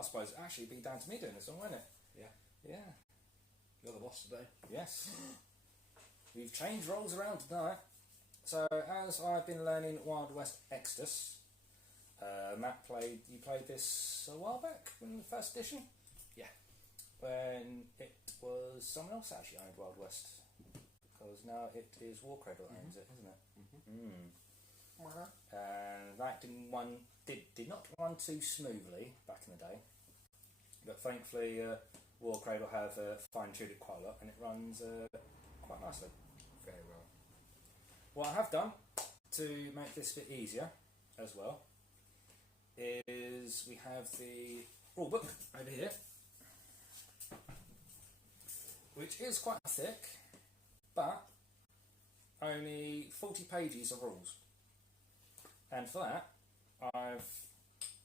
I suppose it'd actually be down to me doing this one, won't it? Yeah. Yeah. You're the boss today. Yes. We've changed roles around tonight. So, as I've been learning Wild West Exodus, Matt you played this a while back in the first edition? Yeah. When it was someone else actually owned Wild West. Because now it is warcradle that owns it, isn't it? And that did not run too smoothly back in the day. But thankfully, warcradle have fine-tuned it quite a lot and it runs quite nicely. Very well. What I have done to make this a bit easier as well is we have the rulebook over here, which is quite thick, but only 40 pages of rules. And for that, I've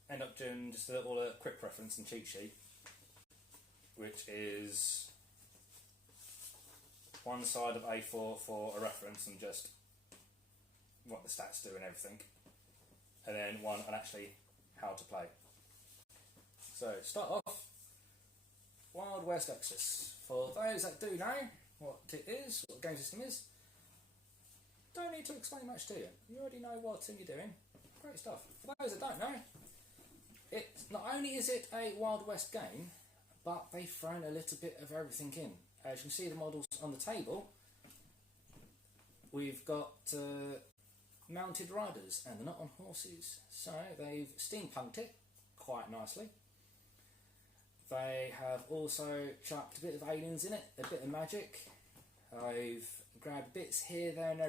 ended up doing just a little quick reference and cheat sheet, which is one side of A4 for a reference and just what the stats do and everything, and then one on actually how to play. So, start off, Wild West Exodus. For those that do know what it is, what the game system is, don't need to explain much to you. You already know what you're doing. Great stuff. For those that don't know, not only is it a Wild West game, but they've thrown a little bit of everything in. As you can see the models on the table, we've got mounted riders and they're not on horses. So they've steampunked it quite nicely. They have also chucked a bit of aliens in it, a bit of magic. I've grabbed bits here, there and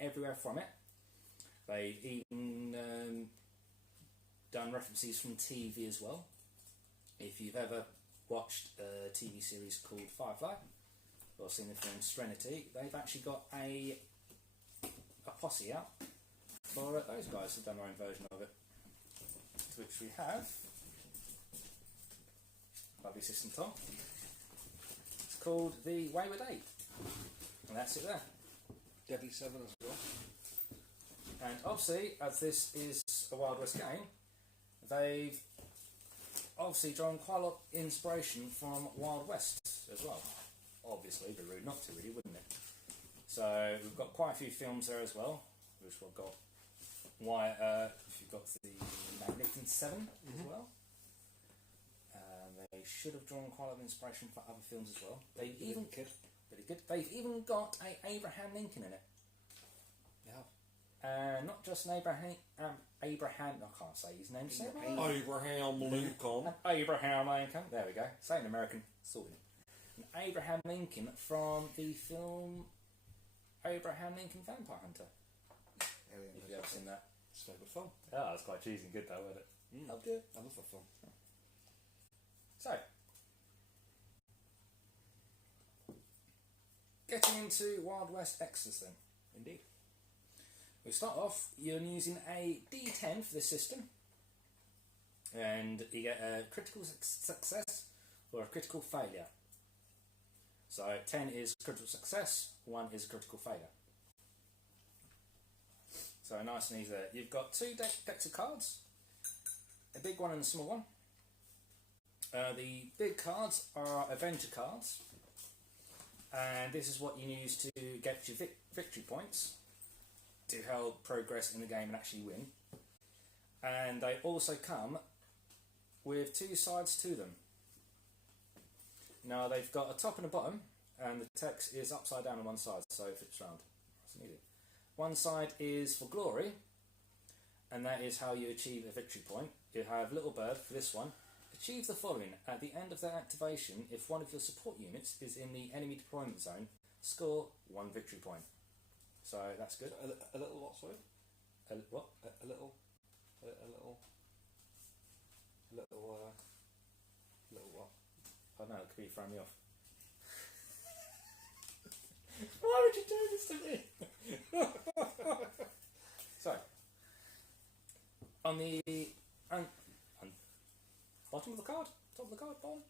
everywhere from it. They've even done references from TV as well. If you've ever watched a TV series called Firefly or seen the film Serenity, they've actually got a posse out for those guys who've done their own version of it. To which we have lovely system Tom. It's called the Wayward Eight, and that's it there. Deadly 7 as well. And obviously, as this is a Wild West game, they've obviously drawn quite a lot of inspiration from Wild West as well. Obviously, it'd be rude not to, really, wouldn't it? So we've got quite a few films there as well, which we've got you've got the Magnificent Seven as well. They should have drawn quite a lot of inspiration for other films as well. They've even They've even got a Abraham Lincoln in it. Yeah. Not just an Abraham. I can't say his name. Abraham Lincoln. Abraham Lincoln. There we go. Say an American. Sorted it. An Abraham Lincoln from the film Abraham Lincoln Vampire Hunter. Alien. If you've ever seen that. It's a good film. Oh, it's quite cheesy and good though, wasn't it? Loved it. I love that film. So, getting into Wild West Exodus then. Indeed. We start off, you're using a D10 for this system, and you get a critical success or a critical failure. So 10 is critical success, 1 is critical failure. So nice and easy there. You've got 2 decks of cards, a big one and a small one. The big cards are adventure cards, and this is what you use to get your victory points to help progress in the game and actually win. And they also come with 2 sides to them. Now they've got a top and a bottom, and the text is upside down on one side, so it flips round. That's needed. One side is for glory, and that is how you achieve a victory point. You have Little Bird for this one. Achieve the following. At the end of their activation, if one of your support units is in the enemy deployment zone, score 1 victory point. So that's good. A little what, sorry? What? A little what? I don't know, it could be throwing me off. Why would you do this to me? So, on the bottom of the card, top of the card, bottom,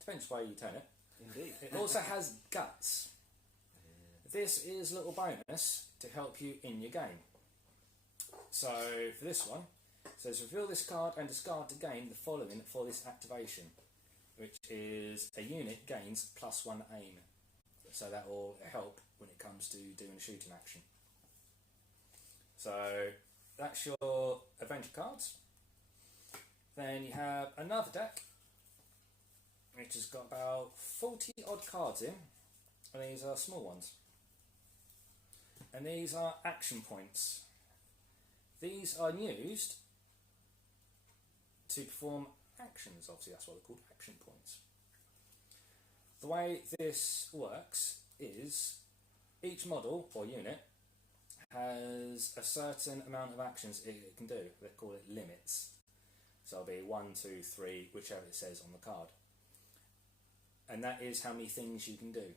depends where you turn it. Indeed. It also has guts. This is a little bonus to help you in your game. So for this one, it says reveal this card and discard to gain the following for this activation, which is a unit gains +1 aim. So that will help when it comes to doing a shooting action. So that's your adventure cards. Then you have another deck which has got about 40 odd cards in, and these are small ones. And these are action points. These are used to perform actions, obviously that's what they're called, action points. The way this works is each model or unit has a certain amount of actions it can do. They call it limits. So it'll be 1, 2, 3, whichever it says on the card. And that is how many things you can do.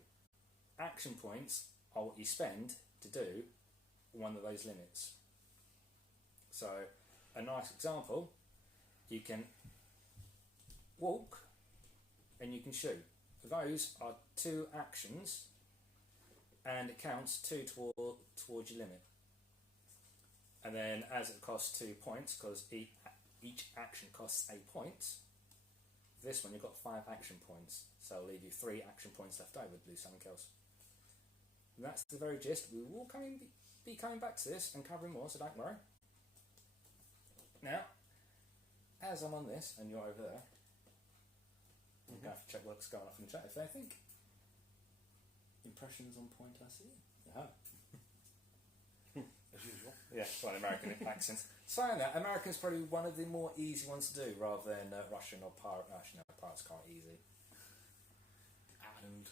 Action points are what you spend to do one of those limits. So a nice example, you can walk and you can shoot. Those are 2 actions and it counts 2 towards your limit. And then as it costs 2 points, because each action costs a point, this one you've got 5 action points. So I'll leave you 3 action points left over to do something else. And that's the very gist. We will be coming back to this and covering more, so don't worry. Now, as I'm on this and you're over there, I'm going to have to check what's going off in the chat if I think. Impressions on point, I see. As usual. Yeah, well, American accents. Saying that, American's probably one of the more easy ones to do rather than Russian or pirate. Actually, no, pirate's quite easy. And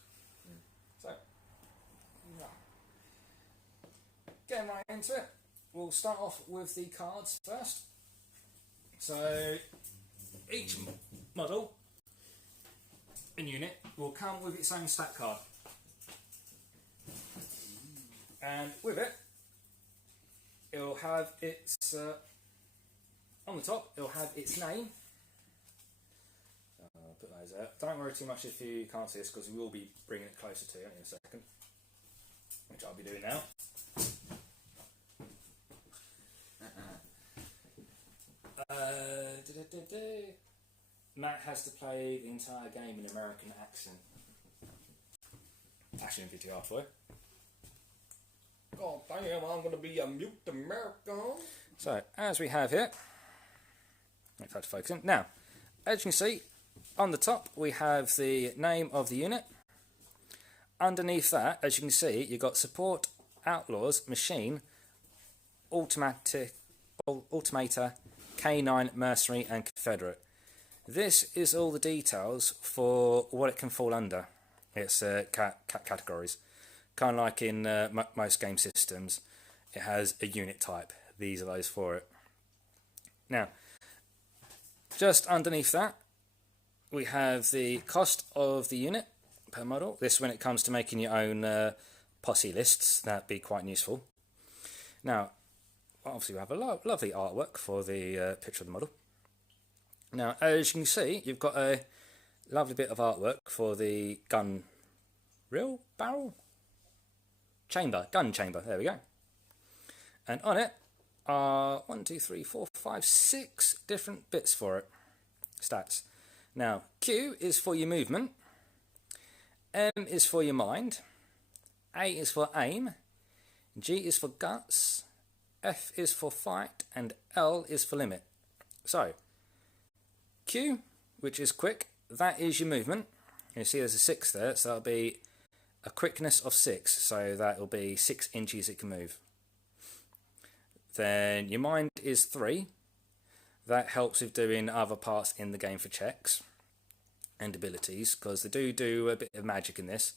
So, getting right into it, we'll start off with the cards first. So, each model and unit will come with its own stat card. And with it, it'll have its, on the top, it'll have its name. I'll put those out. Don't worry too much if you can't see this, because we will be bringing it closer to you in a second, which I'll be doing now. Matt has to play the entire game in American accent. Actually, in VTR for you. God damn, I'm going to be a mute American. So, as we have here, let's try to focus in. Now, as you can see, on the top we have the name of the unit. Underneath that, as you can see, you've got support, outlaws, machine, automator, K9, mercenary, and confederate. This is all the details for what it can fall under. It's categories. Kind of like in most game systems, it has a unit type. These are those for it. Now, just underneath that, we have the cost of the unit per model. This, when it comes to making your own posse lists, that'd be quite useful. Now, obviously we have a lovely artwork for the picture of the model. Now, as you can see, you've got a lovely bit of artwork for the gun barrel? Gun chamber, there we go. And on it are 6 different bits for it, stats. Now, Q is for your movement, M is for your mind, A is for aim, G is for guts, F is for fight, and L is for limit. So, Q, which is quick, that is your movement. You see there's a 6 there, so that'll be a quickness of 6, so that'll be 6 inches it can move. Then your mind is 3. That helps with doing other parts in the game for checks and abilities, because they do a bit of magic in this,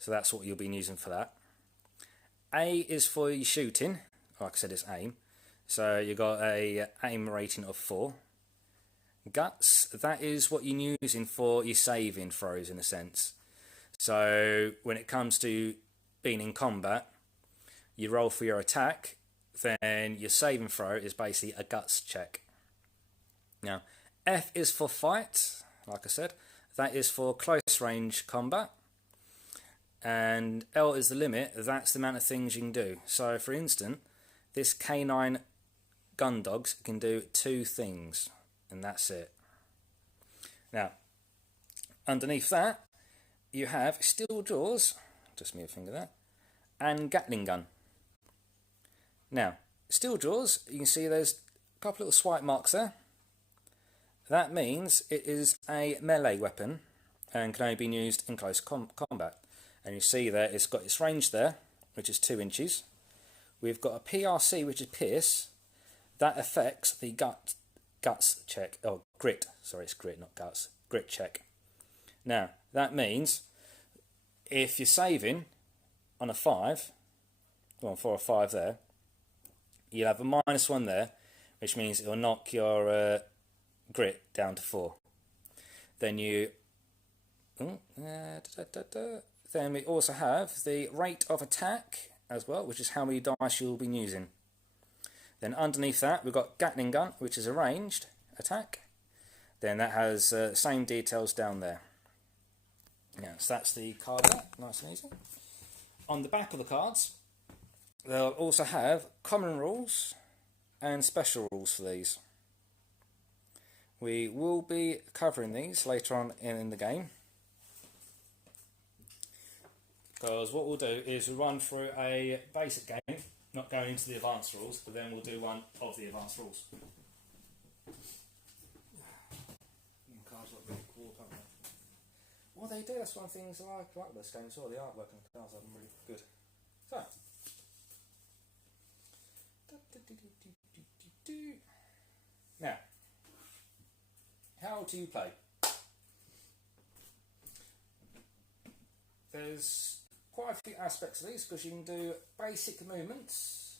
so that's what you'll be using for that. A is for your shooting, like I said, it's aim, so you got a aim rating of 4. Guts, that is what you're using for your saving throws in a sense. So when it comes to being in combat, you roll for your attack, then your saving throw is basically a guts check. Now, F is for fight, like I said, that is for close range combat. And L is the limit, that's the amount of things you can do. So for instance, this K9 gun dogs can do 2 things, and that's it. Now, underneath that, you have steel jaws, just move a finger there, and Gatling gun. Now, steel jaws, you can see there's a couple little swipe marks there. That means it is a melee weapon and can only be used in close combat. And you see there it's got its range there, which is 2 inches. We've got a PRC, which is pierce. That affects the guts check. Oh, grit. Sorry, it's grit, not guts. Grit check. Now, that means if you're saving on a 5, well, 4 or 5 there, you'll have a -1 there, which means it'll knock your grit down to 4. Then you... Then we also have the rate of attack as well, which is how many dice you'll be using. Then underneath that, we've got Gatling gun, which is a ranged attack. Then that has same details down there. Yeah, so that's the card there, nice and easy. On the back of the cards, they'll also have common rules and special rules for these. We will be covering these later on in the game. Because what we'll do is we'll run through a basic game, not going into the advanced rules, but then we'll do one of the advanced rules. Cards look really cool, don't they? Well, they do. That's one of the things I like about this game as well. The artwork and the cards are really good. So, now, how do you play? There's quite a few aspects of these because you can do basic movements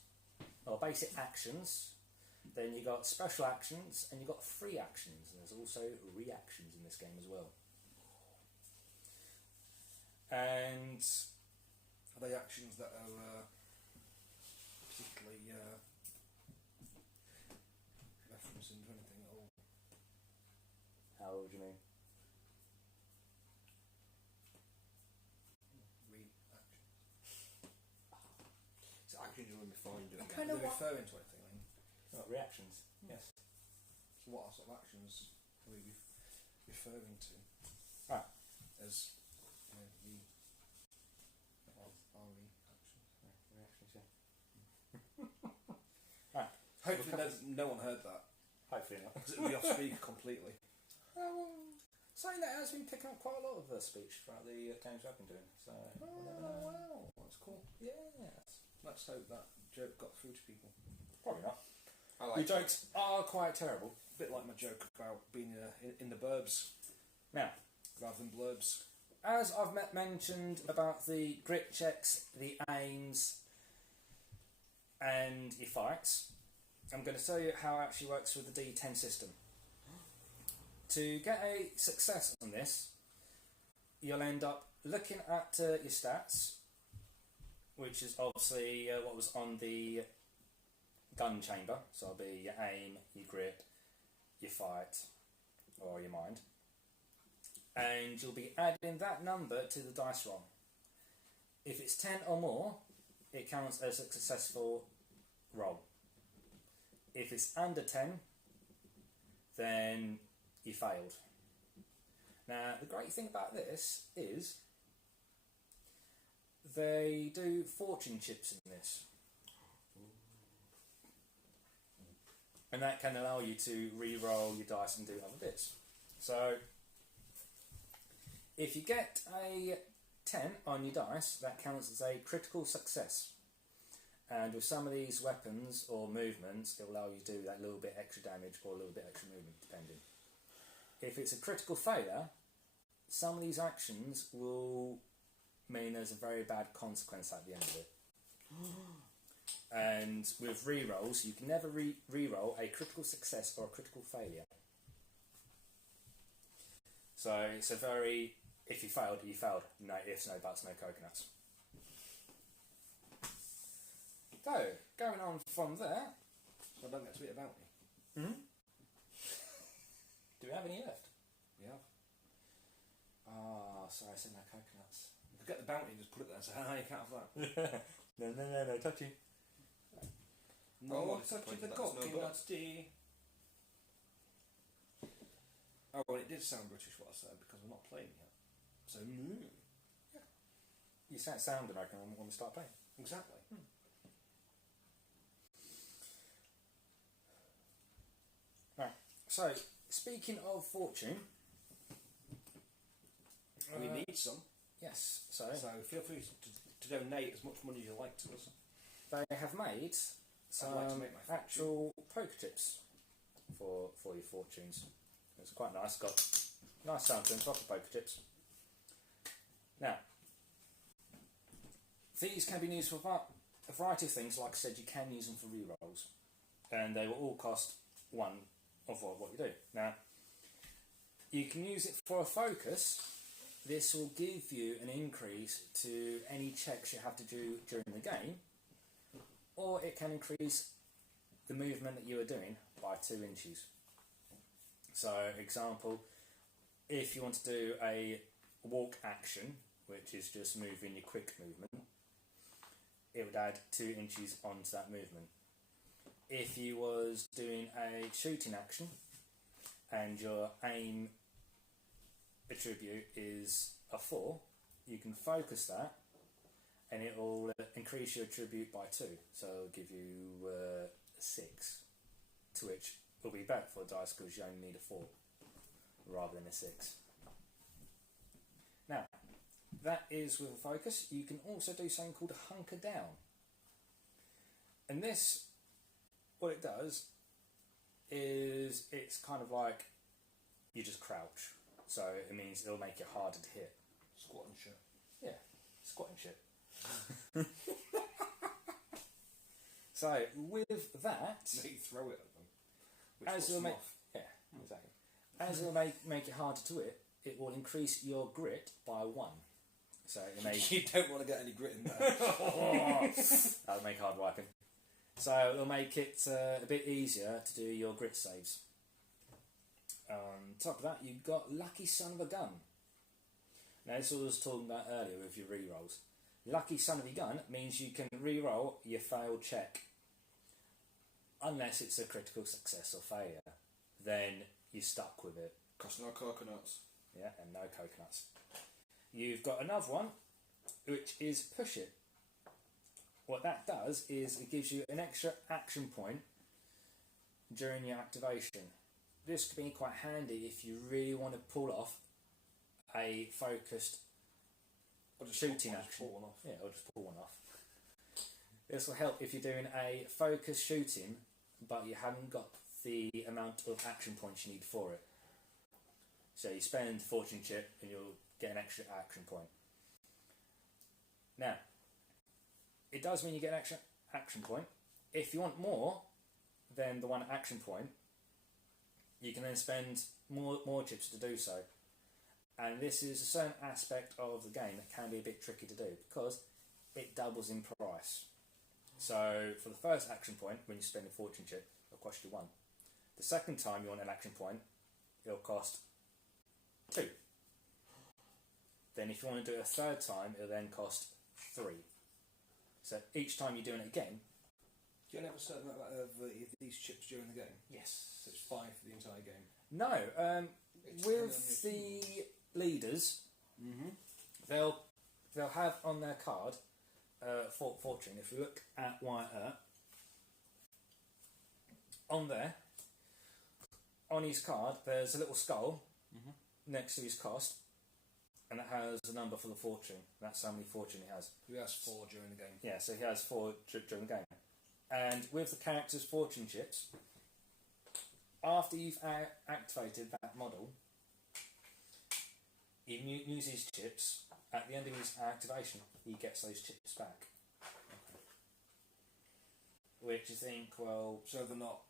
or basic actions. Then you got special actions and you got free actions, and there's also reactions in this game as well. And are they actions that are particularly referencing to anything at all? How would you mean? It's actions you want to be fine doing. kind of Are they referring to anything? I mean, Not reactions. Yes. so what sort of actions are we referring to? Right. As the RE actions. Reactions, yeah. Right. Hopefully no one heard that. Hopefully not. Because it would be off speaker completely. Something that has been picking up quite a lot of speech throughout the games I've been doing. So. Wow, that's cool. Yes. Let's hope that joke got through to people. Probably not. I Your like jokes are quite terrible. a bit like my joke about being in the burbs Now, rather than blurbs. as I've mentioned about the grit checks, the aims, and your fights, I'm going to tell you how it actually works with the D10 system. To get a success on this, you'll end up looking at your stats, which is obviously what was on the gun chamber. So it'll be your aim, your grit, your fight, or your mind. And you'll be adding that number to the dice roll. If it's 10 or more, it counts as a successful roll. If it's under 10, then you failed. Now, the great thing about this is they do fortune chips in this. And that can allow you to re-roll your dice and do other bits. So, if you get a 10 on your dice, that counts as a critical success. And with some of these weapons or movements, it will allow you to do that little bit extra damage or a little bit extra movement, depending. If it's a critical failure, some of these actions will mean there's a very bad consequence at the end of it. And with re-rolls, you can never re-roll a critical success or a critical failure. So it's a very, if you failed, you failed. No ifs, no buts, no coconuts. So, going on from there... So I don't get to eat a bounty. Mm-hmm. Do we have any left? We have. Ah, sorry, I said no coconuts. You could get the bounty and just put it there and say, you can't have that. No, touchy. No, touch disappointed the that was no coconut but. tea. Oh, well, it did sound British what I said because we're not playing yet. So, You sound American when we start playing. exactly. Right. So, speaking of fortune, We need some. yes. So Feel free to donate as much money as you like to us. they have made some like to make my fortune. actual poker tips for your fortunes. It's quite nice. Got nice sound to them, proper poker tips. Now, these can be used for a variety of things. Like I said, you can use them for rerolls, and they will all cost one of what you do. Now, you can use it for a focus. This will give you an increase to any checks you have to do during the game, or it can increase the movement that you are doing by 2 inches. So, example, if you want to do a walk action, which is just moving your quick movement, it would add 2 inches onto that movement. If you was doing a shooting action and your aim attribute is a 4, you can focus that and it will increase your attribute by 2, so it'll give you a 6, to which will be better for dice because you only need a 4 rather than a 6. Now, that is with a focus. You can also do something called a hunker down, and this, what it does is it's kind of like you just crouch, so it means it'll make it harder to hit. Squat and shit. Yeah, squat and shit. So with that, They throw it at them. Which as puts you'll them make off. exactly, as it'll make it harder to hit, it will increase your grit by 1. So it make You don't want to get any grit in there. that'll make hard working. So it'll make it a bit easier to do your grit saves. On top of that, you've got Lucky Son of a Gun. Now, this is what I was talking about earlier with your rerolls. Lucky Son of a Gun means you can reroll your failed check. Unless it's a critical success or failure, then you're stuck with it. Cost no coconuts. Yeah, and no coconuts. You've got another one, which is Push It. What that does is it gives you an extra action point during your activation. This could be quite handy if you really want to pull off a focused shooting action. Pull one off. Yeah, or just pull one off. This will help if you're doing a focused shooting, but you haven't got the amount of action points you need for it. So you spend fortune chip and you'll get an extra action point. Now, it does mean you get an extra action point. If you want more than the 1 action point, you can then spend more chips to do so. And this is a certain aspect of the game that can be a bit tricky to do because it doubles in price. So for the first action point, when you spend a fortune chip, it'll cost you 1. The second time you want an action point, it'll cost 2. Then if you want to do it a third time, it'll then cost 3. So each time you're doing it again. Do you have a certain amount of these chips during the game? Yes. So it's 5 for the entire game. No. It's With the leaders, they'll have on their card fortune. If you look at Wyatt Earp, on there, on his card, there's a little skull next to his cost, and it has a number for the fortune. That's how many fortune he has. He has 4 during the game. Yeah, so he has 4 during the game. And with the character's fortune chips, after you've activated that model, he uses chips. At the end of his activation, he gets those chips back. Okay. Which you think, well... So they're not...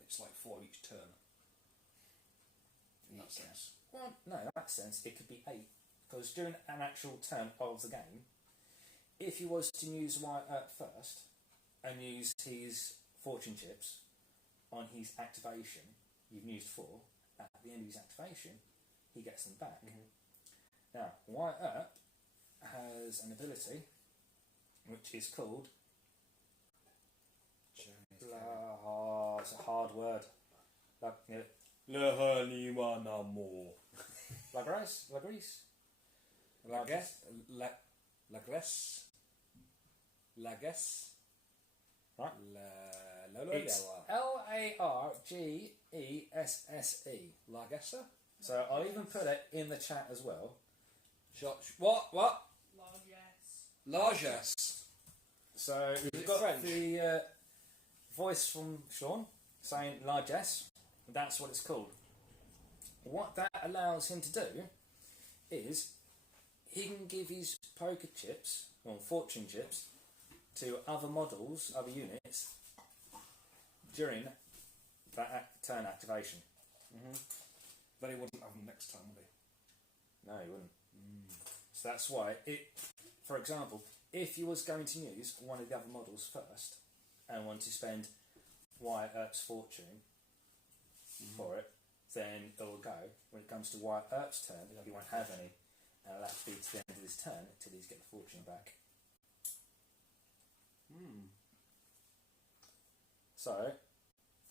It's like 4 each turn. In that sense. Well, no, in that sense, it could be 8. Because during an actual turn of the game, if he was to use Wyatt Earp first, and use his fortune chips on his activation, you've used 4, at the end of his activation, he gets them back. Now, Wyatt Earp has an ability which is called Oh, it's a hard word. Like, yeah. Lagres? Lagris? Lages. Right. It's Lagesse. Lagessa? So I'll even put it in the chat as well. What? Largesse. Largesse. So Is we've it got French? the voice from Sean saying largesse. That's what it's called. What that allows him to do is he can give his poker chips or fortune chips to other models, other units during that turn activation. Then he wouldn't have them next time, would he? No, he wouldn't. So that's why for example, if you was going to use one of the other models first and want to spend Wyatt Earp's fortune for it, then it will go. When it comes to Wyatt Earp's turn, he won't have any, and it'll have to be to the end of his turn until he's get the fortune back. So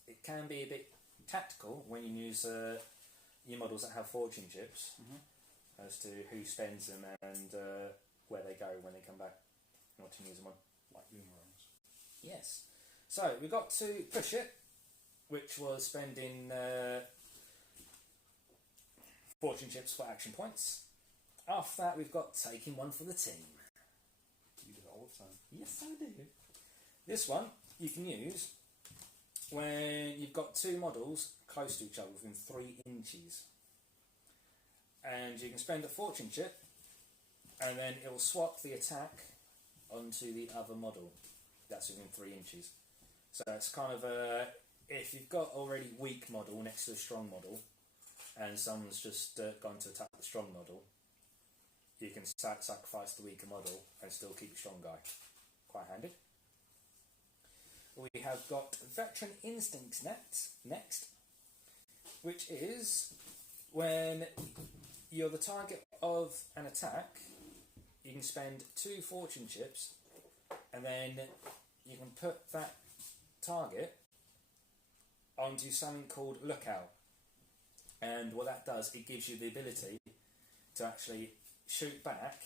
it can be a bit tactical when you use your models that have fortune chips as to who spends them and where they go when they come back. Not to use them on. Like boomerangs. Yes. So we got to push it, which was spending fortune chips for action points. After that, we've got taking one for the team. You do it all the time. Yes, I do. This one you can use when you've got two models close to each other within 3 inches. And you can spend a fortune chip, and then it will swap the attack onto the other model that's within 3 inches. So it's kind of if you've got already weak model next to a strong model, and someone's just gone to attack the strong model, you can sacrifice the weaker model and still keep the strong guy. Quite handy. We have got Veteran Instincts next, which is when you're the target of an attack, you can spend 2 fortune chips, and then you can put that target onto something called Lookout. And what that does, it gives you the ability to actually shoot back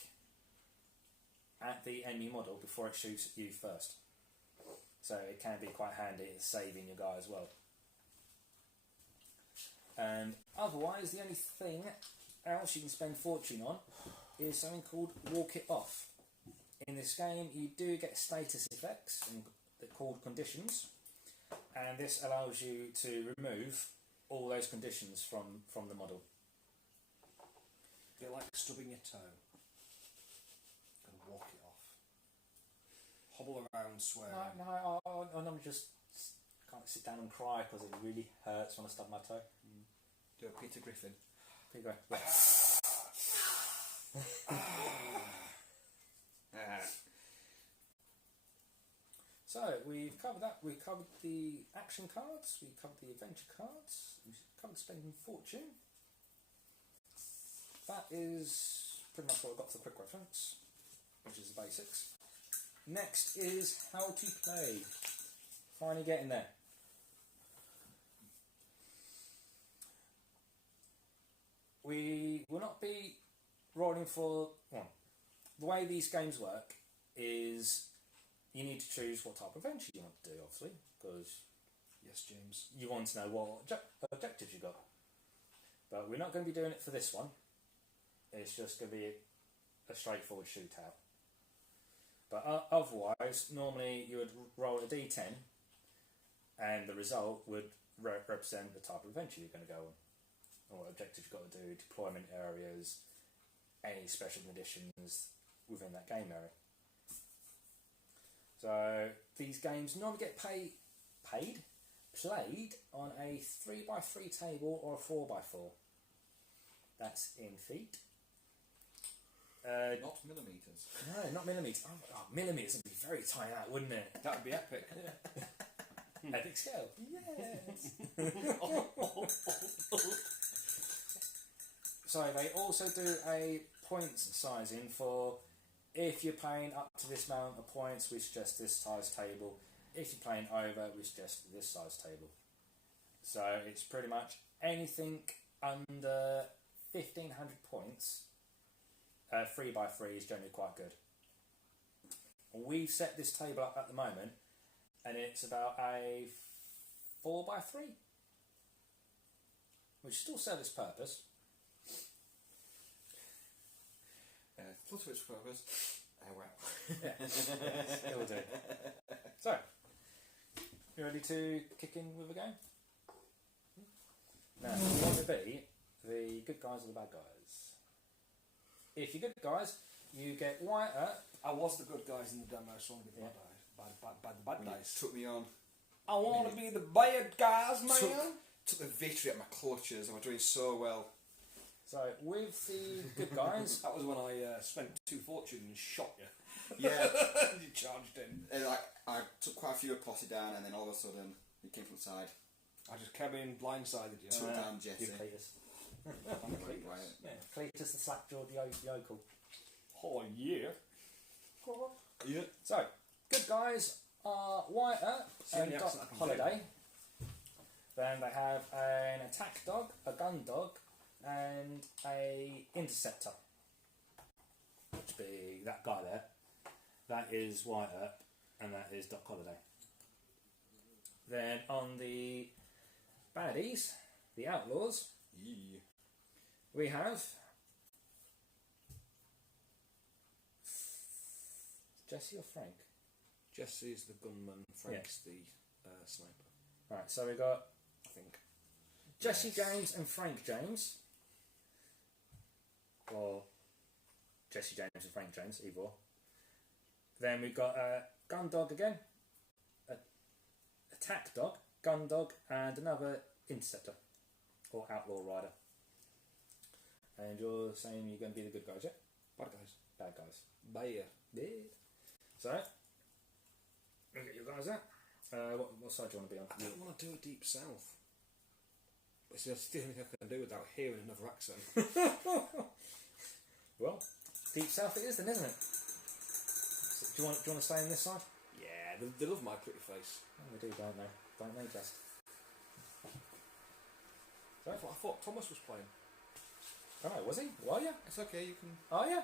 at the enemy model before it shoots at you first. So it can be quite handy at saving your guy as well. And otherwise, the only thing else you can spend fortune on is something called Walk It Off. In this game, you do get status effects called conditions, and this allows you to remove all those conditions from the model. A bit like stubbing your toe. Gotta walk it off. Hobble around swearing. No, I normally just can't sit down and cry because it really hurts when I stub my toe. Do a Peter Griffin. Peter Griffin. So we've covered that. We've covered the action cards. We've covered the adventure cards. We've covered spending fortune. That is pretty much what I've got for the quick reference, which is the basics. Next is how to play. Finally getting there. We will not be rolling for... Well, the way these games work is you need to choose what type of adventure you want to do, obviously, because Yes, James. you want to know what objectives you got. But we're not going to be doing it for this one. It's just going to be a straightforward shootout. But otherwise, normally you would roll a d10 and the result would represent the type of adventure you're going to go on, or what objectives you've got to do, deployment areas, any special conditions within that game area. So these games normally get played on a 3x3 table or a 4x4. That's in feet. Not millimetres. No, not millimetres. Oh, millimetres would be very tight out, wouldn't it? That would be epic. Epic scale. Yes. So they also do a points sizing for if you're paying up to this amount of points, we suggest this size table. if you're playing over, we suggest this size table. So it's pretty much anything under 1,500 points. 3x3 is generally quite good. We've set this table up at the moment, and it's about a 4x3, which still serves its purpose. Plus its purpose. Well. Yeah, it will do. So, you ready to kick in with a game? Now, you want to be the good guys or the bad guys? If you're good guys, you get whiter. I was the good guys in the demo, so I'm the bad guys. Took me on. I want to be the bad guys, man. Took the victory at my clutches. I was doing so well. So, with the good guys... That was when I spent 2 fortunes and shot you. Yeah. You charged in. And I took quite a few posse down, and then all of a sudden, he came from the side. I just came in blindsided you. Took down Jesse. You Cletus. I'm great, right? Yeah, Cletus the slack-jawed yokel. Oh, yeah. Yeah. So, good guys are whiter and the got accent I can holiday. Then they have an attack dog, a gun dog, and a interceptor. Which be that guy there. That is whiter, and that is Doc Holiday. Then on the baddies, the outlaws, Yeah. we have Jesse or Frank? Jesse's the gunman, Frank's the sniper. Right, so we got I think. Jesse James and Frank James. Or Jesse James and Frank James, either or. Then we've got a gun dog again, a attack dog, gun dog, and another interceptor or outlaw rider. And you're saying you're going to be the good guys, yeah? Bad guys. Bad guys. Bayer. Yeah. So, we'll get you guys out. What side do you want to be on? I don't want to do a deep south. It's just the only thing I can do without hearing another accent. Well, deep south it is then, isn't it? So, do you want to stay on this side? Yeah, they love my pretty face. Oh, they do, don't they? Don't they just? I thought Thomas was playing. Oh, was he? Were you? It's okay, you can... Oh, yeah?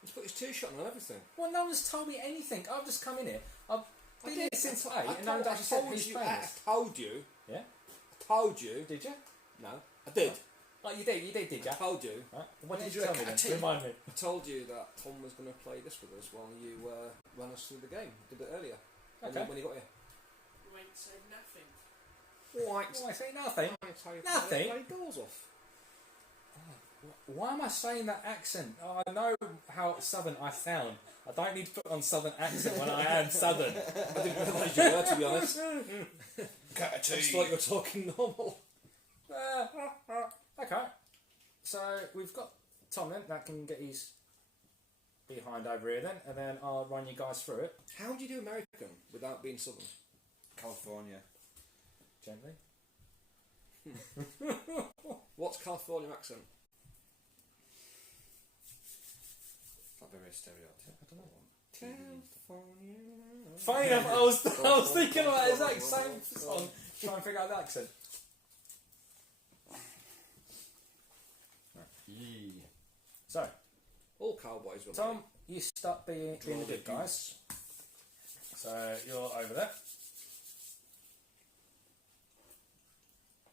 He's put his T-shirt on and everything. Well, no one's told me anything. I've just come in here. I've been here since 8 I and no one's actually said who's playing I this. told you. Yeah? I told you. Did you? No. I did. Oh, you did, did you? I told you. Right. What did Did you you tell me a then? tea? Remind me. I told you that Tom was going to play this with us while you ran us through the game. Did it earlier. Okay. When he got here. You ain't said nothing. White. Oh, I say nothing. Nothing. Nothing? Doors off. Why am I saying that accent? Oh, I know how southern I sound. I don't need to put on southern accent when I am southern. I didn't realise you were, to be honest. Cut a I just thought you were talking normal. Okay. So we've got Tom then, that can get his behind over here then, and then I'll run you guys through it. How do you do American without being southern? California. Gently. What's California accent? Not very stereotypical. I don't know. California. Funny enough, I was thinking about the exact same song, trying to figure out the accent. Yeah. So, All cowboys were Tom, you start being the good guys. So you're over there.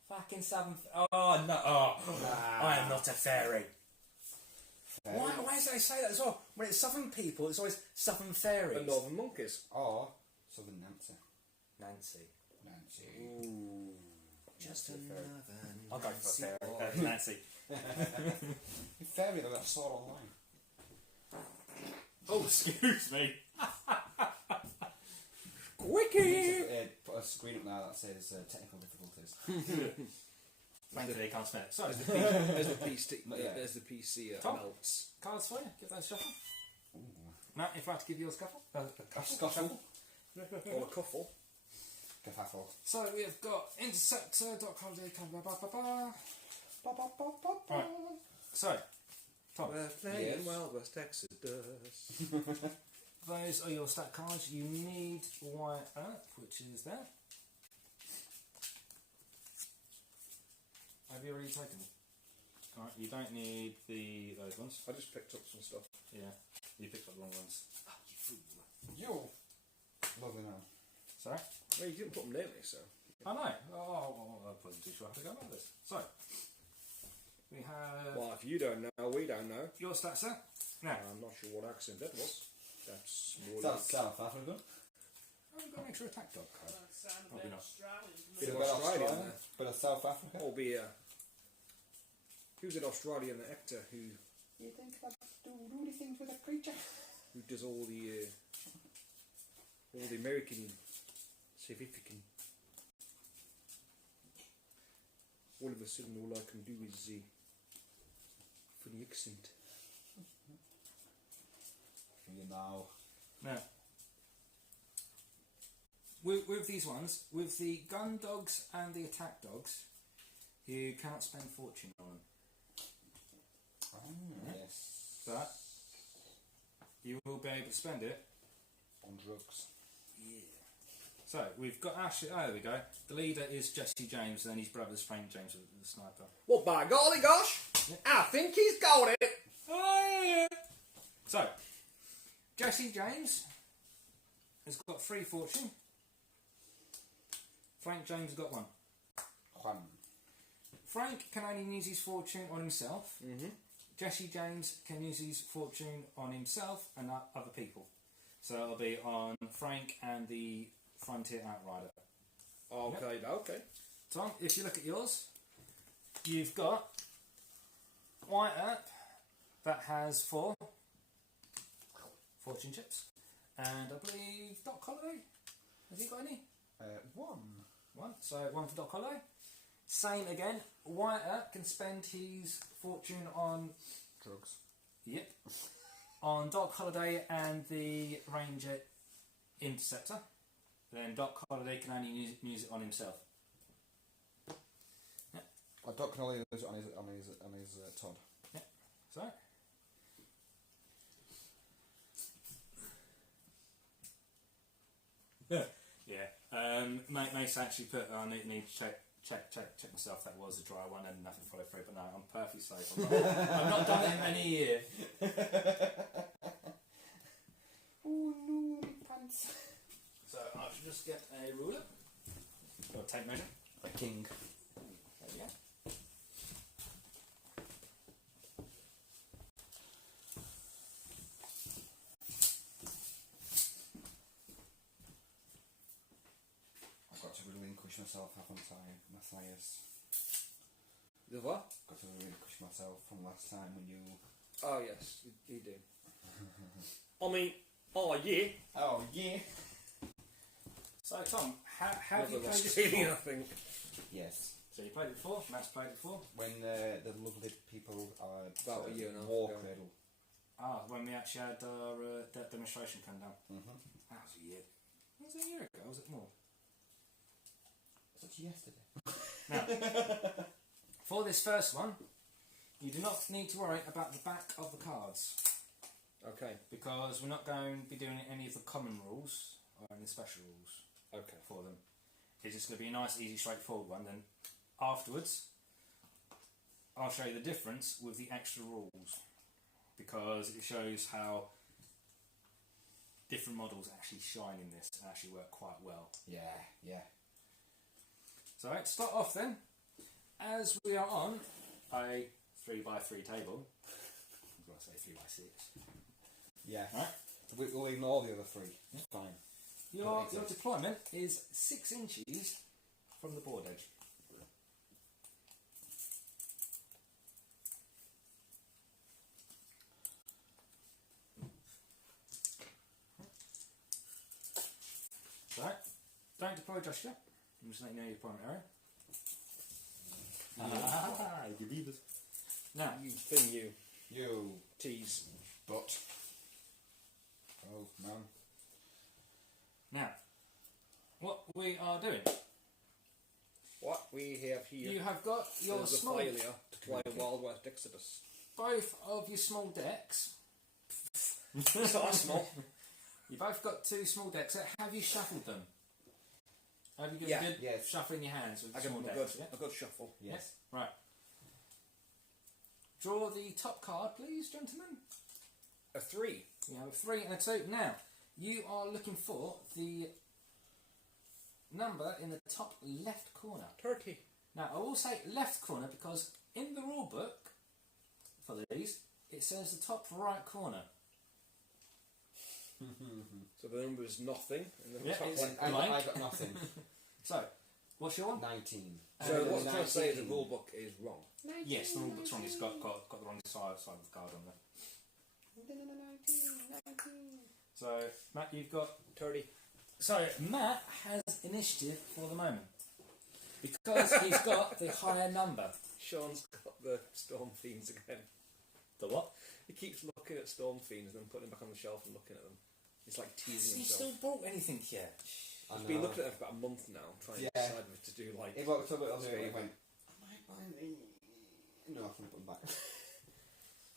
Fucking southern. Oh no! Oh, I am not a fairy. Why do they say that as well? When it's southern people, it's always southern fairies. and northern monkeys. Or Southern Nancy. Nancy. Nancy. Ooh. Just another I'll go for Nancy a boy. fairy. Nancy. Fairy that I saw online. Oh, excuse me. Quickie! Put a screen up now that says technical difficulties. Thankfully, they can't smell it. So, There's the PC. Not yet. There's the PC Tom? melts. cards for you. Give those shuffle. No, if I have to give you a scuffle. Scuffle. Or a cuffle. Gaffle. So we have got interceptor. Right. So, Tom. We're playing Yes. Wild West Exodus. those are your stat cards. You need white up, which is there. Have you already taken them? Alright, you don't need those ones. I just picked up some stuff. Yeah, you picked up the wrong ones. Oh, you fool. Yo! Lovely man. Sorry? Well, you didn't put them near me, so. I know. I wasn't too sure how to go about this. So, we have Well, if you don't know, we don't know. your stat set. Now, I'm not sure what accent that was. That's more That's like... South Africa. I've got an extra attack dog card. That sound a Probably bit not. Australian to Bit me. of Bit of Australian Australia, there. bit of South Africa. Or be who's an Australian actor who You think like do rudy things with a creature? does all the American significant. All of a sudden, all I can do is funny accent. You know. Now, with these ones, with the gun dogs and the attack dogs, you cannot spend fortune on them. Yes. But you will be able to spend it. On drugs. Yeah. So we've got Ashley. Oh, there we go. The leader is Jesse James, and then his brother's Frank James, the sniper. Well, by golly gosh, I think he's got it. Oh yeah. So Jesse James has got 3 fortune. Frank James has got 1. Juan. Frank can only use his fortune on himself. Mm-hmm. Jesse James can use his fortune on himself and other people. So it'll be on Frank and the Frontier Outrider. Okay, okay. Tom, if you look at yours, you've got White Earp that has 4 fortune chips. And I believe Doc Holiday. Has he got any? 1. 1. So 1 for Doc Holiday. Same again. White Earp can spend his fortune on... Drugs. Yep. On Doc Holiday and the Ranger Interceptor. Then Doc Holiday can only use it on himself. Yep. Doc can only use it on his Todd. Yep. So. Yeah. Mace actually put. I need to check myself. That was a dry one and nothing followed through. But no, I'm perfectly safe. I've not done it in many years. Oh no, my pants. So I should just get a ruler or a tape measure. A king. There we go. I've got to relinquish myself, haven't I, Matthias? The what? Got to relinquish myself from last time when you... Oh yes, you do. I mean, oh yeah. Oh yeah. So Tom, how have you Another played this Australian, I before? think. Yes. So you played it before. Matt's played it before. When the lovely people About a year and a half warcradle. When we actually had our that demonstration come down. Mm-hmm. That was a year. Was it a year ago? Was it more? Such yesterday. Now, for this first one, you do not need to worry about the back of the cards Okay, because we're not going to be doing any of the common rules or any special rules okay. for them. It's just going to be a nice, easy, straightforward one. Then afterwards, I'll show you the difference with the extra rules because it shows how different models actually shine in this and actually work quite well. Yeah, yeah. So to start off then, as we are on a 3x3 table, I'm going to say 3x6. Yeah. Right. We'll ignore the other 3. It's fine. Your deployment is 6 inches from the board edge. So, don't deploy just yet. I'm just letting you know your deployment area. You leave it. Now, You thing, you You tease. butt. Oh, man. now, what we are doing, What we have here you have got your is a small, failure to play Wild West Exodus. both of your small decks. It's not small. You both got 2 small decks. Have you shuffled them? Have you got Yeah. a good Yes. shuffle in your hands with I give small them a decks? good, Yeah? a good shuffle. Yes. Right. Draw the top card, please, gentlemen. A 3. You have a 3 and a 2. Now, you are looking for the number in the top left corner. 30. Now, I will say left corner because in the rule book for these, it says the top right corner. So the number is nothing. And then Yeah, top it's- one. Blank. I got nothing. So, what's your one? 19. So what I'm trying to say is the 19. rule book is wrong. Yes, the rule book's wrong. It's got the wrong side of the card on there. So, Matt, you've got... 30. So, Matt has initiative for the moment. Because he's got the higher number. Sean's got the Storm Fiends again. The what? He keeps looking at Storm Fiends and then putting them back on the shelf and looking at them. It's like Has teasing he himself. still brought anything yet? I He's know. been looking at them for about a month now, trying to Yeah. decide what to do. Like, It walked up a little bit Sorry. and went, am I buying the... No, I can put them back.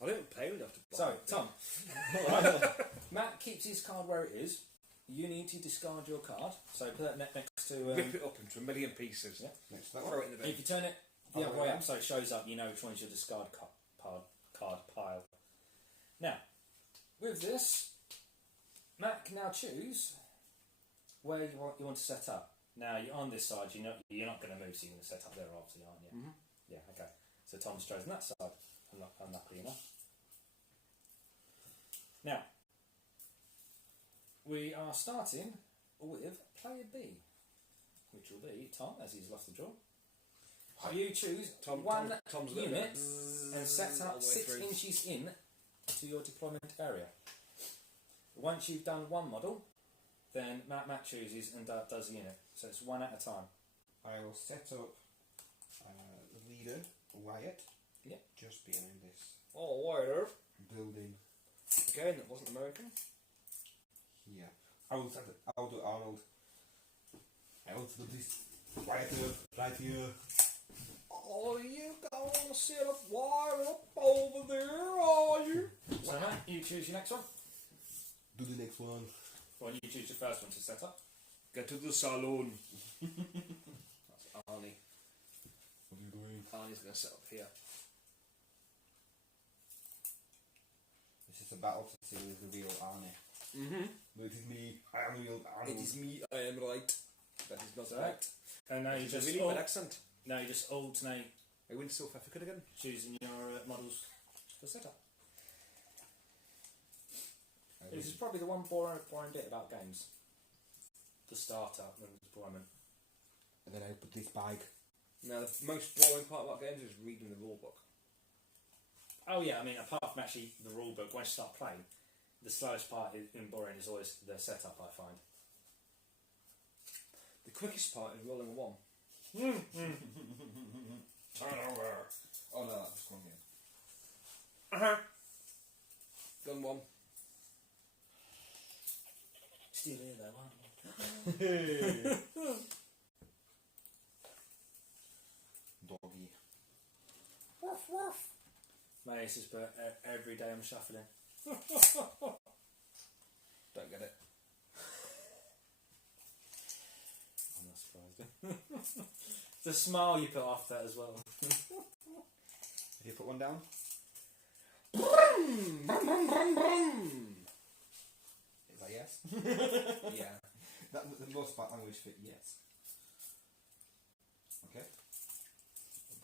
I don't pay enough to buy. So, it. Tom. Right. Matt keeps his card where it is. You need to discard your card. So put that next to... Rip it up into a million pieces. Yeah. Next to that Throw one. it in the bin. if you turn it the Oh, other way yeah. up so it shows up, you know which one's your discard card pile. Now, with this, Matt can now choose where you want to set up. Now, you're on this side, you're not going to move, so you're going to set up there, obviously, aren't you? Mm-hmm. Yeah, okay. So Tom's chosen that side, unluckily enough. Now, we are starting with player B, which will be Tom, as he's lost the draw. You choose one Tom's little unit bit. and set all up the way 6 through. inches in to your deployment area. Once you've done one model, then Matt chooses and does the unit. So it's one at a time. I will set up the leader, Wyatt. Yep. Just behind this Oh, wider. building Again, it wasn't American. here. I will do Arnold. I will do this Wyatt right here. Oh, you gonna set up wire up over there, are you? So Matt, you choose your next one. Do the next one. Well, you choose your first one to set up. Get to the saloon. That's Arnie. What are you doing? Arnie's gonna set up here. This is a battle to see who's the real Arnie. Mm-hmm. But it is me. I am real Arnold. It is me, I am right. That is not So, right. And now That you is a just really bad accent. now you just alternate I went South Africa again. choosing your models for setup. I This is will- probably the one boring bit about games. The startup and the deployment. And then I put this bag. Now, the most boring part about games is reading the rule book. Oh yeah, I mean, apart from actually the rule book, once you start playing, the slowest part in boring is always the setup, I find. The quickest part is rolling a 1. Turn over. Oh no, that's just one game. Uh-huh. Done 1. Still here though, aren't Doggy. Woof woof. Mate, this is but every day I'm shuffling. Don't get it. I'm not surprised. The smile you put after that as well. Have you put one down? Is that yes? Yeah. That the most part language fit yes. Okay.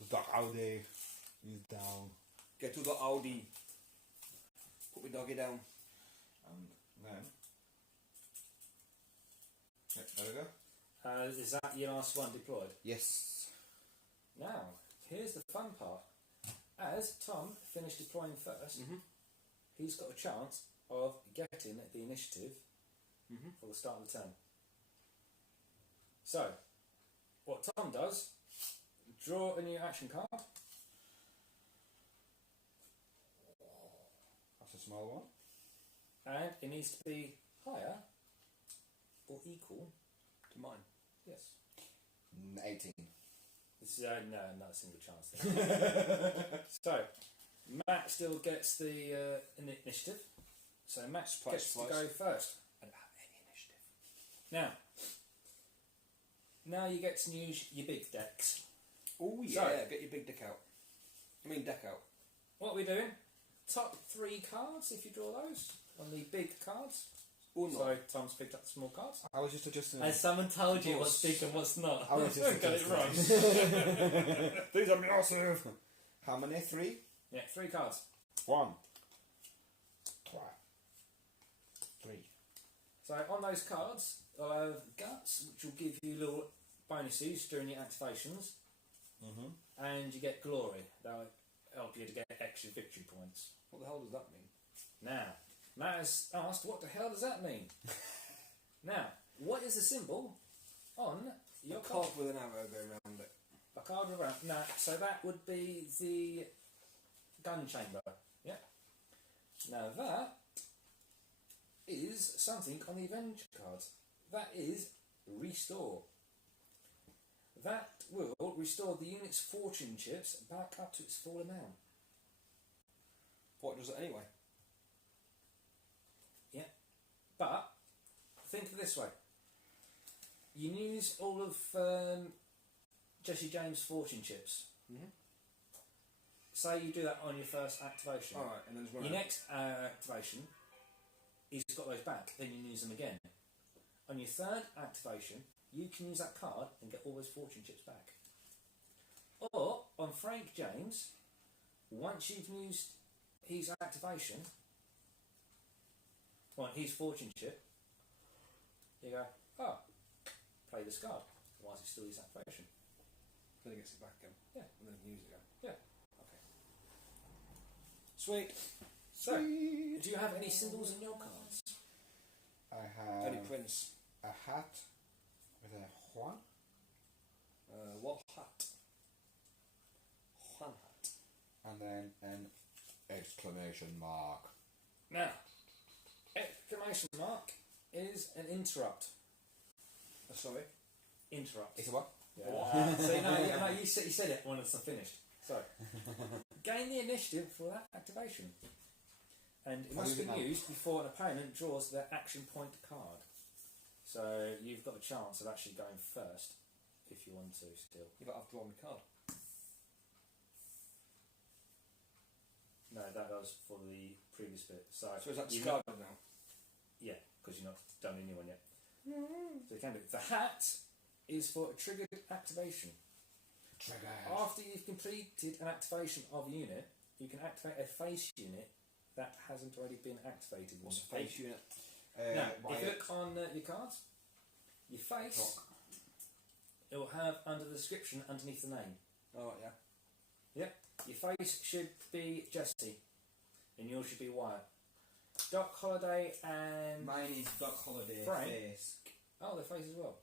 The Audi is down. Get to the Audi. Put my doggy down. And then yep, there we go. Is that your last one deployed? Yes. Now, here's the fun part. As Tom finished deploying first, he's got a chance of getting the initiative for the start of the turn. So, what Tom does, draw a new action card. That's a small one. And it needs to be higher or equal To mine. Yes. 18. This is no, not a single chance there. So, Matt still gets the initiative. So Matt Surprise, gets to surprise. go first. Now you get to use your big decks. Oh yeah, So- get your big deck out. I mean deck out. What are we doing? Top 3 cards, if you draw those, on the big cards. Or not. So Tom's picked up the small cards. I was just adjusting. And someone told you Of what's course. big and what's not. I was just Got it adjusting. right. These are massive. How many? 3? Yeah, 3 cards. 1, 2, 3. So on those cards, I'll have guts, which will give you little bonuses during your activations, and you get glory. That'll help you to get extra victory points. What the hell does that mean? Now, Matt has asked, what the hell does that mean? Now, what is the symbol on your A card? card with an arrow going around it. A card around. No, so that would be the gun chamber. Yeah. Now that is something on the Avenger cards. That is restore. That will restore the unit's fortune chips back up to its full amount. What does it anyway? But think of it this way: you use all of Jesse James' fortune chips. Mm-hmm. Say you do that on your first activation. Alright, and then just run Your out. next activation, he's got those back. Then you use them again. On your third activation, you can use that card and get all those fortune chips back. Or on Frank James, once you've used his activation, on his fortune chip, you go, oh, play this card. Why is it still his activation? Then he gets it back again. Yeah. And then he can use it again. Yeah. Okay. Sweet. So, do you have any symbols in your cards? I Any have prince. a hat with a Juan. What hat? Juan hat. And then an exclamation mark. Now, exclamation mark is an interrupt. Sorry? Interrupt. It's a what? Yeah. So no, you said it when it's finished. So, gain the initiative for that activation. And it How must is it be now? used before an opponent draws their action point card. So you've got a chance of actually going first if you want to still. Yeah, but I've drawn the card. No, that was for the previous bit. So So is that you've discarded not- now? Yeah, because you've not done a new one yet. So you can do it. The hat is for a triggered activation. Triggers. After you've completed an activation of a unit, you can activate a face unit that hasn't already been activated. What's a face unit? Now, if you Wyatt. look on your cards, your face, Rock. it will have under the description underneath the name. Oh, yeah. Your face should be Jesse, and yours should be Wyatt. Doc Holiday and Mine is Doc Holiday Frank. face. oh, their face as well.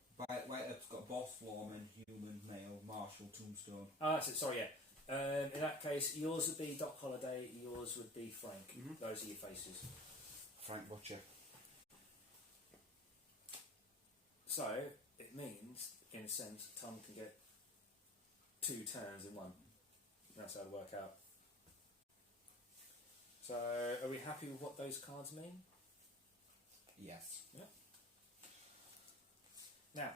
Wyatt's got boss, lawman, human, male, marshal, tombstone. Oh, that's it. Sorry, yeah. In that case, yours would be Doc Holiday. Yours would be Frank. Those are your faces. Frank Butcher. So it means, in a sense, Tom can get 2 turns in one. That's how it work out. So, are we happy with what those cards mean? Yes. Now,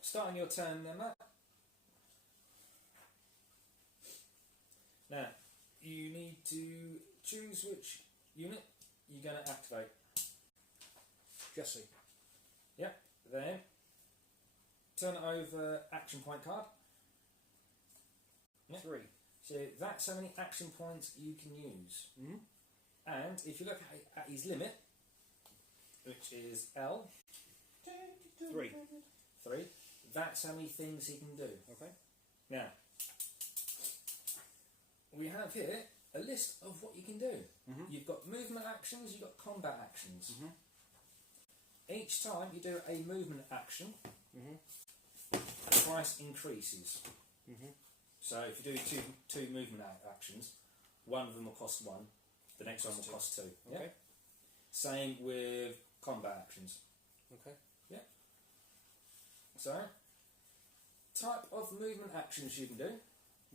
starting your turn then, Matt. Now, you need to choose which unit you're going to activate. Jesse. Then, turn it over action point card. Yeah. 3. So that's how many action points you can use. Mm-hmm. And if you look at his limit, which is L, 3. 3, that's how many things he can do. Okay. Now, we have here a list of what you can do. Mm-hmm. You've got movement actions, you've got combat actions. Mm-hmm. Each time you do a movement action, Mm-hmm. the price increases. Mm-hmm. So if you do two movement actions, one of them will cost 1, the next one will cost 2. Yeah? Okay. Same with combat actions. Okay. So, type of movement actions you can do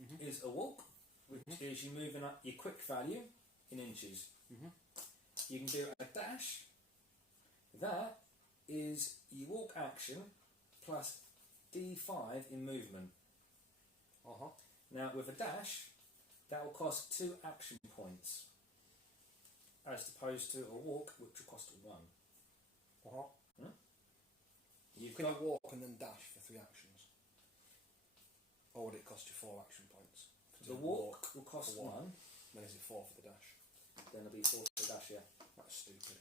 Mm-hmm. is a walk, which is you moving up your quick value in inches. Mm-hmm. You can do a dash. That is your walk action plus D5 in movement. Now with a dash, that will cost 2 action points, as opposed to a walk, which will cost 1. You've Can got you walk and then dash for 3 actions? Or would it cost you 4 action points? the walk will cost for 1, Then is it 4 for the dash? then it'll be 4 for the dash, yeah. That's stupid.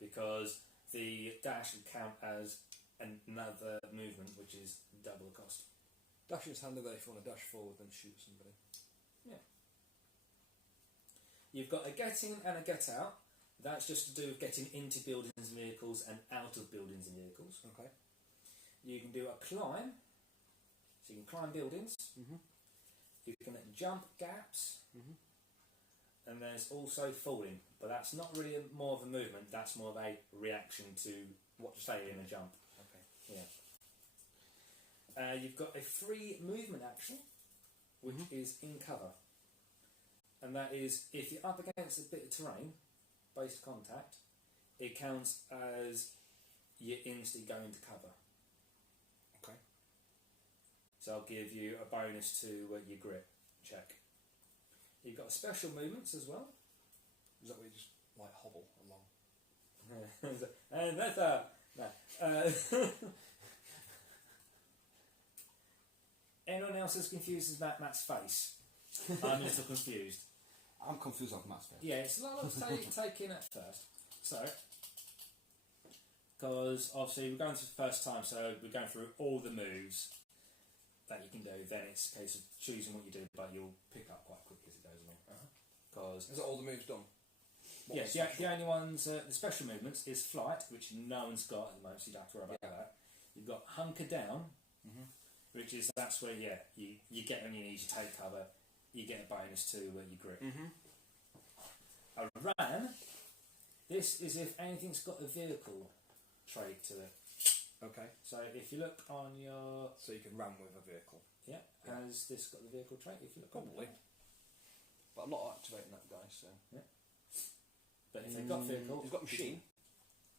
Because the dash would count as another movement, which is double the cost. Dashing's handy though if you want to dash forward and shoot somebody. Yeah. You've got a get in and a get out. That's just to do with getting into buildings and vehicles and out of buildings and vehicles. Okay. You can do a climb, so you can climb buildings. You can jump gaps, and there's also falling, but that's not really more of a movement. That's more of a reaction to what failing a jump. Okay. Yeah. You've got a free movement action, which is in cover, and that is if you're up against a bit of terrain, base contact, it counts as you instantly go into cover. Okay. So I'll give you a bonus to your grip check. You've got special movements as well. Is that where you just like hobble along? And that's no. Anyone else is confused about Matt's face? I'm a little confused. I'm confused off Matt's face. Yeah, it's a lot of take in at first. So, because obviously we're going through the first time, so we're going through all the moves that you can do. Then it's a case of choosing what you do, but you'll pick up quite quickly as it goes along. Because Is that all the moves done? yes, yeah, the only ones, the special movements is flight, which no one's got at the moment, so you don't have to worry about that. You've got hunker down, which is that's where you get on your knees, you take cover, you get a bonus to your grip. A ran, this is if anything's got a vehicle trait to it. Okay. So if you look on your So you can ram with a vehicle. has this got the vehicle trait? If you look Probably. on But I'm not activating that guy, so. but if they've got vehicle, He's got machine.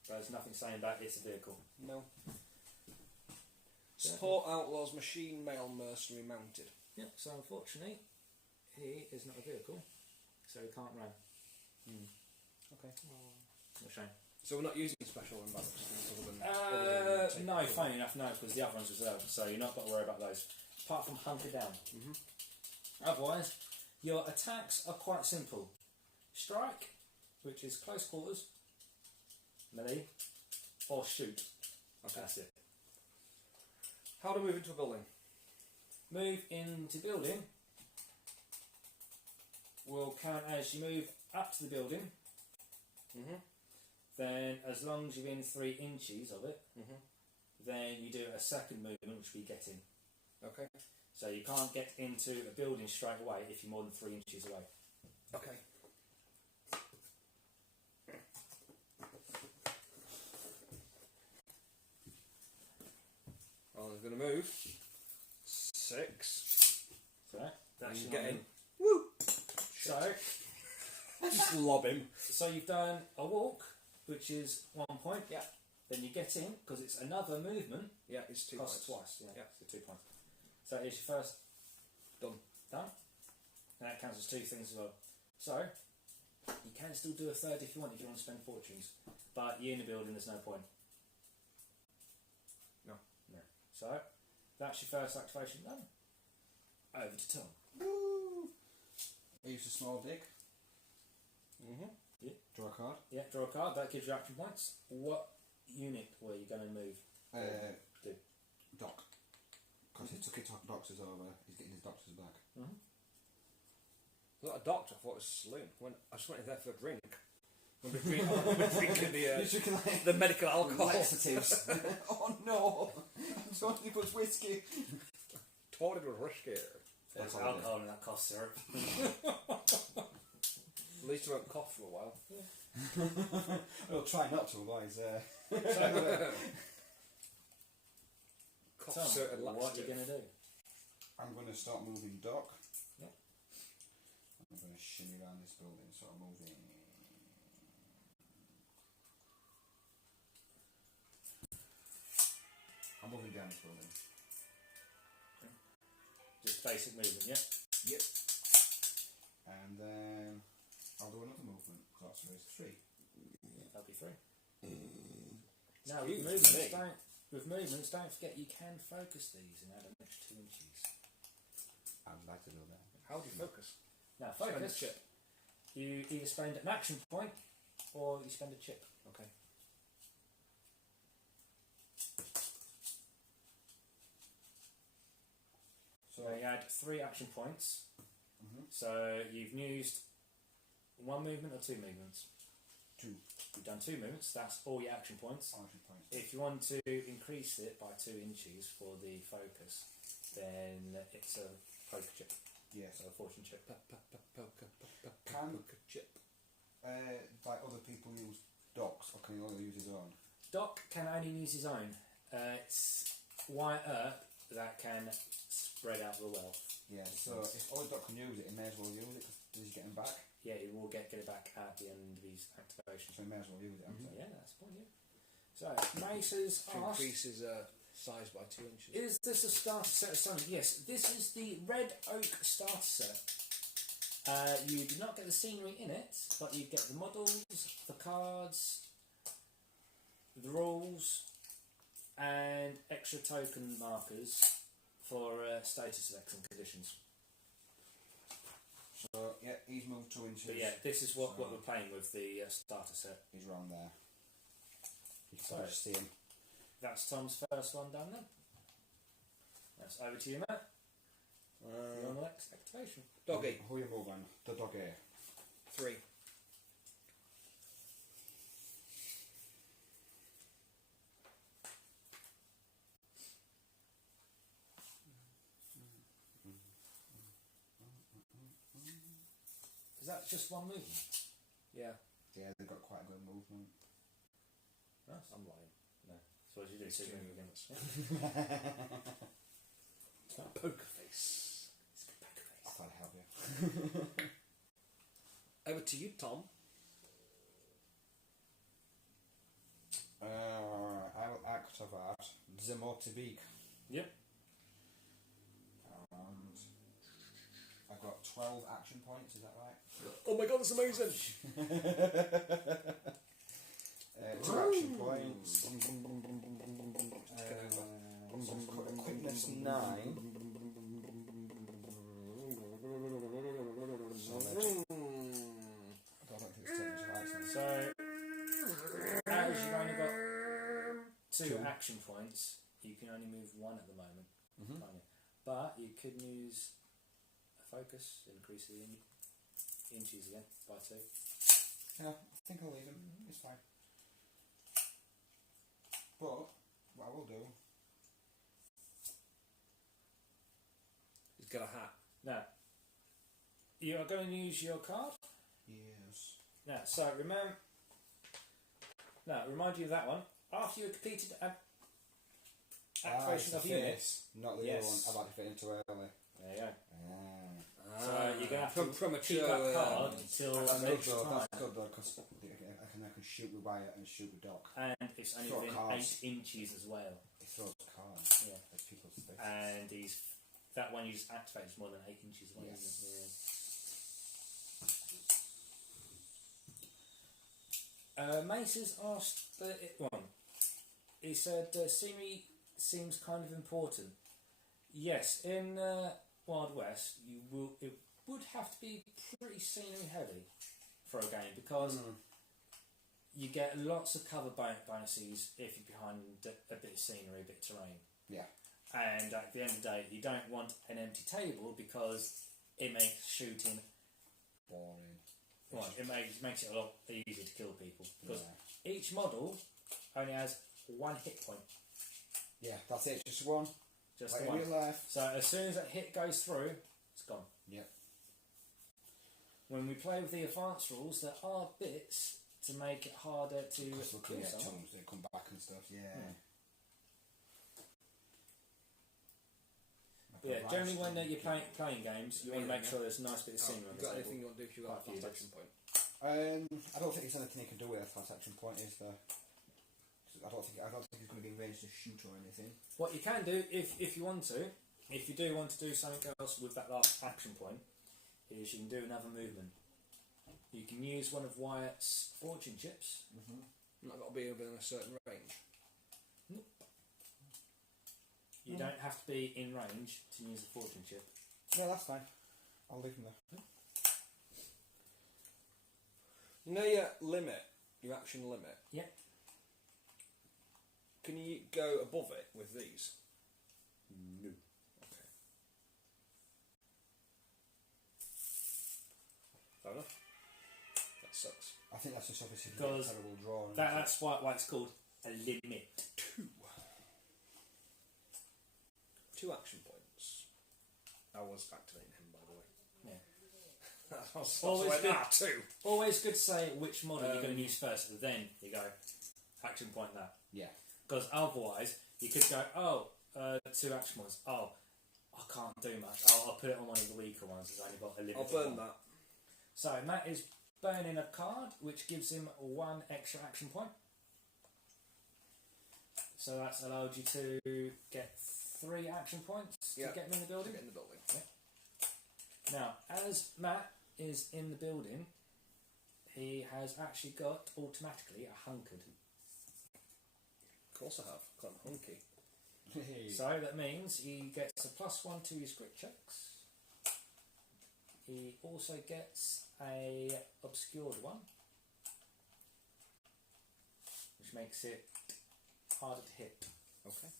there's nothing saying that it's a vehicle. No. Support outlaws machine male mercenary mounted. Yeah, so unfortunately, he is not a vehicle, so he can't run. Okay. A shame. So we're not using special imbalances other than No, funny enough, no, because the other one's reserved, so you're not got to worry about those. Apart from hunker down. Otherwise, your attacks are quite simple. Strike, which is close quarters, melee, or shoot. Okay. That's it. How to move into a building? Move into building will count as you move up to the building. Then, as long as you're in 3 inches of it, then you do a second movement, which will be get in. Okay. So you can't get into a building straight away if you're more than 3 inches away. Okay. Well, I'm going to move 6. So that's And your get in. Woo! So Just lob him. So you've done a walk, which is 1 point. Yeah. Then you get in, because it's another movement. Yeah, it's 2 Costs points. twice. Yeah. So 2 points. So it's your first Done. done. And that counts as 2 things as well. So you can still do a third if you want to spend fortunes. But you're in the building, there's no point. No. So that's your first activation done. Over to Tom. I use a small dig. Yeah. Draw a card. Yeah, draw a card, that gives you action points. What unit were you going to move? Do. Doc. Because he took it off boxes over. He's getting his doctors back. Not a doctor, I thought it was a saloon. I just went in there for a drink. I've been drinking the medical alcohol. Laxatives. Oh no! Tony puts whiskey. Thought it was risky. There's That's all it is. alcohol in that cough syrup. At least I won't cough for a while. We'll try not to, otherwise. Cough Tom, syrup and what are you laxative. going to do? I'm going to start moving Doc. Yep. I'm going to shimmy around this building, so I'm moving I'm moving down this building. Just basic movement, yeah? Yep. And then I'll do another movement. So that's raise 3. That'll be 3. Now, with movements, don't forget you can focus these and add an extra 2 inches. I'd like to do that. How do you focus? Now, Spend a focus, chip. you either spend an action point or you spend a chip. Okay. So you add 3 action points. Mm-hmm. So you've used 1 movement or 2 movements? 2 You've done 2 movements, that's all your action points. action points. If you want to increase it by 2 inches for the focus, then it's a poker chip, Yes. so a fortune chip. Can chip. like other people use docks, or can he only use his own? Doc can only use his own. It's white earth that can spread out the wealth. Yeah. So if only Doc can use it, he may as well use it because he's getting back. Yeah, he will get it back at the end of his activation. So he may as well use it. So yeah, that's the point, yeah. So, Maces To asked, increase his size by 2 inches. is this a starter set of something? Yes, this is the Red Oak starter set. You do not get the scenery in it, but you get the models, the cards, the rules, and extra token markers for status effects and conditions. So yeah, he's moved 2 inches. But yeah, this is what So we're playing with the starter set. he's round there. You can Sorry. just see him. That's Tom's first one done then. That's over to you, Matt. You're on the next activation. Doggy. Who are you moving? The doggy. 3. Is that just one movement? Yeah. Yeah, they've got quite a good movement. Nice. I'm lying. No. So what did you do? It's 2 2 movements. It's not poker face. It's a poker face. I thought I'd help you. Over to you, Tom. I will activate the Motibeak. Yep. And I've got 12 action points, is that right? Oh my god, that's amazing! 2 action points. So quickness 9. So I don't think it's taking much life. So, as you've only got 2 action points, you can only move 1 at the moment, Mm-hmm. can't you? But you could use a focus, increase the inches again by 2. Yeah, I think I'll leave him. It's fine. But what I will do. He's got a hat. Now, you are going to use your card. Yes. Now, so remind you of that one. After you've completed activation of units. Face, not the Yes. other one. I've activated too early. There you go. Ah. So you're going to have to premature keep that card until That's the good next though. time. That's good though because I can shoot with Wyatt and shoot with Doc. And it's only Throw within cards. 8 inches as well. He throws cards Yeah. at people's faces. And that one you just activates more than 8 inches away. Yes. Isn't it? Yeah. Mace has asked one. He said scenery seems kind of important. Yes, in Wild West, it would have to be pretty scenery heavy for a game because you get lots of cover bonuses if you're behind a bit of scenery, a bit of terrain. Yeah. And at the end of the day, you don't want an empty table because it makes shooting Boring. well, it makes it a lot easier to kill people because Yeah. each model only has 1 hit point. Yeah, that's it. Just one. Just Like the in one. real life. So as soon as that hit goes through, it's gone. Yep. When we play with the advanced rules, there are bits to make it harder to Because we'll kill create someone. tombs, they come back and stuff. Yeah. But yeah, generally when you're playing games, you want to make Yeah. sure there's a nice bit of scenery on You the got table. anything you want to do if you got a Quite a few fast action point? I don't think there's anything he can do with a fast action point, is there? I don't think he's going going to be in range to shoot or anything. What you can do, if you want to, if you do want to do something else with that last action point, is you can do another movement. You can use one of Wyatt's fortune chips. Not got to be within a certain range. You don't have to be in range to use the fortune chip. No, that's fine. I'll leave him there. You know your limit, your action limit? Yeah. Can you go above it with these? No. Okay. Fair enough. That sucks. I think that's just obviously a Because terrible draw. That's why it's called a limit. 2 action points. I was activating him, by the way. Yeah. I was Always like, good. 2. Always good to say which model you're going to use first. Then you go action point that. Yeah. Because otherwise you could go 2 action points. Oh, I can't do much. I'll put it on one of the weaker ones. It's only got a limit. I'll burn that. So Matt is burning a card, which gives him 1 extra action point. So that's allowed you to get 3 action points to get him in the building. Get in the building. Yeah. Now, as Matt is in the building, he has actually got automatically a hunkered. Of course I have. 'Cause I'm hunky. So that means he gets a +1 to his grit checks. He also gets a obscured one, which makes it harder to hit. Okay.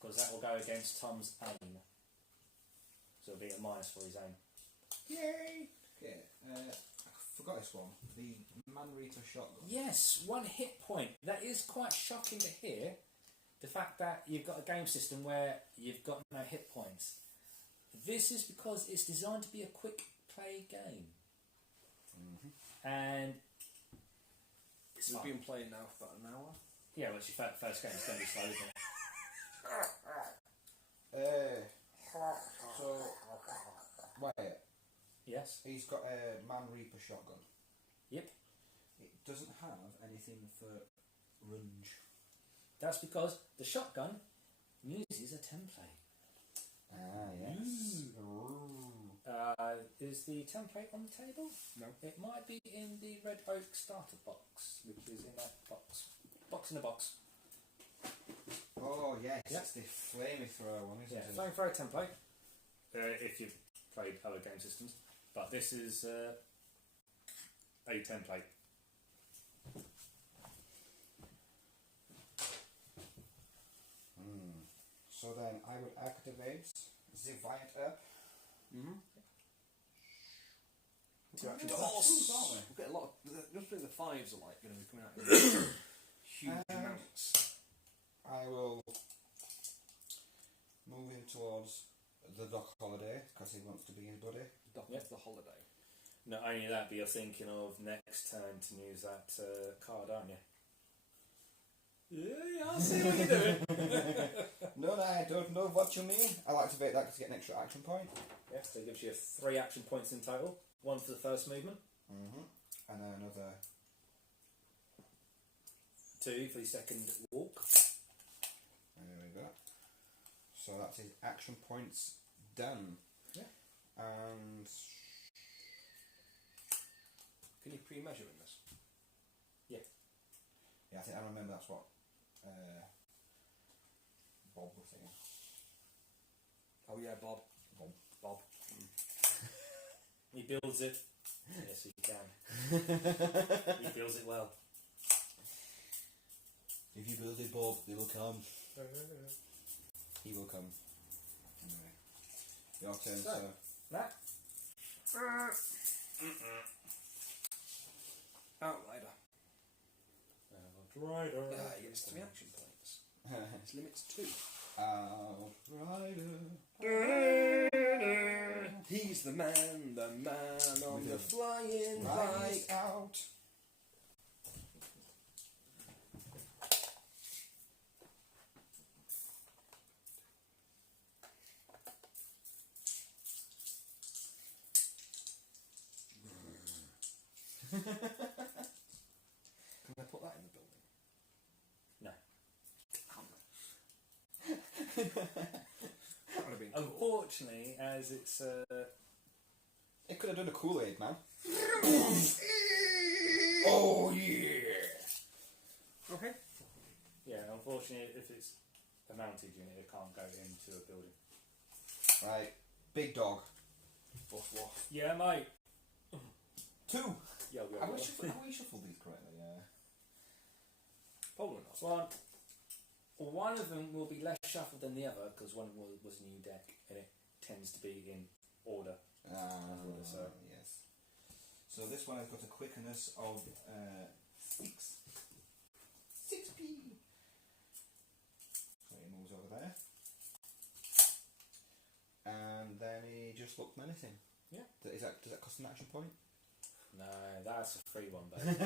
Because that will go against Tom's aim. So it'll be a minus for his aim. Yay! Okay, I forgot this one. The Man-Rita shotgun. Yes, 1 hit point. That is quite shocking to hear. The fact that you've got a game system where you've got no hit points. This is because it's designed to be a quick play game. And it's We've fun. been playing now for about an hour. Yeah, well, it's your first game. It's going to be slow, isn't it? So, Wyatt, Yes. he's got a Man-Reaper shotgun. Yep. It doesn't have anything for range. That's because the shotgun uses a template. Ah, yes. Is the template on the table? No. It might be in the Red Oak starter box, which is in that box. Box in a box. Oh, yes, Yeah. it's the flamethrower one, isn't Yeah, it? flamethrower template. If you've played other game systems, but this is a template. So then I would activate the Viator. Two action Yes. points. Aren't we? We'll get a lot of. Just think the 5s are like going to be coming out in huge amounts. I will move him towards the Doc Holiday because he wants to be his buddy. Dock Yep. of the holiday. Not only that, but you're thinking of next turn to use that card, aren't you? Yeah, I see what you're doing. No, I don't know what you mean. I'll activate that to get an extra action point. Yeah, so it gives you 3 action points in total. 1 for the first movement, And then another. 2 for the second walk. There we go. So that's his action points done. Yeah. And Can you pre-measure in this? yeah, I think I remember that's what Bob was saying. Oh yeah, Bob. Bob. He builds it. Yes, he can. He builds it well. If you build it, Bob, they will come. He will come. Anyway, your turn, So, sir. Matt? Outrider. Outrider. He gets 3 action points. His limit's 2. Outrider. He's the man on With the a flying Rise bike. out. Can I put that in the building? No. That would have been cool. Unfortunately, as it's It could have done a Kool-Aid, man. oh yeah. Okay. Yeah, unfortunately, if it's a mounted unit, it can't go into a building. Right, big dog. Woof woof. Yeah, mate. 2. Yo, yo, Have yo. we shuffled these correctly? Yeah. Probably not. One of them will be less shuffled than the other because one was a new deck and it tends to be in order. So. Yes. So this one has got a quickness of 6. 6p. So he moves over there. And then he just looks menacing. Yeah. Does that cost an action point? No, that's a free one, baby.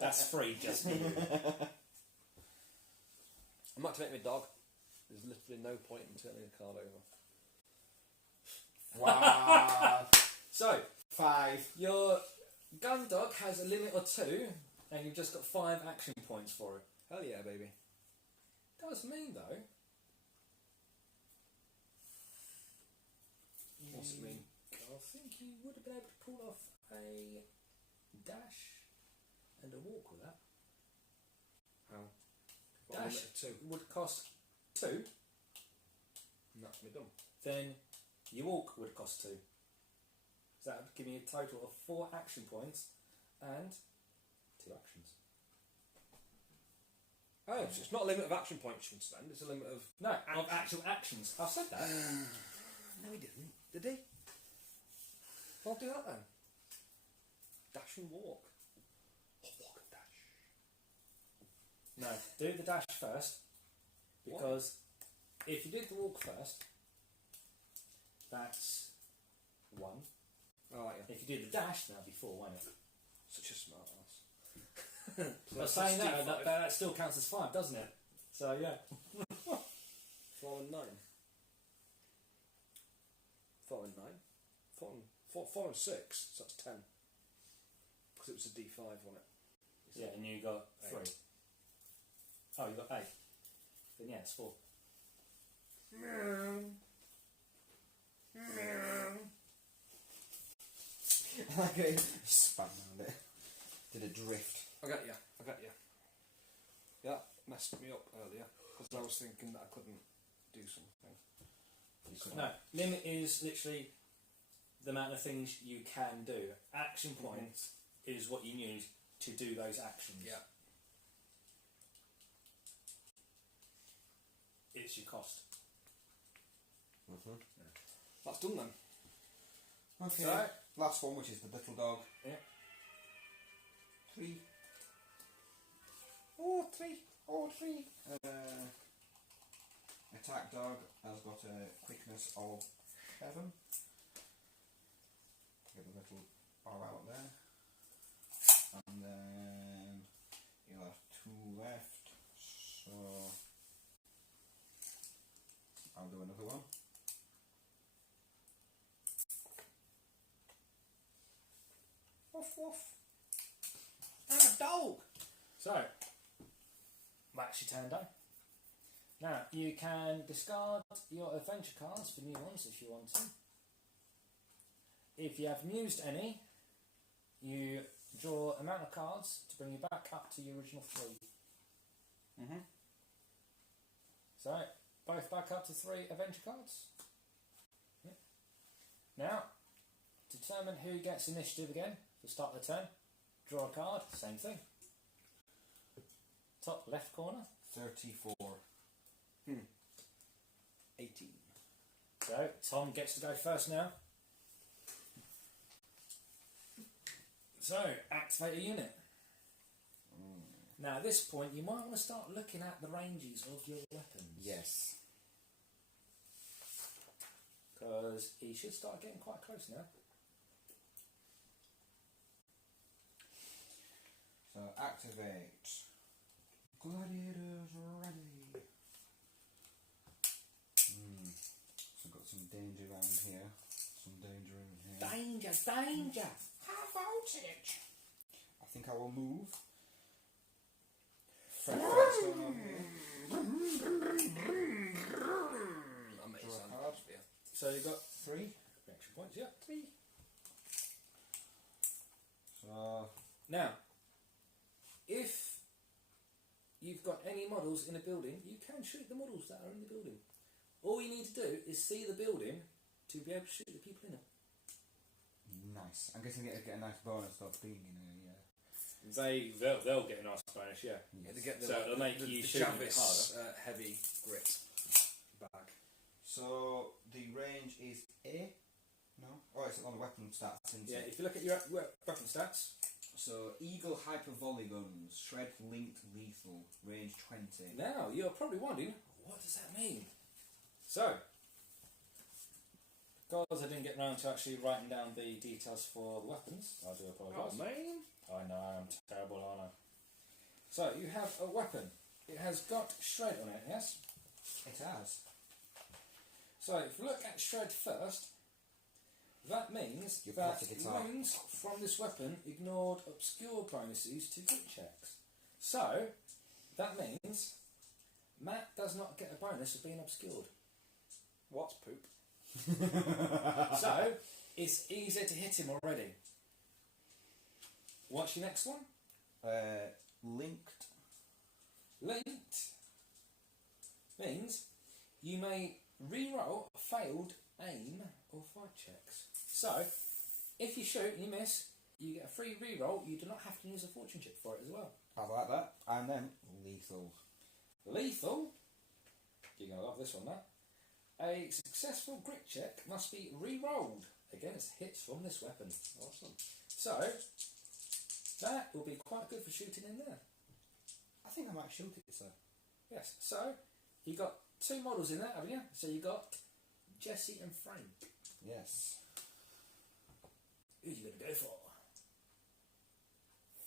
That's free, just for you. I'm not to make me dog. There's literally no point in turning a card over. Wow. So, 5. your gun dog has a limit of 2, and you've just got 5 action points for it. Hell yeah, baby. Does mean though. What's it mean? I think you would have been able to pull off a dash and a walk with that. How? Dash Limit of 2. would cost 2, And that's me done. then your walk would cost 2. So that would give you a total of 4 action points and 2 actions. Oh, so it's not a limit of action points you can spend, it's a limit of... No, of actual actions. I've said that. No, he didn't. Did he? Well, I'll do that then. Dash and walk. Walk and dash. No, do the dash first. Because if you did the walk first, that's 1. Oh, right, yeah. If you did the dash, that'd be 4, won't it? Such a smart ass. But saying that still counts as 5, doesn't it? So, yeah. 4 and 9. 4 and 9. 4 and 6, so that's 10. Because it was a D5, wasn't it? Yeah, and you got 3. 8. Oh, you got 8. Then yeah, it's 4. I like it. Span around it. Did a drift. I got you. Yeah, messed me up earlier. Because I was thinking that I couldn't do something. No, limit is literally the amount of things you can do. Action points is what you use to do those actions. Yeah. It's your cost. That's done then. Okay. So, Last one, which is the little dog. yeah. 3. Oh, 3. Oh, 3. Attack dog has got a quickness of 7. Get the little bar out there. And then you'll have 2 left. So I'll do another one. Woof woof. I'm a dog. So, that's your turn done. Now, you can discard your adventure cards for new ones if you want to. If you have used any, you draw an amount of cards to bring you back up to your original 3. So, both back up to 3 adventure cards. Yeah. Now, to determine who gets initiative again, to start the turn, draw a card, same thing. Top left corner. 34. 18. So, Tom gets to go first now. So, activate a unit. Now, at this point, you might want to start looking at the ranges of your weapons. Yes. Because he should start getting quite close now. So activate. Gladiators ready. So got some danger around here. Danger, danger! High voltage. I think I will move. Fred Flintstone on here. Amazing. Draw a card. Yeah. So you've got 3 reaction points. Yeah, 3. So, Now, if you've got any models in a building, you can shoot the models that are in the building. All you need to do is see the building to be able to shoot the people in it. nice. I'm guessing get a nice bonus for being in a, They'll get a nice bonus, yeah. Yeah, they get the, So it'll make you shoot a bit Javis heavy grit bag. So, the range is A? No? Oh, it's on the weapon stats, isn't Yeah, it? if you look at your weapon stats, So, Eagle Hyper Volley Guns, Shred Linked Lethal, range 20. now you're probably wondering, what does that mean? So, because I didn't get round to actually writing down the details for the weapons, I do apologise. man. I know, I'm terrible, aren't I? So, you have a weapon. It has got shred on it, yes? It has. So, if you look at shred first, that means Your that classic guitar. wounds from this weapon ignored obscure bonuses to grit checks. So, that means Matt does not get a bonus for being obscured. What's poop? So, it's easier to hit him already. What's your next one? Linked. Linked means you may re-roll failed aim or fight checks. So, if you shoot and you miss, you get a free re-roll. You do not have to use a fortune chip for it as well. I like that. And then Lethal. Lethal, you're going to love this one, Matt. A successful grit check must be re-rolled against hits from this weapon. Awesome. So, that will be quite good for shooting in there. I think I might shoot it, sir. Yes, so you got 2 models in there, haven't you? So you got Jesse and Frank. Yes. Who are you going to go for?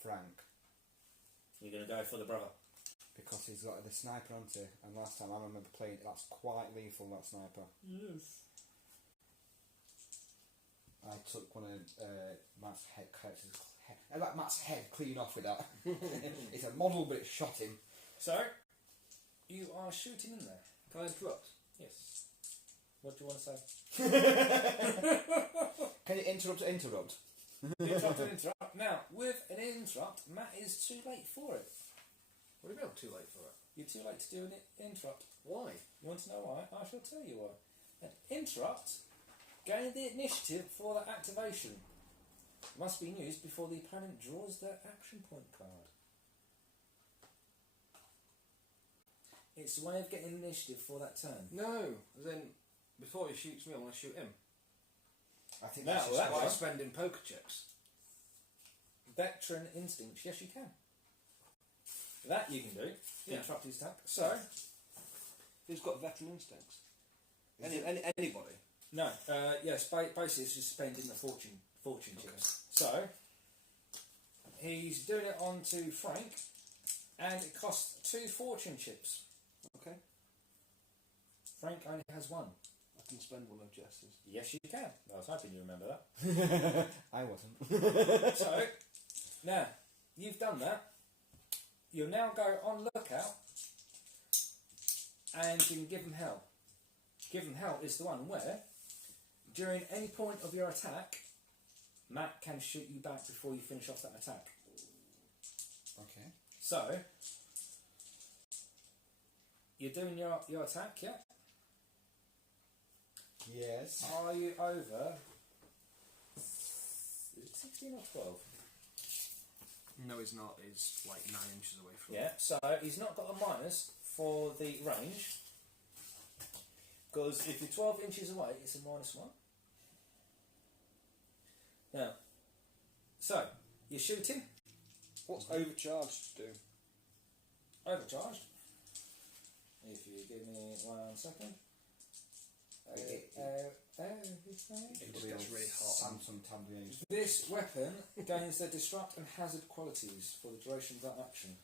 Frank. You're going to go for the brother. Because he's got the sniper onto it, and last time I remember playing it, that's quite lethal, that sniper. Yes. I took one of Matt's Matt's head clean off with that. It's a model, but it shot him. So, you are shooting in there. Can I interrupt? Yes. What do you want to say? Can you interrupt? Interrupt and interrupt. Now, with an interrupt, Matt is too late for it. What do you mean I'm too late for it? You're too late to do an interrupt. Why? You want to know why? I shall tell you why. An interrupt, gain the initiative for that activation. Must be used before the opponent draws their action point card. It's a way of getting initiative for that turn. No, as in, before he shoots me, I want to shoot him. I think Now, that's well, just that By one- spending poker chips. Veteran instincts, yes you can. That you can do. Yeah. Interrupt his attack. So, Who's got veteran instincts? Is Anybody? no, yes, basically it's just spending the fortune chips. So, he's doing it onto Frank, and it costs 2 fortune chips. Okay. Frank only has 1. I can spend one of Jess's. Yes, you can. I was hoping you remember that. I wasn't. So, now, you've done that. You'll now go on lookout, and you can give him hell. Give him hell is the one where, during any point of your attack, Matt can shoot you back before you finish off that attack. Okay. So, you're doing your attack, yeah? Yes. Are you over? Is it 16 or 12? No, he's not. He's like 9 inches away from Yeah, so he's not got a minus for the range. Because if you're 12 inches away, it's a -1. Now, so, you're shooting, What's overcharged do? overcharged. If you give me 1 second. It just gets really hot. Samsung También. This weapon gains the disrupt and hazard qualities for the duration of that action.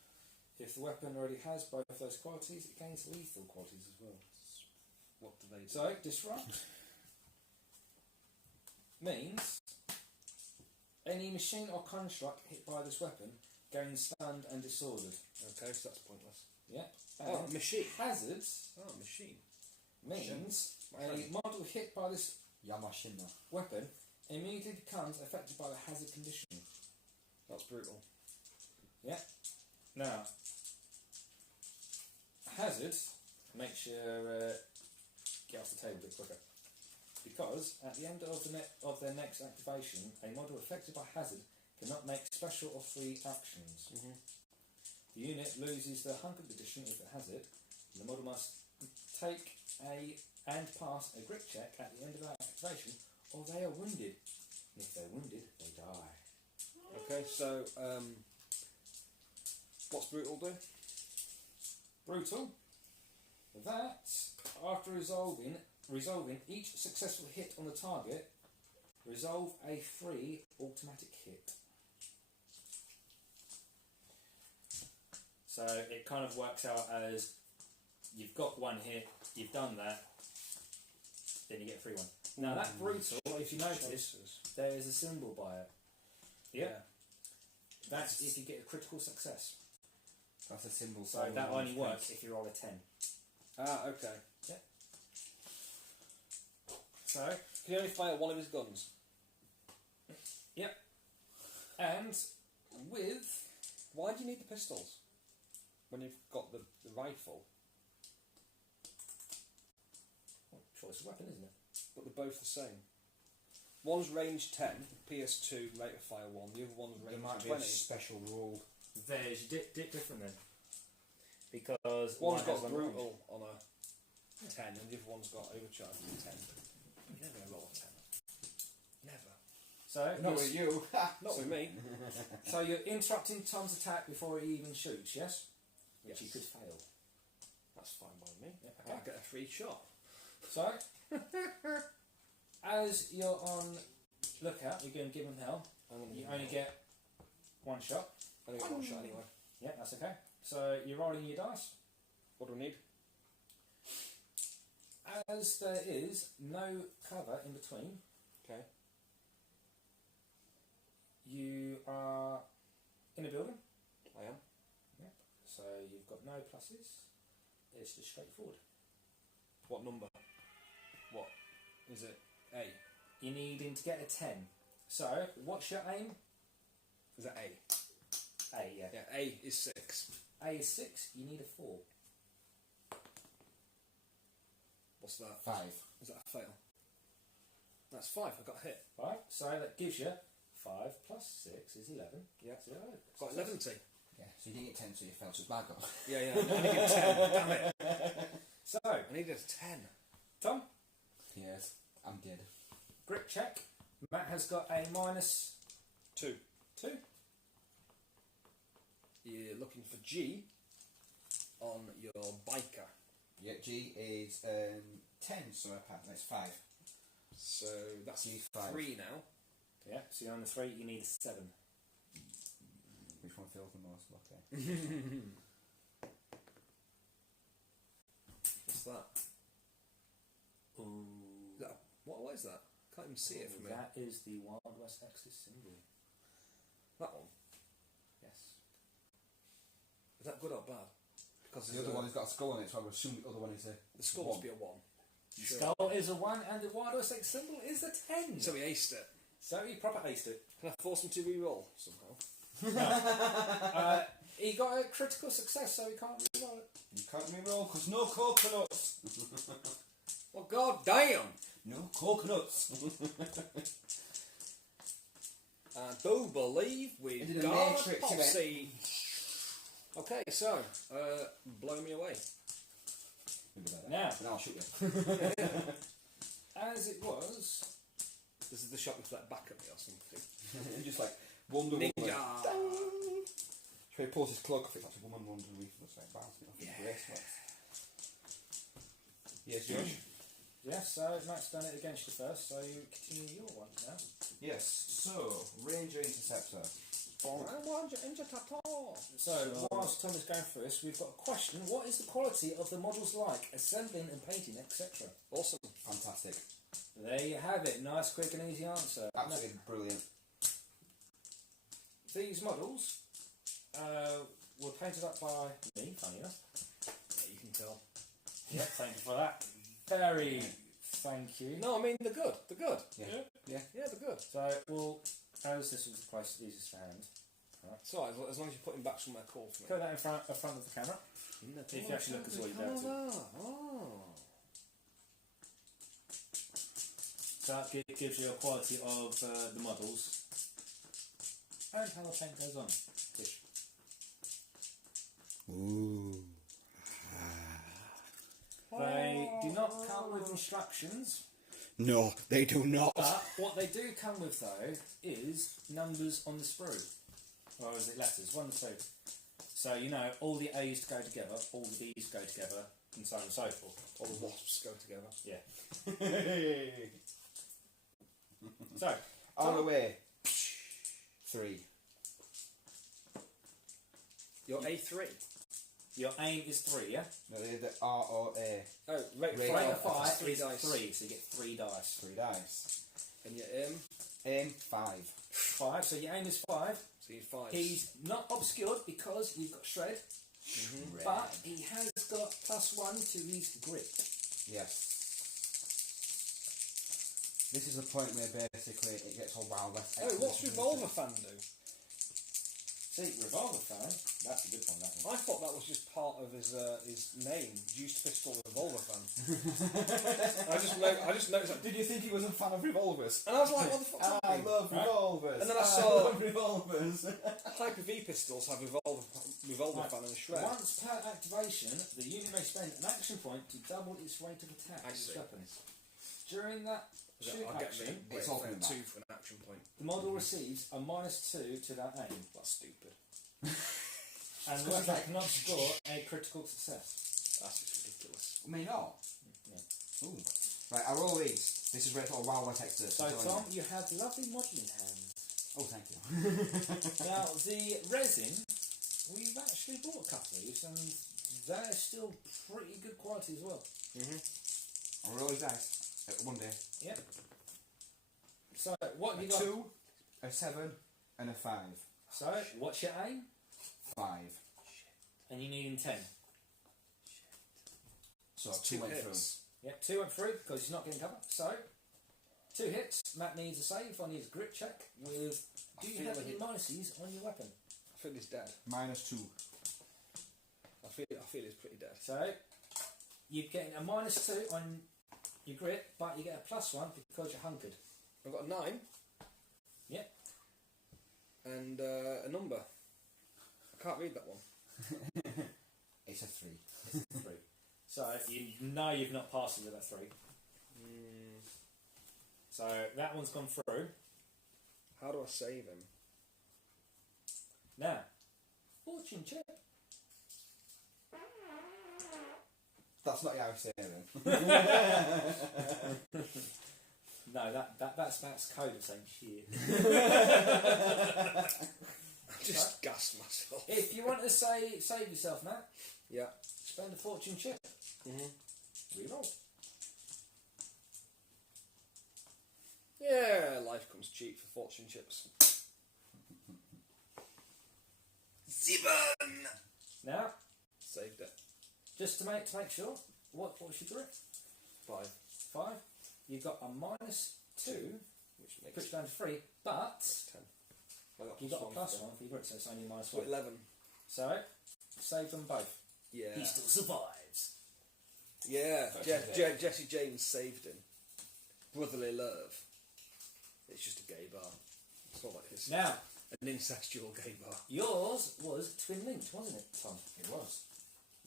If the weapon already has both those qualities, it gains lethal qualities as well. What do they do? So, disrupt means any machine or construct hit by this weapon gains stunned and disordered. Okay, so that's pointless. Yeah. Oh, And machine. hazards Oh, machine. means Machine. a model hit by this Yamashina. weapon immediately becomes affected by the hazard condition. That's brutal. Yeah. Now, hazard makes you get off the table a bit quicker. Because at the end of their next activation, a model affected by hazard cannot make special or free actions. Mm-hmm. The unit loses the hunger condition if it has it, and the model must take and pass a grit check at the end of that activation, or they are wounded. And if they're wounded, they die. Okay, so what's brutal do? Brutal. That, after resolving each successful hit on the target, resolve a free automatic hit. So it kind of works out as you've got one hit, you've done that, then you get a free one. Now that brutal, if you notice, there is a symbol by it. Yeah. That's if you get a critical success. That's a symbol. So that only works if you roll a 10. Ah, okay. Yeah. So, Can you only fire one of his guns? yep. And with Why do you need the pistols when you've got the rifle? choice of weapon, isn't it? But they're both the same. One's range 10, PS2, rate of fire 1. The other one's There range might be a 20. special rule. There's different then. Because One's one has got one brutal on a 10 and the other one's got overcharge on a 10. You're never going to roll a 10. Never. So Not with you. Not with me. So you're interrupting Tom's attack before he even shoots, yes? Which Yes. you could fail. That's fine by me. Yeah, I okay. get a free shot. So, as you're on lookout, you're going to give him hell. You only get one shot. I only get one shot anyway. Yeah, that's okay. So you're rolling your dice. What do I need? As there is no cover in between, Okay. you are in a building. I am. Yep. So you've got no pluses. It's just straightforward. What number? What is it? A. You need him to get a 10. So, what's your aim? Is that A? A, yeah. Yeah, A is 6. A is 6, you need a 4. What's that? 5. Is that a fail? That's 5. I got hit. Right? So that gives you 5 plus 6 is 11. Yeah. So, Got 11 T. Yeah, so you didn't get 10, so you fell, so it's bad goal. Yeah, yeah. I needed 10. Damn it. So, I needed a 10. Tom, Yes, I'm dead. grit check. Matt has got a minus 2. 2. You're looking for G on your biker. Yeah, G is 10, so that's 5. So that's G 5. 3 now. Yeah, so you're on the 3, you need a 7. Which one feels the most lucky? What's that? Ooh. What is that? Can't even see it from here. That is the Wild West Exodus symbol. That one. Yes. Is that good or bad? Because The other one has got a skull on it, so I would assume the other one is a... the skull must be a 1. The Sure. skull is a 1 and the Wild West Exodus symbol is a 10. So we aced it. So he proper aced it. Can I force him to re-roll somehow? He got a critical success, so he can't re-roll it. You can't re-roll, because no coconuts! Well, god damn! No coconuts! I do believe It we've did a got matrix, a you went. posse. Okay, so, blow me away. Now, And I'll shoot you. as it was, This is the shot with that back at me or something. Just like Wonder Woman. Ninja! So he pulls his cloak off, it's like a woman runs underneath and it's like bouncing off his bracelet. Yes, George? yes, so Matt's done it against you first, so you continue your one now. Yes, so, Ranger Interceptor. I want your ninja tattoo! So, whilst Tom is going through this, we've got a question. What is the quality of the models like? Assembling and painting, etc. Awesome. Fantastic. There you have it. Nice, quick and easy answer. Absolutely brilliant. These models were painted up by me, funny enough. Yeah, you can tell. Yeah, thank you for that. Very thank you. No, I mean they're good. They're good. Yeah. Yeah, they're good. So, well, as this was the place easiest to hand, It's alright, as long as you put him back somewhere cool for me. put that in front of the camera. If you actually look as well, you'd be able to. Oh. So that gives you a quality of the models and how the paint goes on. Which Ooh. they do not come with instructions, No, they do not. but what they do come with though is numbers on the sprue. Or is it letters? 1 and 2. So you know all the A's go together, all the B's go together, and so on and so forth. All the wasps go together. Yeah. So On the way. 3. You're A3. your aim is 3, yeah? No, they're the R or A. Oh, rate Rate Rate of of fire 5 3 is dice. 3, so you get 3 dice. 3 dice. And your aim, Aim 5. 5, so your aim is 5. so you 5. He's not obscured because you've got shred, Red. but he has got +1 to his grip. Yes. This is the point where basically it gets all wild west. Oh, what's Revolver Fan do? See, revolver fan, that's a good one, that one. I thought that was just part of his name, Juiced Pistol Revolver Fan. I just noticed that. Did you think he was a fan of revolvers? And I was like, what the fuck's I happening? love Right. revolvers. And then I I saw- love revolvers. Hyper-V pistols have Revolver Right. Fan and a shred. Once per activation, the unit may spend an action point to double its rate of attack I with see. its weapon. During that shoot I'll get action, me. It's Wait, all for coming 2 back. for an action point. the model receives a -2 to that aim. That's stupid. And the weapon cannot score a critical success. That's just ridiculous. May not. Yeah. Ooh. Right, I roll these. This is where it's all wild west extra. So Tom, you have lovely modelling hands. Oh, thank you. Now the resin, we've actually bought a couple of these and they're still pretty good quality as well. I'll roll these dice. One day. Yep. So what have A you got? 2, a 7, and a 5. So what's your aim? 5. And you need 10. So It's 2 went hits. Yep, 2 went through because he's not getting cover. So 2 hits. Matt needs a save. I need a grit check with. Do you feel have like any it- minuses on your weapon? I feel he's dead. through. -2. I feel he's pretty dead. So you're getting a -2 on your grit, but you get a +1 because you're hunkered. I've got a 9. Yep. And a number. I can't read that one. It's a 3. 3. So you know you've not passed it with that 3. So that one's gone through. How do I save him? Now, fortune check. That's not how I say it then. No, that's code of saying shit. I just gassed myself. If you want to save yourself, Matt, Yeah. spend a fortune chip. Reroll. Yeah, life comes cheap for fortune chips. 7! Now, Saved it. just to make sure, what's your grit? 5. 5. You've got a -2, Which push makes down to 3, but 10. I you've got a +1 +1 for your grit, so it's only So -1. 11. So, save them both. Yeah. He still survives. Yeah. Okay. Jesse James saved him. Brotherly love. It's just a gay bar. It's not like this. Now, An incestual gay bar. yours was twin linked, wasn't it, Tom? It was.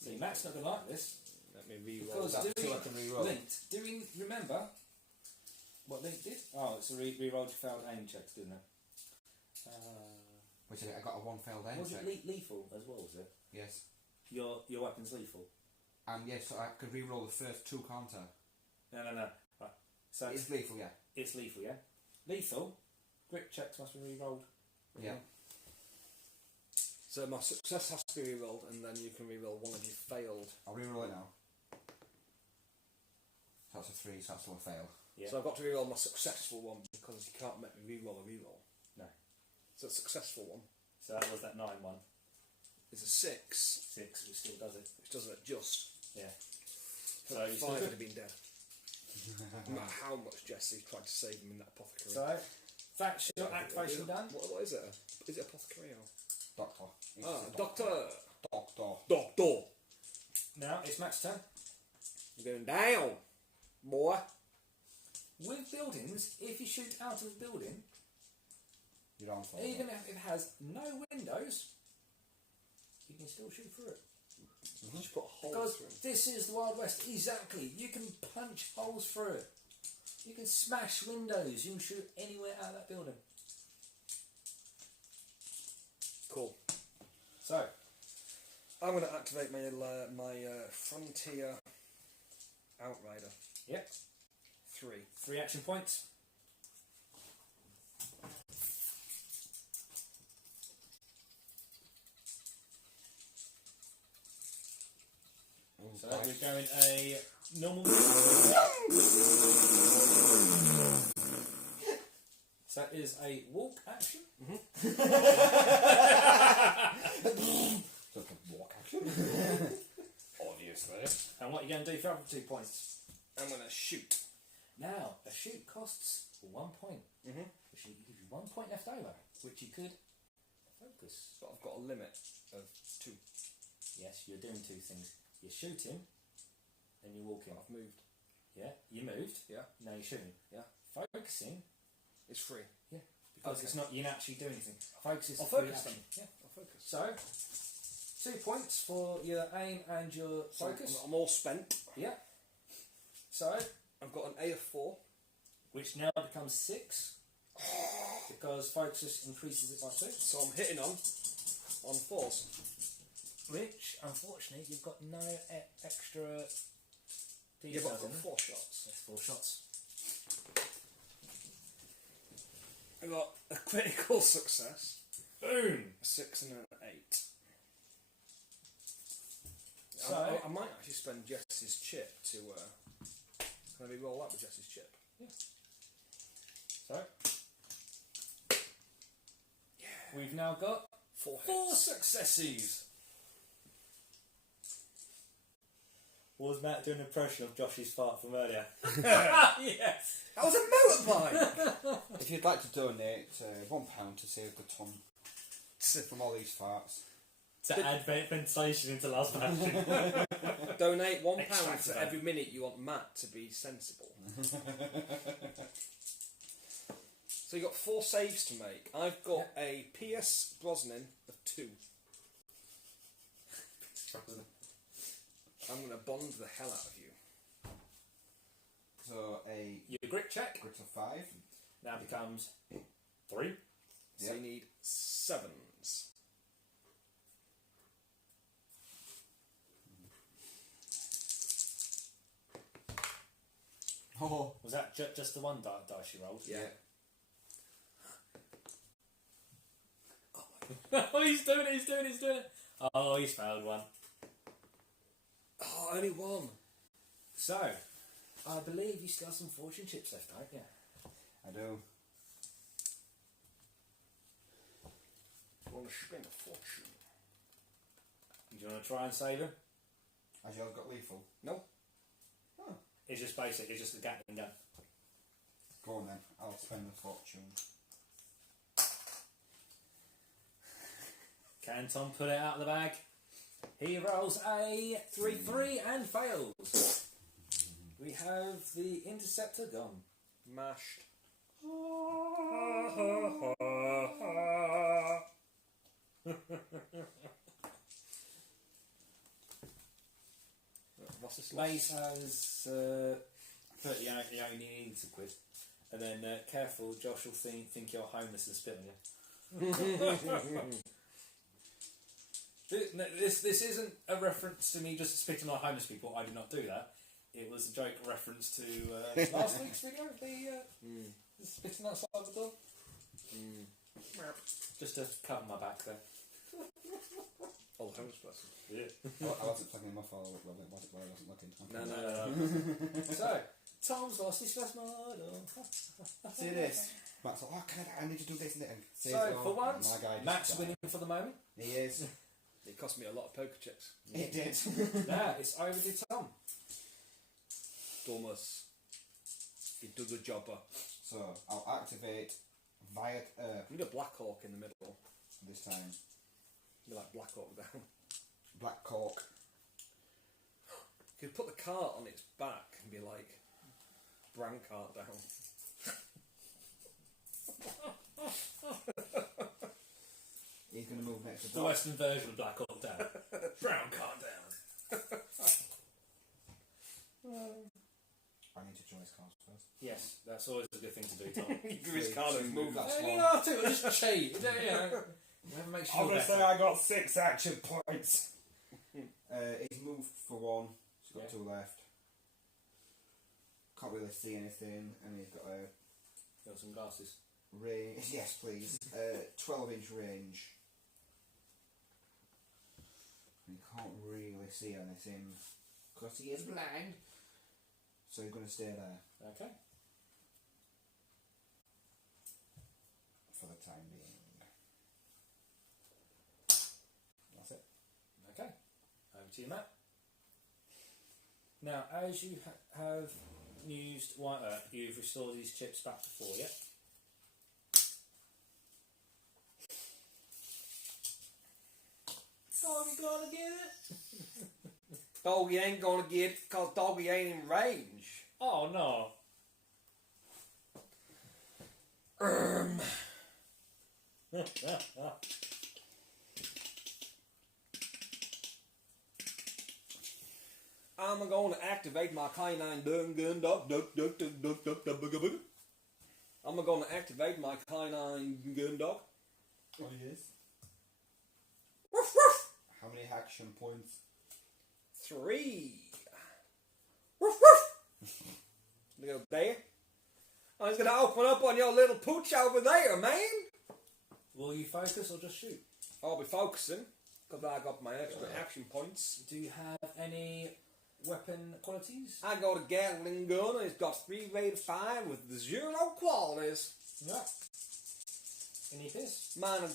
See, Matt's not going to like this. Let me re-roll Because that. That's 2 I can re-roll. Linked. Do we remember what Link did? Oh, it's a re-rolled your failed aim checks, didn't it? Which I got a 1 failed aim Was check. it lethal as well, was it? Yes. Your weapon's lethal? And yes, so I could re-roll the first 2 counter. No. Right. So It's lethal, yeah. it's lethal, yeah? Lethal, grit checks must be re-rolled. Yeah. So my success has to be re-rolled, and then you can re-roll one of your failed. I'll re-roll it now. So that's a 3, so that's still a fail. Yeah. So I've got to re-roll my successful one because you can't make me re-roll a re-roll. No. So a successful one. So that was that 9 one. is a 6. 6, which still does it. Which doesn't adjust. Yeah. So So you 5 still would good? have been dead. No matter how much Jesse tried to save him in that apothecary. So that's your activation done. What is it? Is it apothecary or? Doctor. It's Ah, a doctor! Doctor. Now it's Matt's turn. You're going down, boy. With buildings, if you shoot out of a building, You're on for even if it has no windows, you can still shoot through it. Just put a hole Because through him. this is the Wild West. Exactly. You can punch holes through it. You can smash windows. You can shoot anywhere out of that building. Cool. So, I'm going to activate my Frontier Outrider. yep, 3. 3 action points. So we're going a normal. So that is a walk action. So it's a walk action. Obviously. And what are you going to do for the other 2 points? I'm going to shoot. Now, a shoot costs 1 point. Mm-hmm. Which gives you 1 point left over, which you could focus. But I've got a limit of 2. Yes, you're doing 2 things. You're shooting, and you're walking. I've moved. Yeah, you moved. Yeah. Now you're shooting. Yeah. Focusing. It's free. Yeah. Because Okay. it's not you actually do anything. Focus is I'll free focus action. then. Yeah. I'll focus. So, 2 points for your aim and your focus. I'm all spent. Yeah. So, I've got an A of 4. which now becomes 6 because focus increases it by 2. So I'm hitting on 4s. Which, unfortunately, you've got no extra Yeah, details but I've got in there. 4 shots. That's 4 shots. I got a critical success, Boom! a 6 and an 8. So- I might actually spend Jess's chip to. Can I re-roll that with Jess's chip? So, we've now got 4 4 hits. successes. Was Matt doing an impression of Josh's fart from earlier? Yes! That was a motorbike! If you'd like to donate £1 to save the ton from all these farts, To add ventilation into Last Bastion. Donate £1 Extract for that. every minute you want Matt to be sensible. So you got 4 saves to make. I've got a Pierce Brosnan of 2. I'm going to bond the hell out of you. so a Your grit check grit of 5. now becomes 3. So Yep. you need 7s. Oh, Was that just the one dice you rolled? Yeah. Oh, he's doing it! Oh, he's failed one. Oh, only 1. So, I believe you still have some fortune chips left, don't you? I do. I want to spend a fortune. Do you want to try and save him? Has yours got lethal? No. It's just basic, it's just the Gatling gun. Go on then, I'll spend the fortune. Can Tom put it out of the bag? He rolls a 3-3 and fails. We have the interceptor gone. Mashed. What's this Mace has 30, he only needs a quid. And then careful, Josh will think you're homeless and spit on you. This isn't a reference to me just spitting on homeless people. I did not do that. It was a joke reference to last week's video, the spitting outside the door. Just to cover my back there. Oh, the homeless person. Yeah. I wasn't plugging him off, I wasn't looking. No. So, Tom's lost his first model. See this? Matt's like, oh, I need to do this and that. So, for once, my guy just Matt's died. winning for the moment. He is. It cost me a lot of poker chips. It did. Now it's over to Tom. Thomas. You do the jobber. So I'll activate via We need a Black Hawk in the middle. this time. Be like Black Hawk down. Black cork. You could put the cart on its back and be like Brand cart down. He's going to move next to The Doc. Western version of Black Hawk Down. Brown card down. I need to draw his cards first. Yes, that's always a good thing to do, Tom. You give his card and move that You slot. know, too, just cheat. You know, whatever makes you feel Obviously, better. I got 6 action points. He's moved for 1. He's got Yeah. 2 left. Can't really see anything, and he's got a Got some glasses. range. Yes, please. 12-inch range. And he can't really see anything because he is blind. So he's going to stay there Okay. for the time being. That's it. Okay. Over to you, Matt. Now, as you have used White Earth, you've restored these chips back to 4, yeah? Doggy gonna get it? Doggy ain't gonna get it because Doggy ain't in range. Oh no. I'm going to activate my canine dun gun dog duck duck duck duck duck duck booga booga. I'm going to activate my canine gun dog. Oh, yes. Woof woof. How many action points? 3. Woof woof. Little there. I was going to open up on your little pooch over there, man. Will you focus or just shoot? I'll be focusing because I got my extra action points. Do you have any weapon qualities? I got a Gatling gun and it's got 3 rate of 5 with 0 qualities. Yeah. Any pierce? Mine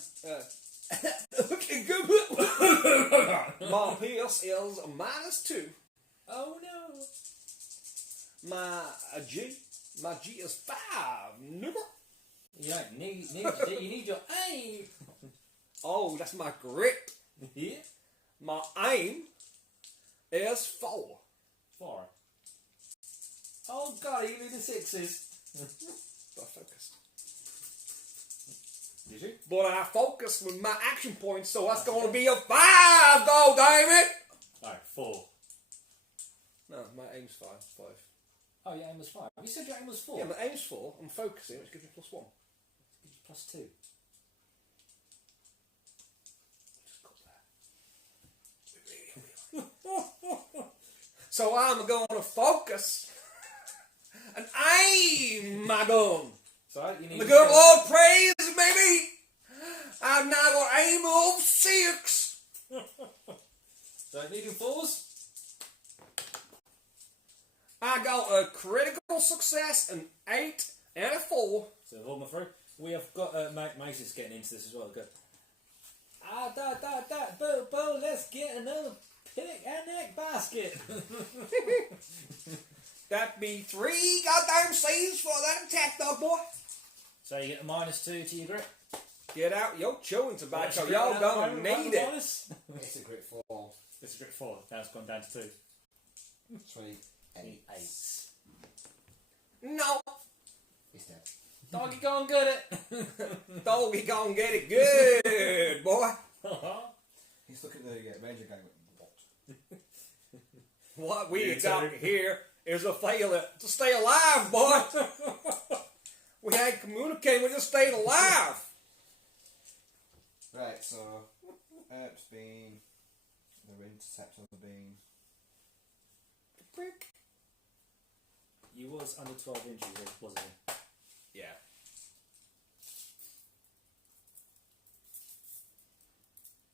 my pierce is a -2. Oh no. My G is 5. Nigga. You don't need you need your aim. Oh, that's my grip. Yeah. My aim is 4. 4. Oh god, you need the 6s. But I focused. Did you? But I focused with my action points, so that's going to be a 5. Go, damn it! Alright, 4. No, my aim's 5. Oh, your aim was 5. You said your aim was 4. Yeah, my aim's 4. I'm focusing, which gives me +1. Gives you +2. So I'm going to focus and aim my gun. So you need The to good kill- Lord praise, baby. I've now got aim of 6. So you need 4s? I got a critical success, an 8 and a 4. So hold my through. We have got Mace is getting into this as well. Good. Boo, let's get another picnic basket. That'd be 3 goddamn saves for that attack, dog boy. So you get a -2 to your grip. Get out your chewing tobacco. Actually, Y'all at the gonna moment, need right, it. bonus? It's a grit 4. It's a grip 4. Now it's gone down to 2. 3. 8. 8s. No. He's dead. Doggy, go and get it. Doggy gonna get it good, boy. He's looking at the ranger guy with what? What we You got too. here is a failure to stay alive, boy. We ain't communicating, we just stayed alive. Right, so Earp's been, the interceptors have been. Prick. You was under 12 inches, wasn't you? Yeah.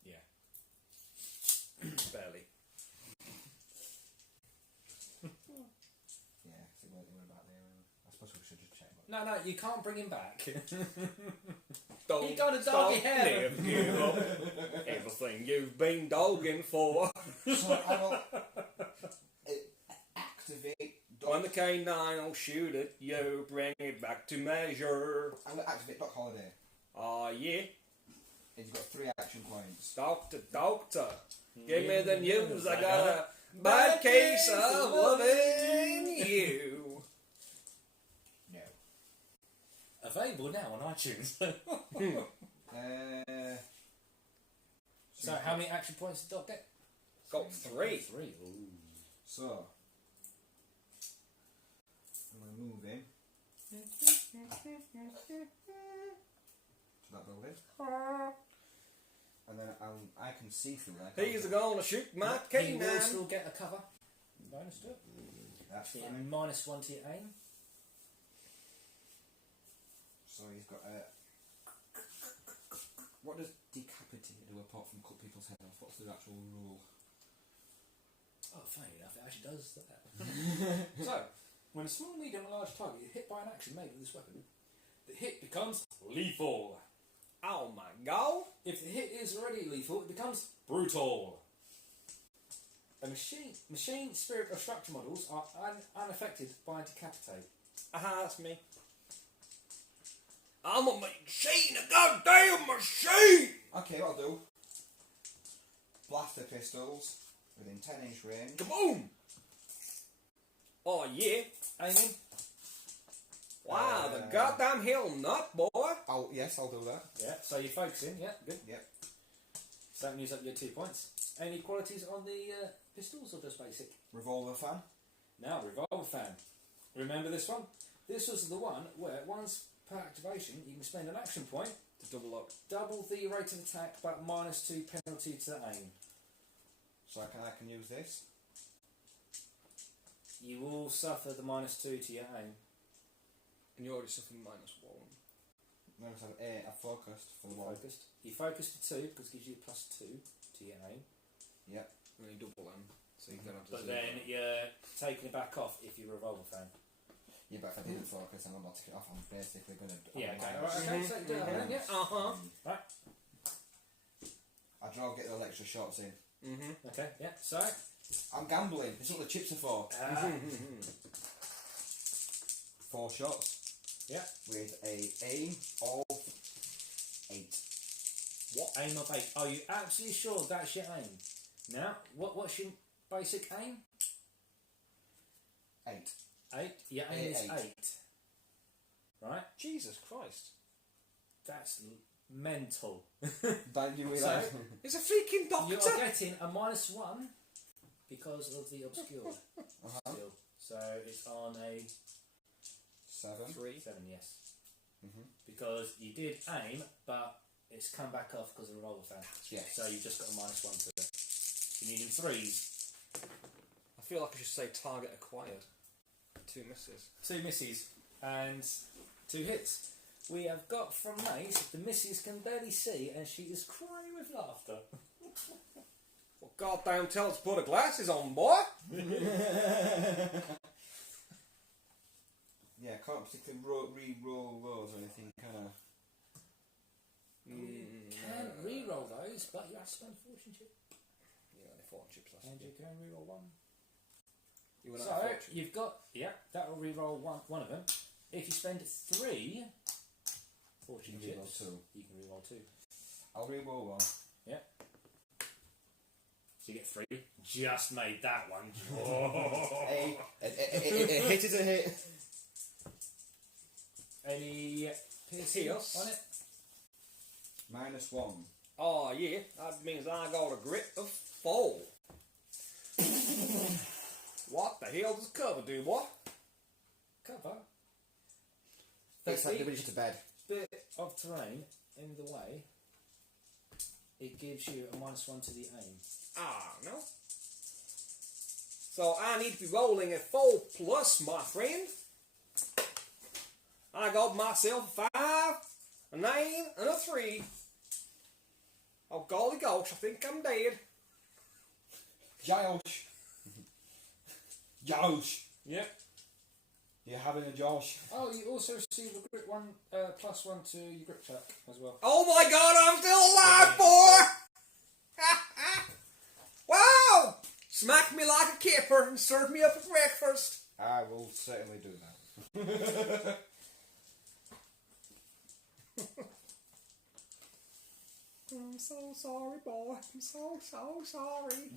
Yeah. Barely. Yeah, so he went about there. I suppose we should just check. No, you can't bring him back. Don't He got a stop, doggy hair. never give up everything you've been dogging for. So I will activate. When the K9 will shoot at you, bring it back to measure. I'm going to activate Doc Holiday. Oh yeah, He's got 3 action points. doctor, give me the news. I got a bad case of loving you. No. Available now on iTunes. So how many action points did Doc get? Got 3. 3. Ooh. So I'm going to move in to that building, and then I can see through that. He's gonna shoot my He will K9. still get a cover. Bonus to it. That's fine. And -1 to your aim. So he's got a. What does decapitate do apart from cut people's head off? What's the actual rule? Oh, funny enough, it actually does that. So, when a small, medium, or large target is hit by an action made with this weapon, the hit becomes lethal. Oh my god. If the hit is already lethal, it becomes brutal. A machine, spirit, or structure models are unaffected by decapitate. Aha, that's me. I'm a machine, a goddamn machine! Okay, what I'll do. Blaster pistols within 10-inch range. Kaboom! Oh yeah. Aiming. Wow, the goddamn hell nut, boy. Yes, I'll do that. Yeah, so you're focusing, yeah, good. Yep. So that use up your 2 points. Any qualities on the pistols or just basic? Revolver fan. Now, revolver fan. Remember this one? This was the one where once per activation you can spend an action point To double up. double the rate of attack but -2 penalty to aim. So I can use this. You will suffer the -2 to your aim. And you already suffered -1. Notice I've focused for the wall. Focused. You focus to 2 because it gives you +2 to your aim. Yep. And you double them. So you get up to But 0. then you're taking it back off if you're a revolver fan. Yeah, but if I didn't focus and I'm not taking it off, I'm basically going to. Yeah, okay. Alright, okay, so do that then, yeah. Uh-huh. Right. I'd rather get those extra shots in. Mm-hmm. Okay, yeah. So, I'm gambling. It's what the chips are for. 4 shots. yeah. With a aim of 8. What aim of 8? Are you absolutely sure that's your aim? Now, what's your basic aim? 8. 8. Your aim is 8. Right? Jesus Christ. That's mental. Don't you So, realise? It's a freaking doctor! You're getting a -1 because of the obscured skill. So it's on a 7. 3. 7, yes. Mhm. Because you did aim, but it's come back off because of the revolver fan. Yes. So you've just got a -1 to it. You're needing 3s. I feel like I should say target acquired. 2 misses. 2 misses and 2 hits. We have got from Mace, the missus can barely see and she is crying with laughter. Well, goddamn tell us to put her glasses on, boy! Yeah, can't particularly re-roll those or anything, can I? You can re-roll those, but you have to spend a fortune chip. Yeah, only 4 chips left. And you can re-roll 1. You went So out of fortune. you've got, yeah, that will re-roll one of them. If you spend 3 fortune You can re-roll chips, 2. you can re-roll 2. I'll re-roll 1. Yeah. So you get 3. Just made that one. A hit is a hit. Any piercing Pierce. on it? -1. Oh, yeah, that means I got a grit of 4. What the hell does cover do, boy? Cover. It's like Each giving you to bed. bit of terrain in the way, it gives you a -1 to the aim. Ah, no. So I need to be rolling a 4+, my friend. I got myself a 5, a 9, and a 3. Oh, golly gosh, I think I'm dead. Josh. Josh. Yep. You having a Josh. Oh, you also receive a grip one +1 to your grip check as well. Oh my god, I'm still alive, boy! Wow! Smack me like a kipper and serve me up for breakfast. I will certainly do that. I'm so sorry, boy. I'm so sorry.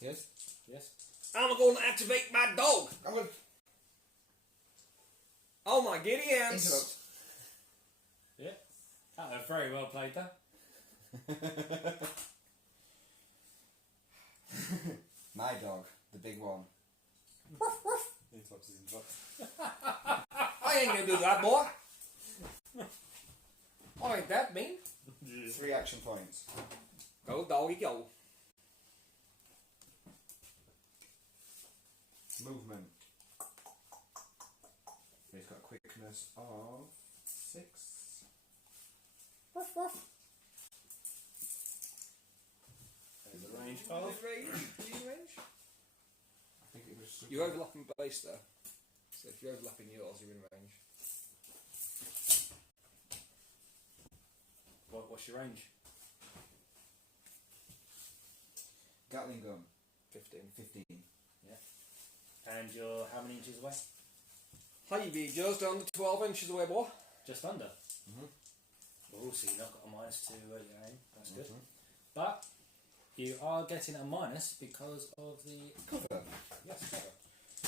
Yes? Yes. I'm going to activate my dog. I'm going to Oh my giddy ants. interrupt. Yeah. Oh, very well played there. My dog, the big one. I ain't going to do that, boy. I ain't that mean. 3 action points. Go, doggy, go. Movement. He's got quickness of 6. There's the range Oh, of. range. I think it was. You overlap in base there. So if you overlap in yours, you're in range. What's your range? Gatling gun. 15. 15. And you're how many inches away? How you be just under 12 inches away, boy? Just under. Mhm. Oh, so you've not got a -2 your aim. That's good. Mhm. But you are getting a minus because of the Cover. yes cover.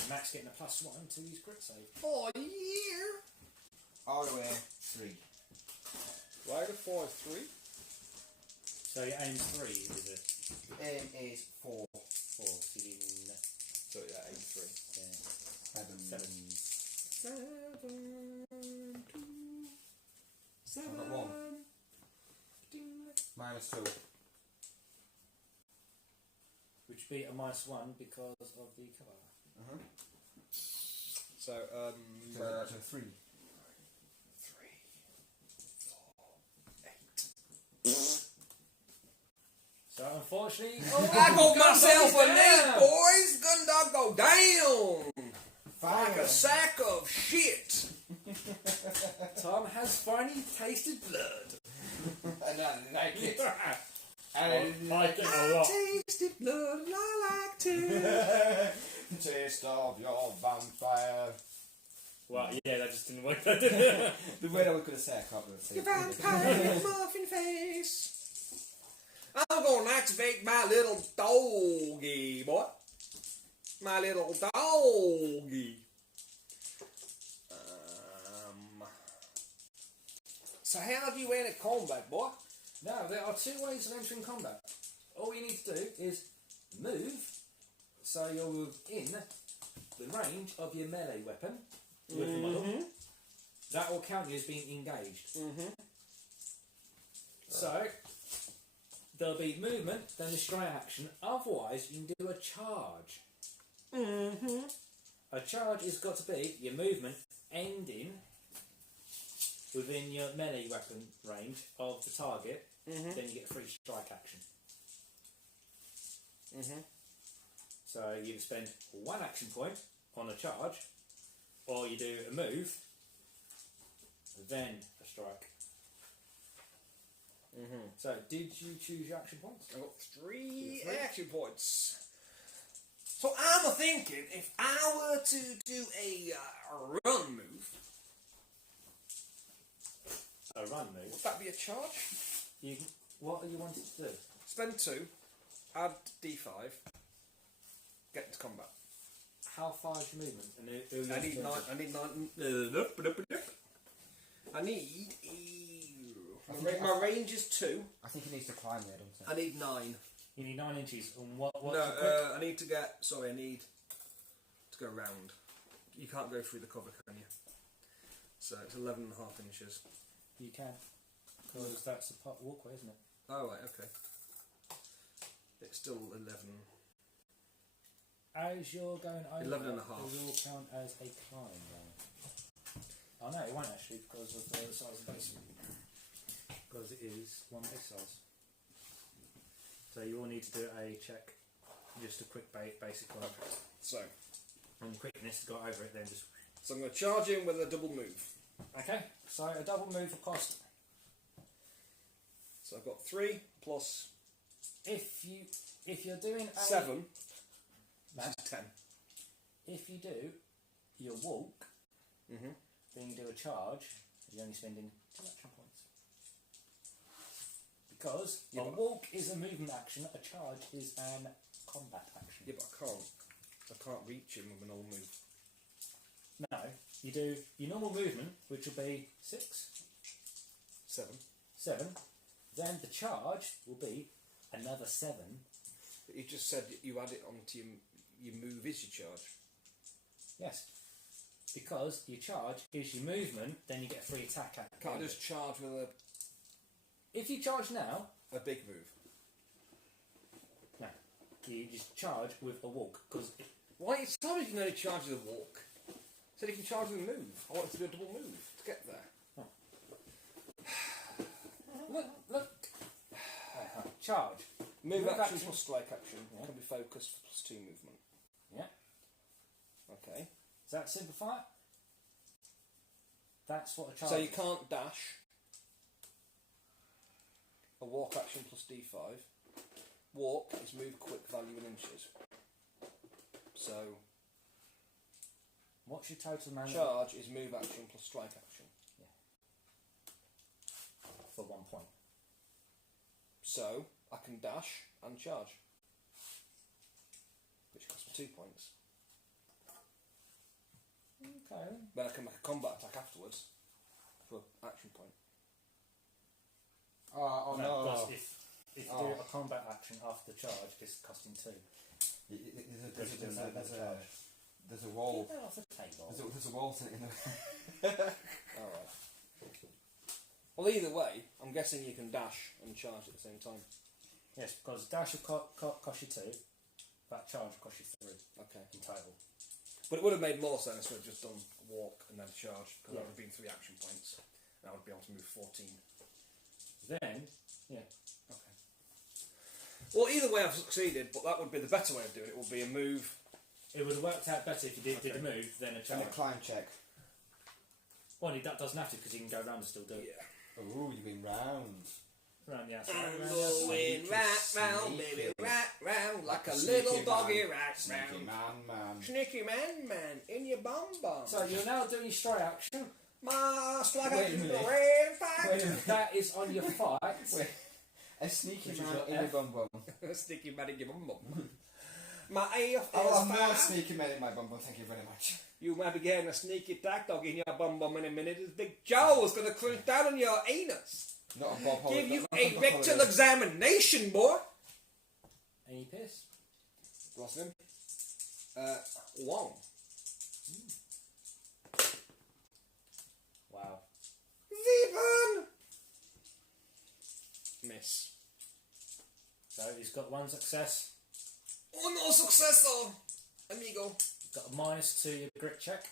Max getting a +1 to his crit save. Oh, yeah. All the way 3. Right at 4-3. So your aim's 3, is it? Aim is 4. 4. So you need So yeah, 8-3. 7. 7. 7, 2, 7. I've got 1. -2. Which would be a -1 because of the cover. So, So that's a 3. 3, 4, 8. So unfortunately, I got myself a down. net, boys. Gun dog go down. Like Fire. a sack of shit. Tom has finally tasted blood. And I like it. I like it a lot. Tasted blood and I like to. Taste of your vampire. Well, yeah, that just didn't work. That didn't it? The way I was going to say, I can't really say Your it. vampire muffin face. I'm gonna activate my little doggy, boy. My little doggy. So how do you enter combat, boy? Now, there are 2 ways of entering combat. All you need to do is move, so you're within the range of your melee weapon with the model. That will count you as being engaged. So, there'll be movement, then the strike action. Otherwise, you can do a charge. A charge has got to be your movement ending within your melee weapon range of the target. Then you get a free strike action. So you spend 1 action point on a charge, or you do a move, then a strike. So did you choose your action points? I got 3 action points. So I'm thinking if I were to do a run move, A run move. would that be a charge? What are you wanting to do? Spend 2, add D5, get into combat. How far is your movement? And who I need 9. I need 9. I need. My range is 2. I think he needs to climb there, don't I need 9. You need 9 inches. And what's No, your quick? I need to get. Sorry, I need to go round. You can't go through the cover, can you? So it's 11.5 inches. You can. Because that's the part walkway, isn't it? Oh, right, okay. It's still 11. As you're going over, 11 and a half. it will count as a climb, though. Oh no, it won't actually because of the size of the basement. because it is one base size. So you all need to do a check, just a quick basic one. Okay. So On quickness, to go over it, then just. I'm going to charge in with a double move. Okay, so a double move will cost. So I've got 3 plus If you're doing a 7. No. This is 10. If you do your walk, Mm-hmm. then you do a charge, you're only spending 2 action points. Because Yeah, a but- walk is a movement action, a charge is an combat action. Yeah, but I can't reach him with an old move. No, you do your normal movement, which will be 6, 7. 7. Then the charge will be another 7. But you just said you add it onto your move is your charge. Yes. Because your charge is your movement, then you get a free attack at Can't I just charge with If you charge now, a big move? no. You just charge with a walk. Because Why? It's time you can only charge with a walk. Said you can charge with a move. I want to do a double move to get there. look. Charge. Move Move action action. plus strike action Yeah. can be focused for plus 2 movement. Yeah. Okay. Does that simplify it? That's what a charge So you is. can't dash. A walk action plus D5. Walk is move quick value in inches. So What's your total amount charge is move action plus strike action. for 1 point? So I can dash and charge, which costs me 2 points. Okay. Then I can make a combat attack afterwards for action point. Oh no, no. because if you do a combat action after the charge, it's costing 2. There's a wall. Get that off the table. There's a wall sitting there. Alright. Well, either way, I'm guessing you can dash and charge at the same time. Yes, because dash will cost you 2, that charge will cost you 3 Okay. in total. But it would have made more sense to have just done walk and then charge, because Yeah. that would have been 3 action points. And I would be able to move 14. Then, yeah. Okay. Well, either way I've succeeded, but that would be the better way of doing it. Would be a move. It would have worked out better if you did a Okay. move than a And charge. a climb check. Well, that doesn't have to because you can go round and still do it. Yeah. Ooh, you've been round. Round the outside. I'm round the outside. going right round, Sneaky. baby, right round, like a Sneaky little man. doggy right Sneaky round. man. Sneaky man, in your bum bum. So you're now doing your strike action. Mask like Wait a a minute. red fight. Wait a minute. That is on your fight. Wait. A sneaky Which is man your in a F. bum bum. Sticky man in your bum bum. My AF I'll have is more fine. sneaky men in my bum bum, thank you very much. You might be getting a sneaky attack dog in your bum bum in a minute. This Big Joe's going to crunch down on your anus. Not a Bob Holiday. Give you not a Bob rectal Holiday. examination, boy. Any piss? What's him? Long. Wow. 7! Miss. So he's got 1 success. Oh, no successor, amigo. He's got a minus to your grit check.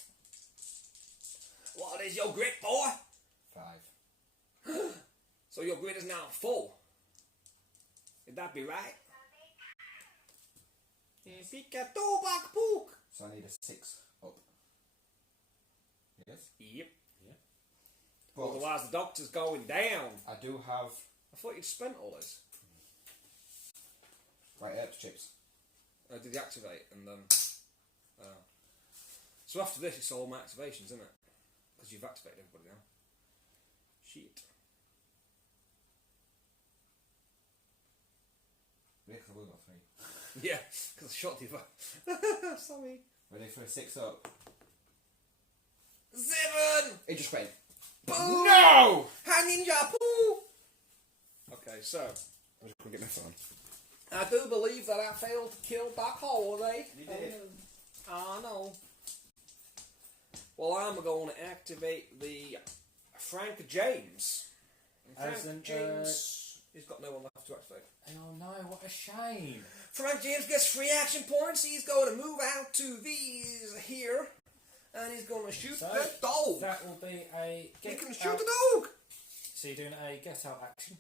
What is your grit, boy? 5. So your grit is now full. Would that be right? Pikachu back pook. So I need a 6 up. Yes? Yep. But Otherwise the doctor's going down. I do have I thought you'd spent all this. right herbs chips. Did you activate and then... So after this it's all my activations, isn't it? Because you've activated everybody now. Shit. Yeah, 'cause I've only got 3. Yeah, because I shot the other. Sorry. Ready for a 6 up? 7! It just went. Boom! No! Hi Ninja Poo! Okay, so I'm just gonna get my phone. I do believe that I failed to kill Doc Holiday. You did. I know. Well, I'm going to activate the Frank James. And As in, Frank James, he's got no one left to activate. Oh no, what a shame. Frank James gets 3 action points. He's going to move out to these here, and he's going to shoot So, the dog. That will be a... He get can out. shoot the dog. So you're doing a get out action.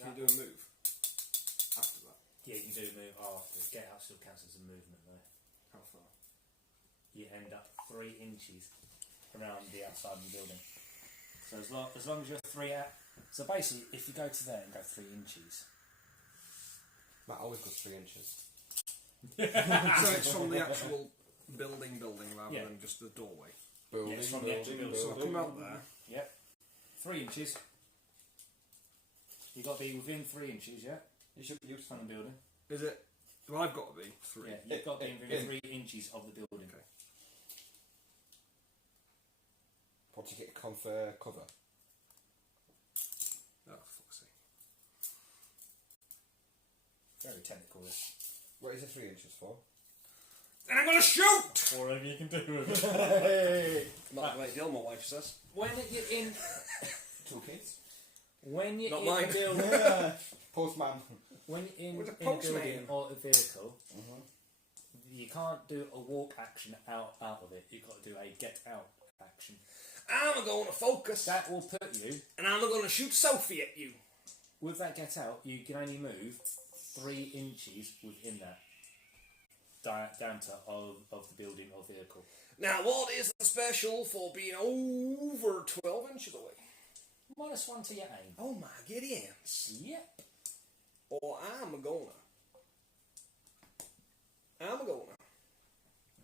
Can you do a move after that? Yeah, you can do a move after. Get out still counts as a movement though. How far? You end up 3 inches around the outside of the building. So as long as you're 3 out. So basically, if you go to there and go 3 inches. Matt always goes 3 inches. So it's from the actual building rather Yeah. than just the doorway. Building, Yes, from the actual building. So I come out there. Yep. 3 inches. You've got to be within 3 inches, yeah? You should be used From the building. Is it? Well, I've got to be 3. Yeah, you've got to be within 3 inches of the building. Okay. What to get cover? Oh, fuck's sake. Very technical, this. What is it 3 inches for? And I'm going to shoot! Whatever you can do with it. Not the way deal, my wife says. When you're in... 2 kids? When you're Not in mine. a building... Postman. When you're in With a a building postman. or a vehicle, you can't do a walk action out of it. You've got to do a get out action. I'm going to focus. That will put you... And I'm going to shoot Sophie at you. With that get out, you can only move 3 inches within that diameter of the building or vehicle. Now, what is the special for being over 12 inches away? -1 to your aim. Oh my giddy ants. Yep. Or I'm gonna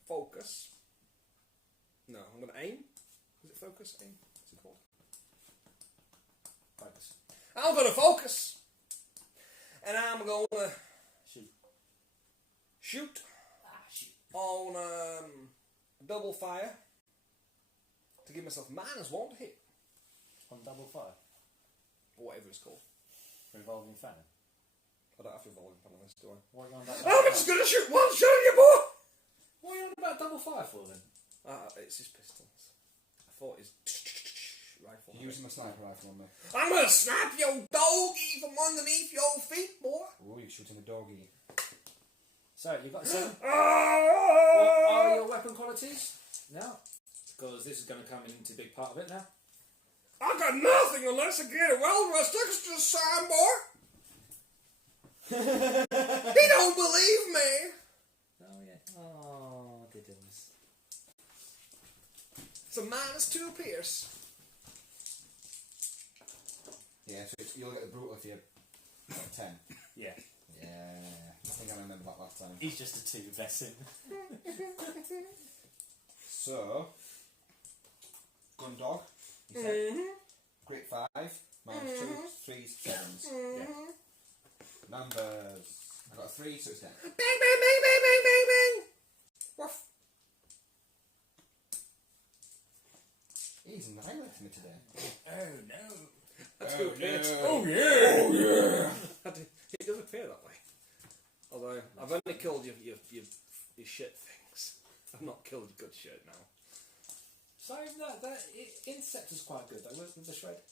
focus. No, I'm gonna aim. Is it focus? Aim? What's it called? Focus. I'm gonna focus. And I'm gonna Shoot. shoot Shoot. on double fire to give myself -1 to hit. On double fire. Or whatever it's called. Revolving fan. I don't have to evolve on this, do I? What are you on about? I'm just gonna shoot one shot at you, boy! What are you on about double fire for then? It's his pistols. I thought his rifle. You're using my sniper rifle on me. I'm gonna snap your doggy from underneath your feet, boy! Oh, you're shooting a doggy. So, you've got 7. What are your weapon qualities? Now, because this is going to come into a big part of it now. I got nothing unless I get it well rustic to the sign, boy! He don't believe me! Oh, yeah. Oh, diddles. It's a -2 Pierce. Yeah, so you'll get the brutal if you're 10. Yeah. Yeah, I think I remember that last time. He's just a 2 blessing. So, gun dog, you said. Grit 5, -2, 3s, 7s. Yeah. Numbers. I got a 3, so it's 10. Bang, bang, bang, bang, bang, bang, bang! Woof. He's annihilating me today. Oh, no. That's who it is. Oh, yeah. Oh, yeah. It does appear that way. Although, I've only killed your shit things. I've not killed your good shit now. So, that Interceptor's quite good, though, with the shred.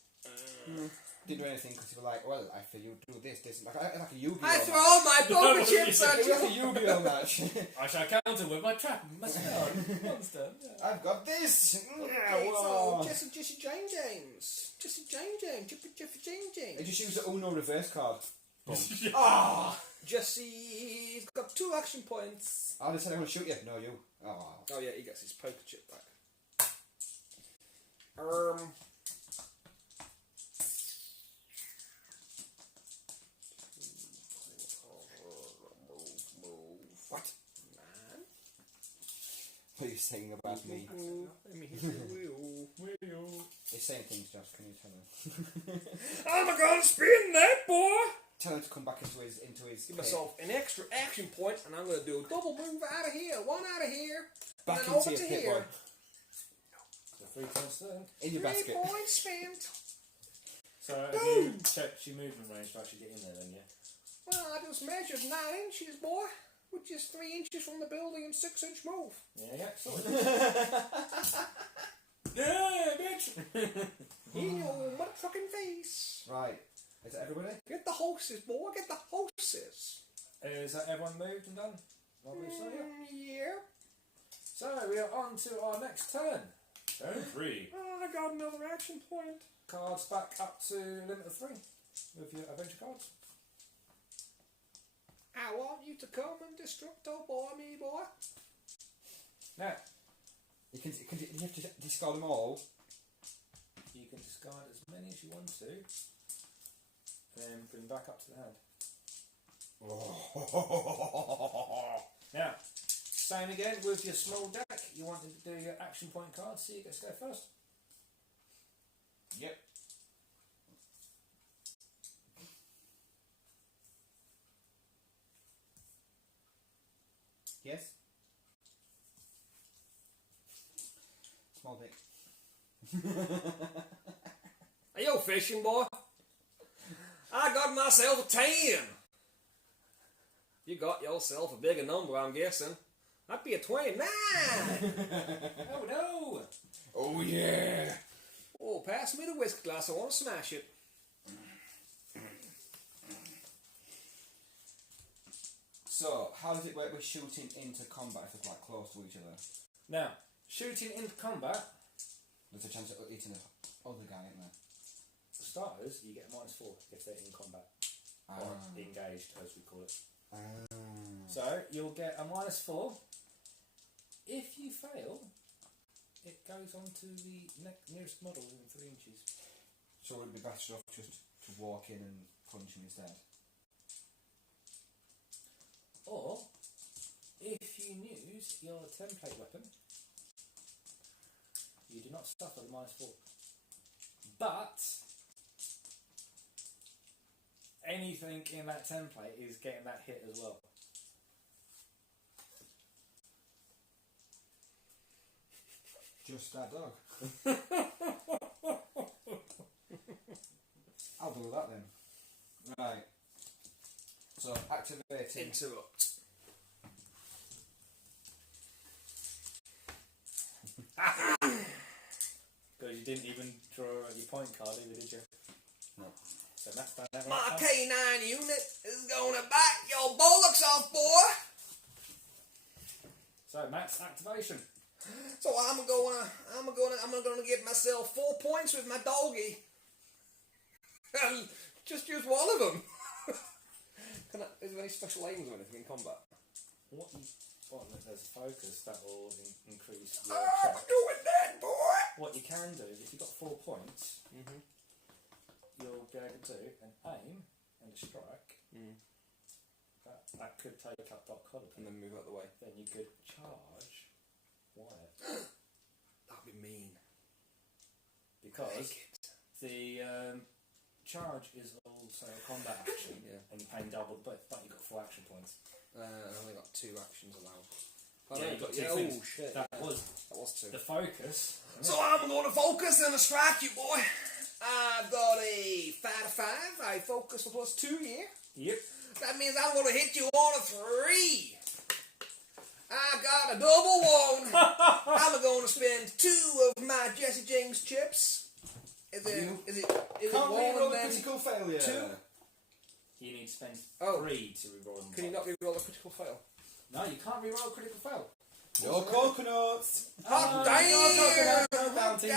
Didn't do anything because you were like, well, I feel you do this, like a Yu-Gi-Oh! I throw all my poker chips at It was a you! Yu-Gi-Oh! match. I shall counter with my trap. Monster. Yeah. I've got this! Okay, Whoa. so Jesse Jane James. Jesse Jane James. Jeffy Jane I James. just used the Uno reverse card. Ah! Jesse's got 2 action points. I decided I'm going to shoot you. No, you. Oh. Oh yeah, he gets his poker chip back. What? Man? What are you saying about me? He's saying things, Josh. Can you tell him? I'm gonna spin that, boy! Tell him to come back into his Give pit. myself an extra action point, and I'm gonna do a double move out of here, 1 out of here, Back and then into over your to pit, here. boy. So 3 points then. In your 3 basket. points spent. So, have you checked your movement range to actually get in there then, yeah? Well, I just measured 9 inches, boy, which is 3 inches from the building and 6-inch move. Yeah, sorted. Yeah, bitch! In your motherfucking face. Right. Is that everybody? Get the horses, boy. Get the horses. Is that everyone moved and done? Obviously, yeah. Yeah. So, we are on to our next turn. Turn 3. Oh, I got another action point. cards back up to limit of 3 with your adventure cards. I want you to come and destructo boy me boy. Now, You have to discard them all. you can discard as many as you want to, and then bring back up to the hand. Now, same again with your small deck. You wanted to do your action point cards, so you get to go first. Yep. Yes. Small dick. Hey, yo, fishing boy. I got myself a 10. You got yourself a bigger number, I'm guessing. That'd be a 29. Oh no! Oh yeah. Oh, pass me the whisk glass. I want to smash it. So, how does it work with shooting into combat if they're quite close to each other? Now, shooting into combat, There's a chance of hitting the other guy, isn't there? for starters, you get a -4 if they're in combat. Or engaged, as we call it. So, you'll get a -4. If you fail, it goes on to the nearest model within 3 inches. So would it be better off just to walk in and punch him instead? Or, if you use your template weapon, you do not suffer the -4. But, anything in that template is getting that hit as well. Just that dog. I'll do that then. Right. So activating. Interrupt. Because you didn't even draw your point card either, did you? No. So that's that. My K9 unit is gonna bite your bollocks off, boy. So Matt's activation. So I'm gonna give myself 4 points with my doggy. Just use one of them. Is there any special aims or anything in combat? There's focus that will increase your I'm check. doing that, boy. What you can do is if you've got 4 points, you'll be able to do an aim and a strike. That could take up Doc Holliday. And then move out the way. Then you could charge Wyatt. That'd be mean. Because the charge is also a combat action, and you're paying double, but you've got 4 action points. I only got 2 actions allowed. Yeah, you've got 2 oh things. shit. That was 2. the focus. So I'm going to focus and strike you, boy. I've got a 5/5. I focus for +2 here. Yep. That means I'm going to hit you on a 3. I got a double 1. I'm going to spend 2 of my Jesse James chips. Is it Can't one reroll and a then critical failure. 2? You need to spend 3 to reroll them. Can you not reroll a critical fail? No, you can't reroll a critical fail. No coconuts. Oh, damn! Damn!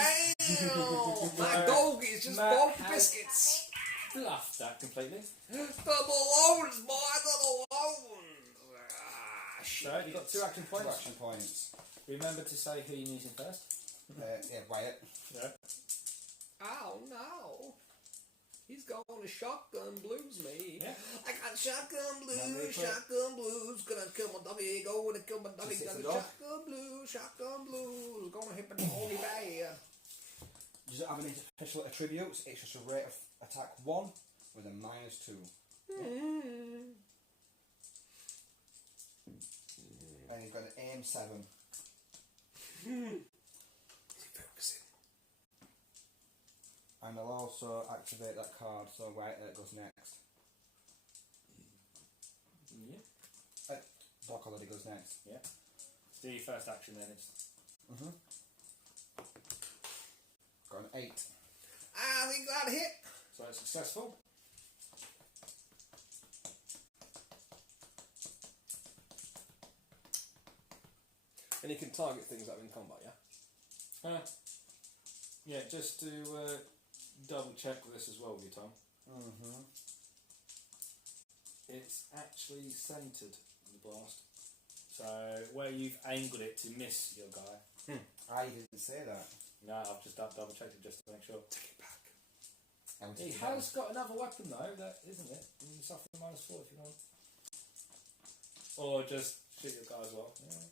My dog is just Matt bulk has- biscuits. Bluffed that completely. Double 1s, boy! Double 1s! Ah, shit. So you've got 2 action 2 points. action points. Remember to say who you're using first. Yeah, Wyatt. Yeah. Oh no! He's going to shotgun blues me. Yeah. I got shotgun Remember blues, to put- shotgun blues. Gonna kill my doggy, gonna kill my doggy. Just hit Gonna the dog. shotgun blues. Gonna hit my doggy bad. Does it have any special attributes? It's just a rate of attack 1 with a -2. And you've got an aim 7. Focusing. And I'll also activate that card so Wyatt goes next. Yeah. Doc Holiday goes next. Yeah. Do your first action then. It's Got an 8. I think that hit. so it's successful. And you can target things that are in combat, yeah? Yeah, just to double check this as well with you, Tom. Mm-hmm. It's actually centred, the blast. So where you've angled it to miss your guy. I didn't say that. No, I've just double checked it just to make sure. Take it back. He has got another weapon though, that isn't it? You can suffer -4 if you want. Or just shoot your guy as well. Yeah.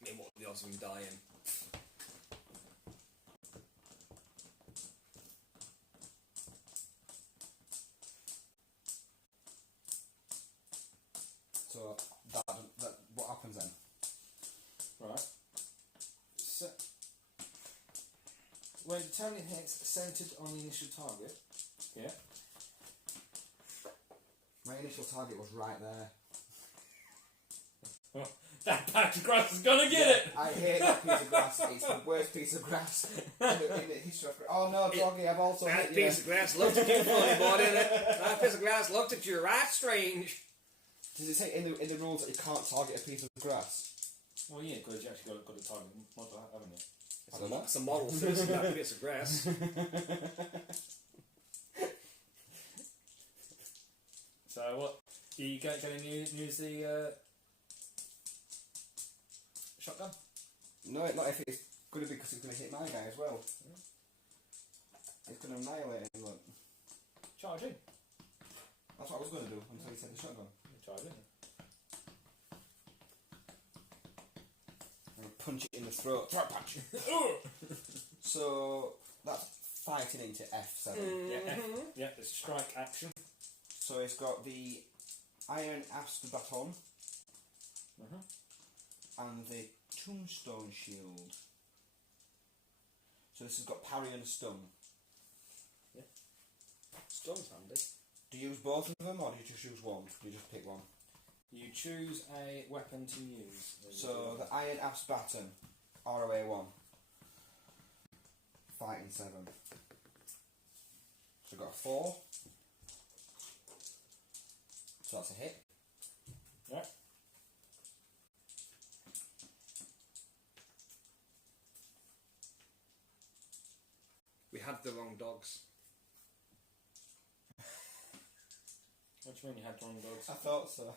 I mean, what are the odds of him dying? So that what happens then? Right. So when determining hits centred on the initial target. Yeah. My initial target was right there. That patch of grass is gonna get it! I hate that piece of grass. It's the worst piece of grass in the history of... Oh no, doggy, I've also That hit you. piece of grass looked at you funny, boy, didn't it? That piece of grass looked at you right strange. Does it say in the rules that you can't target a piece of grass? Well, yeah, because you actually got a target model, haven't you? I don't know. It's a model citizen, that piece of grass. So what? You going to use the shotgun? No, not if it's going to be because it's going to hit my guy as well. It's going to annihilate him, look. Charge in. That's what I was going to do until you said the shotgun. Charge in. I'm going to punch it in the throat. Throat punch. So that's fighting into F7. Yeah, F. Yeah, it's a strike action. So it's got the iron asp baton and the tombstone shield. So this has got parry and stun. Yeah. Stun's handy. Do you use both of them or do you just use one? Do you just pick one? You choose a weapon to use. So the iron asp baton, ROA1. Fighting 7. So I've got a 4. So that's a hit. Yeah. We had the wrong dogs. What do you mean you had wrong dogs? I thought so.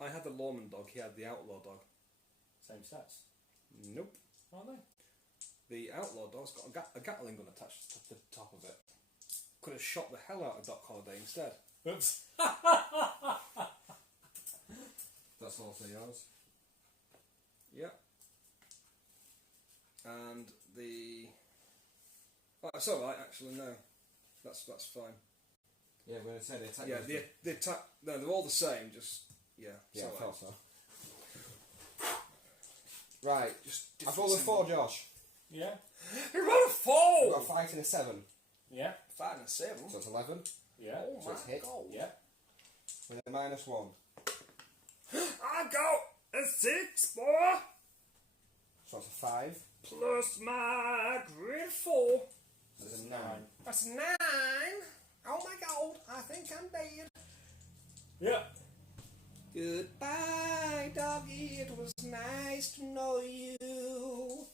I had the lawman dog, he had the outlaw dog. Same stats. Nope. Aren't they? The outlaw dog's got a Gatling gun attached to the top of it. Could have shot the hell out of Doc Holliday instead. Oops. That's also yours. Yeah. And the... Oh, it's alright actually, no. That's fine. Yeah, we're going to say the attack. Yeah, the attack... No, they're all the same, just... Yeah, Yeah, I it's thought alright. so. Right, Just I've rolled a 4, Josh. Yeah. You rolled a I've 4! got a fight and a 7. Yeah. 5 and a 7. So it's 11. Yeah. Oh So it's my hit. god. Yeah. With a -1. I got a 6, boy! So that's a 5. Plus my grid 4. So it's a 9. That's 9! Oh my god, I think I'm dead. Yeah. Goodbye, doggy, it was nice to know you.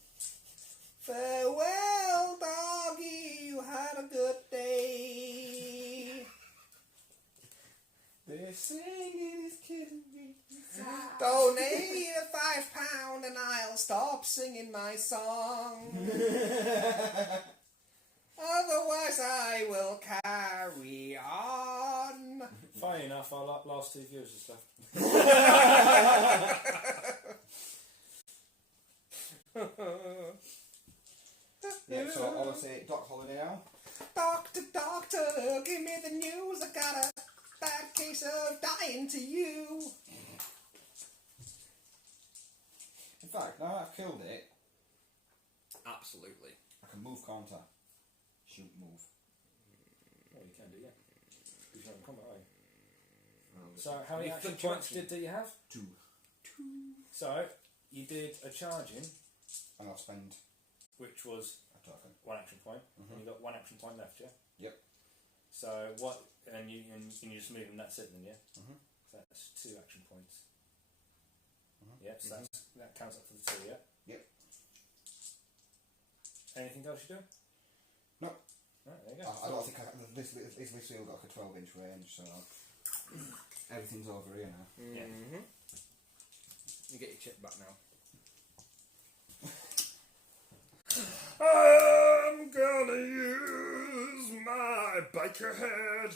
Farewell, doggy, you had a good day. They're singing is killing me. Donate a £5 and I'll stop singing my song. Otherwise I will carry on. Funny enough, our last 2 viewers just left. Yeah, so I want to say Doc Holliday now. Doctor, doctor, give me the news. I got a bad case of dying to you. In fact, now I've killed it, Absolutely. I can move, can't I? Shoot, move. Oh, you can do, yeah. Because you're in combat, are you? So, how many You action flipped points action. did you have? 2. So, you did a charge in, And I'll spend which was a token. 1 action point, and you got 1 action point left, yeah? Yep. So, what, and you just move and that's it then, yeah? Mhm. So that's 2 action points. Mhm. Yeah, so that counts up for the 2, yeah? Yep. Anything else you do? No. Right, there you go. I don't think this literally got like a 12-inch range, so everything's over here now. Yeah. You get your chip back now. I'm gonna use my biker head.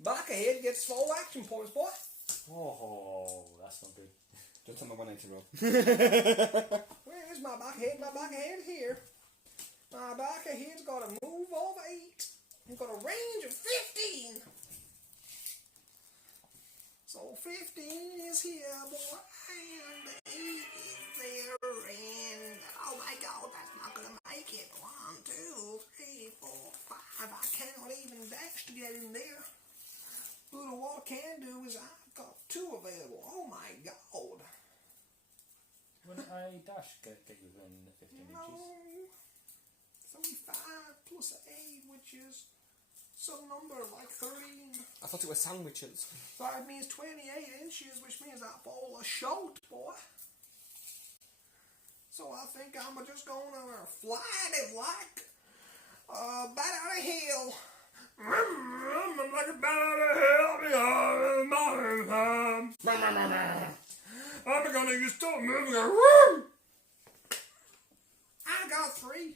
Back ahead gets 4 action points, boy. Oh, that's not good. Just on the 180 roll. Where is my back head? My back head here. My back head's got a move of 8. It's got a range of 15. So 15 is here, boy, and 8 is there, and oh my god, that's not gonna make it. 1, 2, 3, 4, 5. I cannot even dash to get in there. But what I can do is I've got 2 available. Oh my god. Wouldn't a dash get you within the 15 inches? No. It's only 5 plus 8, which is some number like 13. I thought it was sandwiches. 5 means 28 inches, which means I fall short, boy. So I think I'm just gonna fly it like a bat out of hell. I'm like a bat out of hell. I'm gonna use stop moving. I got 3.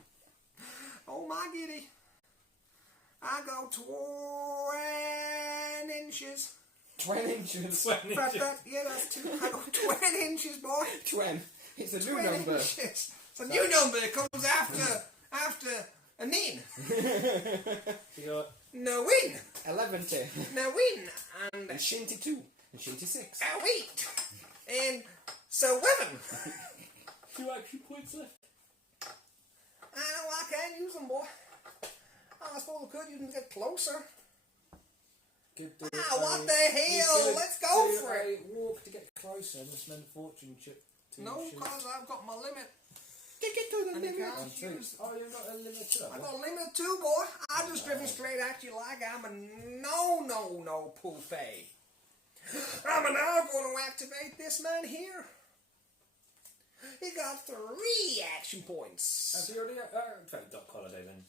Oh my giddy. I go 20 inches. 20 inches. Yeah, that's 2. I go 20 inches, boy. 20. It's a new 20 number. inches. It's a new number that comes after a nin. You got No win. 11. No win. And And shinty 2. And shinty 6. a wheat. And so 11. 2 action points left. I can't use them, boy. I suppose I could use them to get closer. What the hell? Let's go for it. Walk to get closer and spend fortune chip. No, because I've got my limit. Get to the And you limit. can't oh, you've got a limit to that. I got a limit too, boy. I just driven straight at you like I'm a no poofy. I'm now going to activate this man here. He got 3 action points. Have you already fake Doc Holiday then?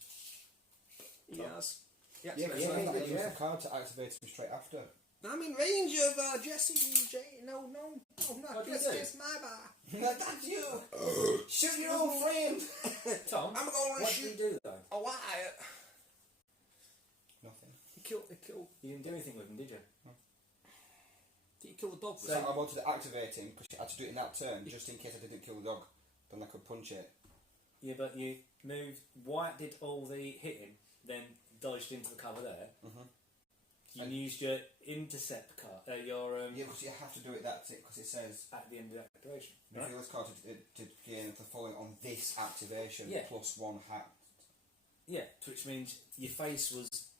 Yes. Yeah, Yeah, because I use the card to activate him straight after. I'm in range of Jesse J. No, not What do you Jesse. do? It's my bar. That's you! Shoot your old friend! Tom, I'm going to what shoot did you do though? a Wyatt. Nothing. He killed. You didn't do anything with him, did you? Did you kill the dog? So I wanted to activate him because I had to do it in that turn just in case I didn't kill the dog. Then I could punch it. Yeah, but you moved. White did all the hitting, then dodged into the cover there. You used your intercept card. Yeah, because you have to do it because it says at the end of the activation. reveal this card to gain the following on this activation Yeah. plus 1 hat. Yeah, which means your face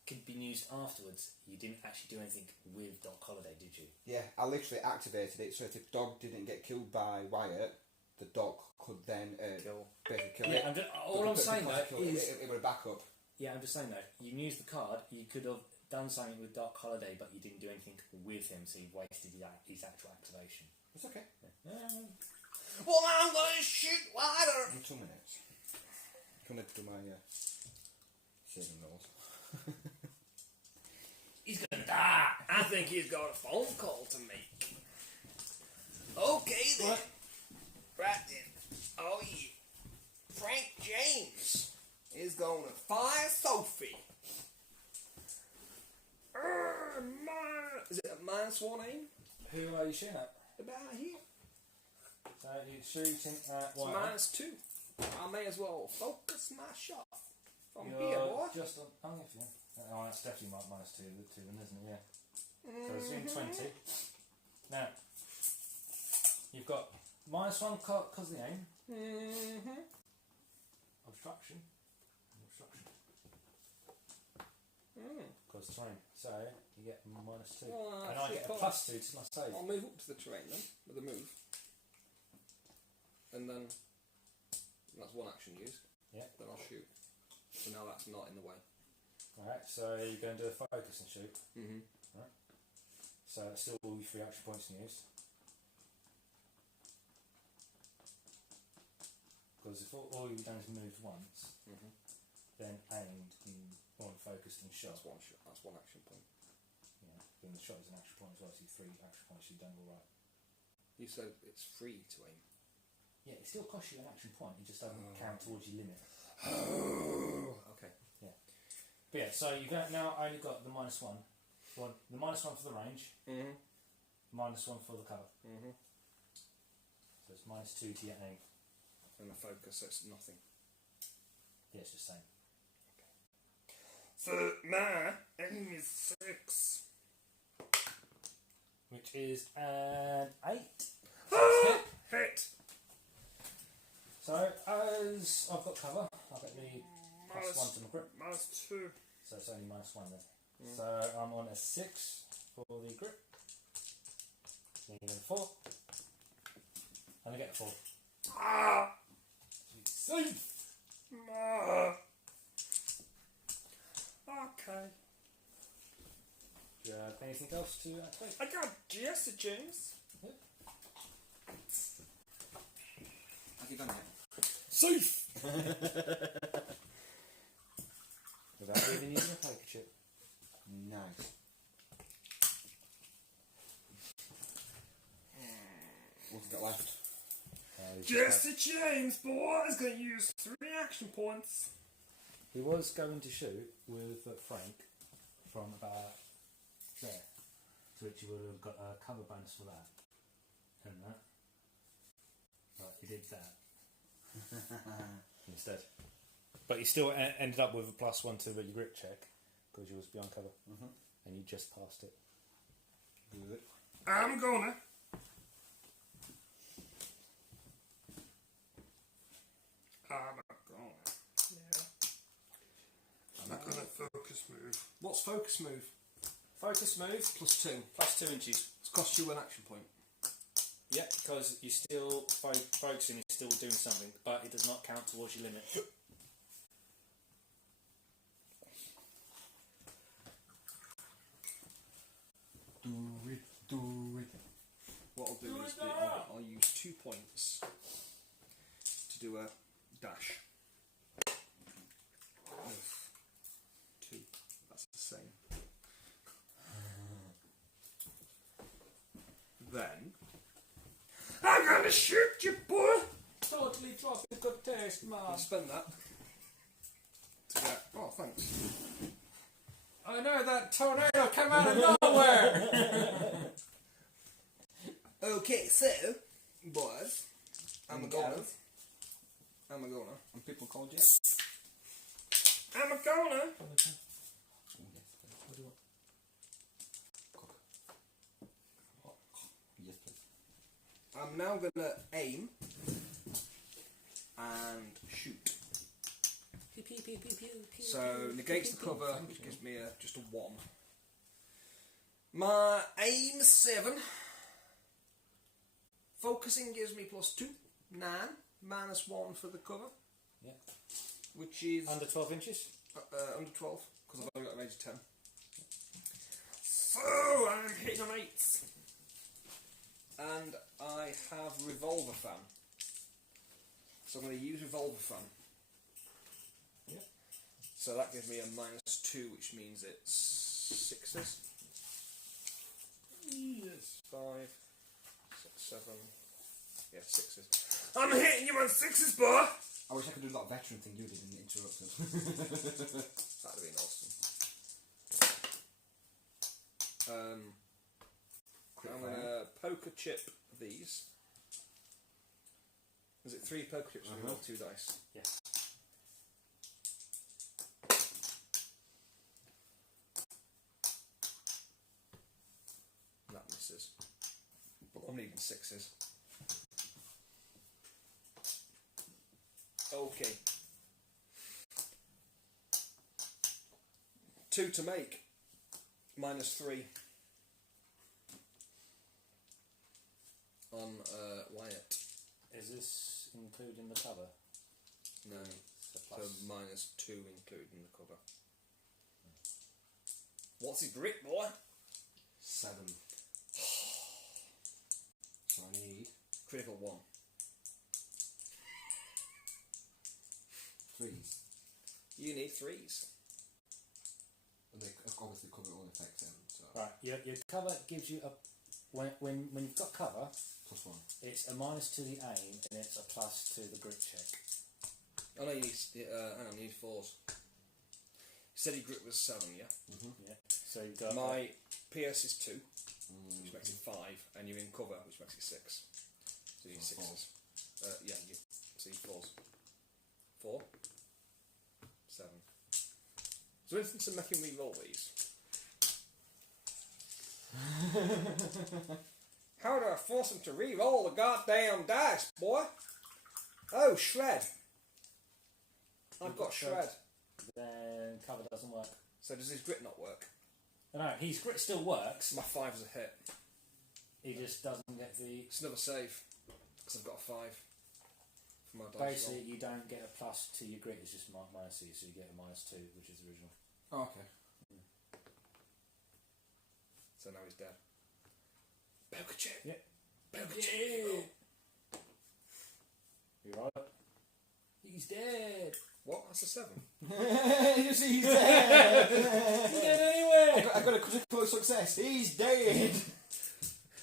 could be used afterwards. You didn't actually do anything with Doc Holiday, did you? Yeah, I literally activated it so if the dog didn't get killed by Wyatt, the dog could then basically kill it. Yeah, all I'm saying though is it would have back up. yeah, I'm just saying though. You used the card. You could have done something with Doc Holiday, but you didn't do anything with him, so you wasted his actual activation. It's okay. Well, I'm going to shoot wider. In 2 minutes. I'm going to do my saving rolls. He's going to die. I think he's got a phone call to make. Okay then. What? Right then. Oh yeah. Frank James is going to fire Sophie. Is it a -1 aim? Who are you shooting at? About here. So you're shooting at It's Wyatt. -2. I may as well focus my shot from You're here, boy. just on. Oh, yeah. Oh, that's definitely -2 with 2, isn't it? Yeah. So it's in 20. Now, you've got -1 because of the aim. Obstruction. Because terrain. So you get -2. Well, and I get a +2 to my save. I'll move up to the terrain then, with a move. And then, that's 1 action used. Yeah. Then I'll shoot. So now that's not in the way. Alright, so you're going to do a focus and shoot. Mm-hmm. Right. So that's still all your 3 action points used. Because if all you've done is moved once, then aimed and focused and shot. That's one shot. That's one action point. Yeah, then the shot is an action point as well, so 3 action points, you've done all right. You said it's free to aim. Yeah, it still costs you an action point, it just doesn't count towards your limit. Okay. Yeah. But yeah, so you've now only got the -1. The -1 for the range, -1 for the cover. So it's -2 to your aim. And the focus, so it's nothing. Yeah, it's just same. So my aim is 6. Which is an 8. Hit! So as I've got cover, I'll get the +1 to my grip. -2. So it's only -1 then. So I'm on a 6 for the grip. Then 4. And I get a 4. Safe! Okay. Do you have anything else to activate? I got Jesse James. Yep. Have you done it? Safe! Without even using a poker chip. Nice. What's he got left? Jesse James, boy, is going to use 3 action points. He was going to shoot with Frank from about there, to which he would have got a cover bonus for that. And that. But he did that instead. But he still ended up with a +1 to your grip check because you was beyond cover, and you just passed it. Good. I'm gonna. I'm not gonna focus move. What's focus move? Focus move +2. +2 inches. It's cost you an action point. Yeah, because you're still focusing, you're still doing something, but it does not count towards your limit. Do it. What I'll do is I'll use 2 points to do a dash. 2. That's the same. Then I'm gonna shoot you, boy. Totally tropical taste, man. I'll spend that to get. Oh, thanks. I know that tornado came out of nowhere. Okay, so boys, I'm a goner. And people called you? I'm a goner. Yes, please. I'm now gonna aim and shoot. Pew, pew, pew, pew, pew, pew, So pew, negates pew, the pew, cover, pew, which pew. gives me just a 1. My aim 7. Focusing gives me +2. 9. -1 for the cover. Yeah. Which is Under 12 inches? under 12, because I've only got a range of 10. So I'm hitting on 8s. And I have revolver fan. So I'm going to use revolver fan. Yep. So that gives me a -2, which means it's 6s. Yes. 5, 6, 7. Yeah, 6s. I'm hitting you on 6s, boy! I wish I could do that veteran thing you did and interrupt us. That'd have been awesome. I'm going to poker chip these. Is it 3 poker chips and roll 2 dice? Yeah. That misses. But I'm needing 6s. Okay. 2 to make. -3. On Wyatt. Is this including the cover? No. So So plus. -2 including the cover. What's his grip, boy? 7. So I need Critical 1. 3s. You need 3s. And they obviously cover all effects in, so. Right, your cover gives you a... When you've got cover, +1. it's a minus to the aim and it's a plus to the grit check. Oh no, you need, hang on, you need 4s. You said your grit was 7, yeah? Yeah. So you've got... My PS is 2, which makes it 5, and you're in cover, which makes it 6. So you need 6s. Yeah, you see 4s. 4? 7. Is there anything to making me roll these? How do I force them to re-roll the goddamn dice, boy? Oh, shred. I've got shred. Then cover doesn't work. So does his grit not work? No, his grit still works. My 5 is a hit. He just doesn't get the... It's another save, because I've got a 5 for my dice Basically, roll. you don't get a plus to your grit, it's just minus C, so you get a -2, which is the original. Oh, okay. So now he's dead. Poker chip. Yep. Poker chip. You right? He's dead. What? That's a 7. You see, he's dead. He's dead anyway. I got a critical success. He's dead.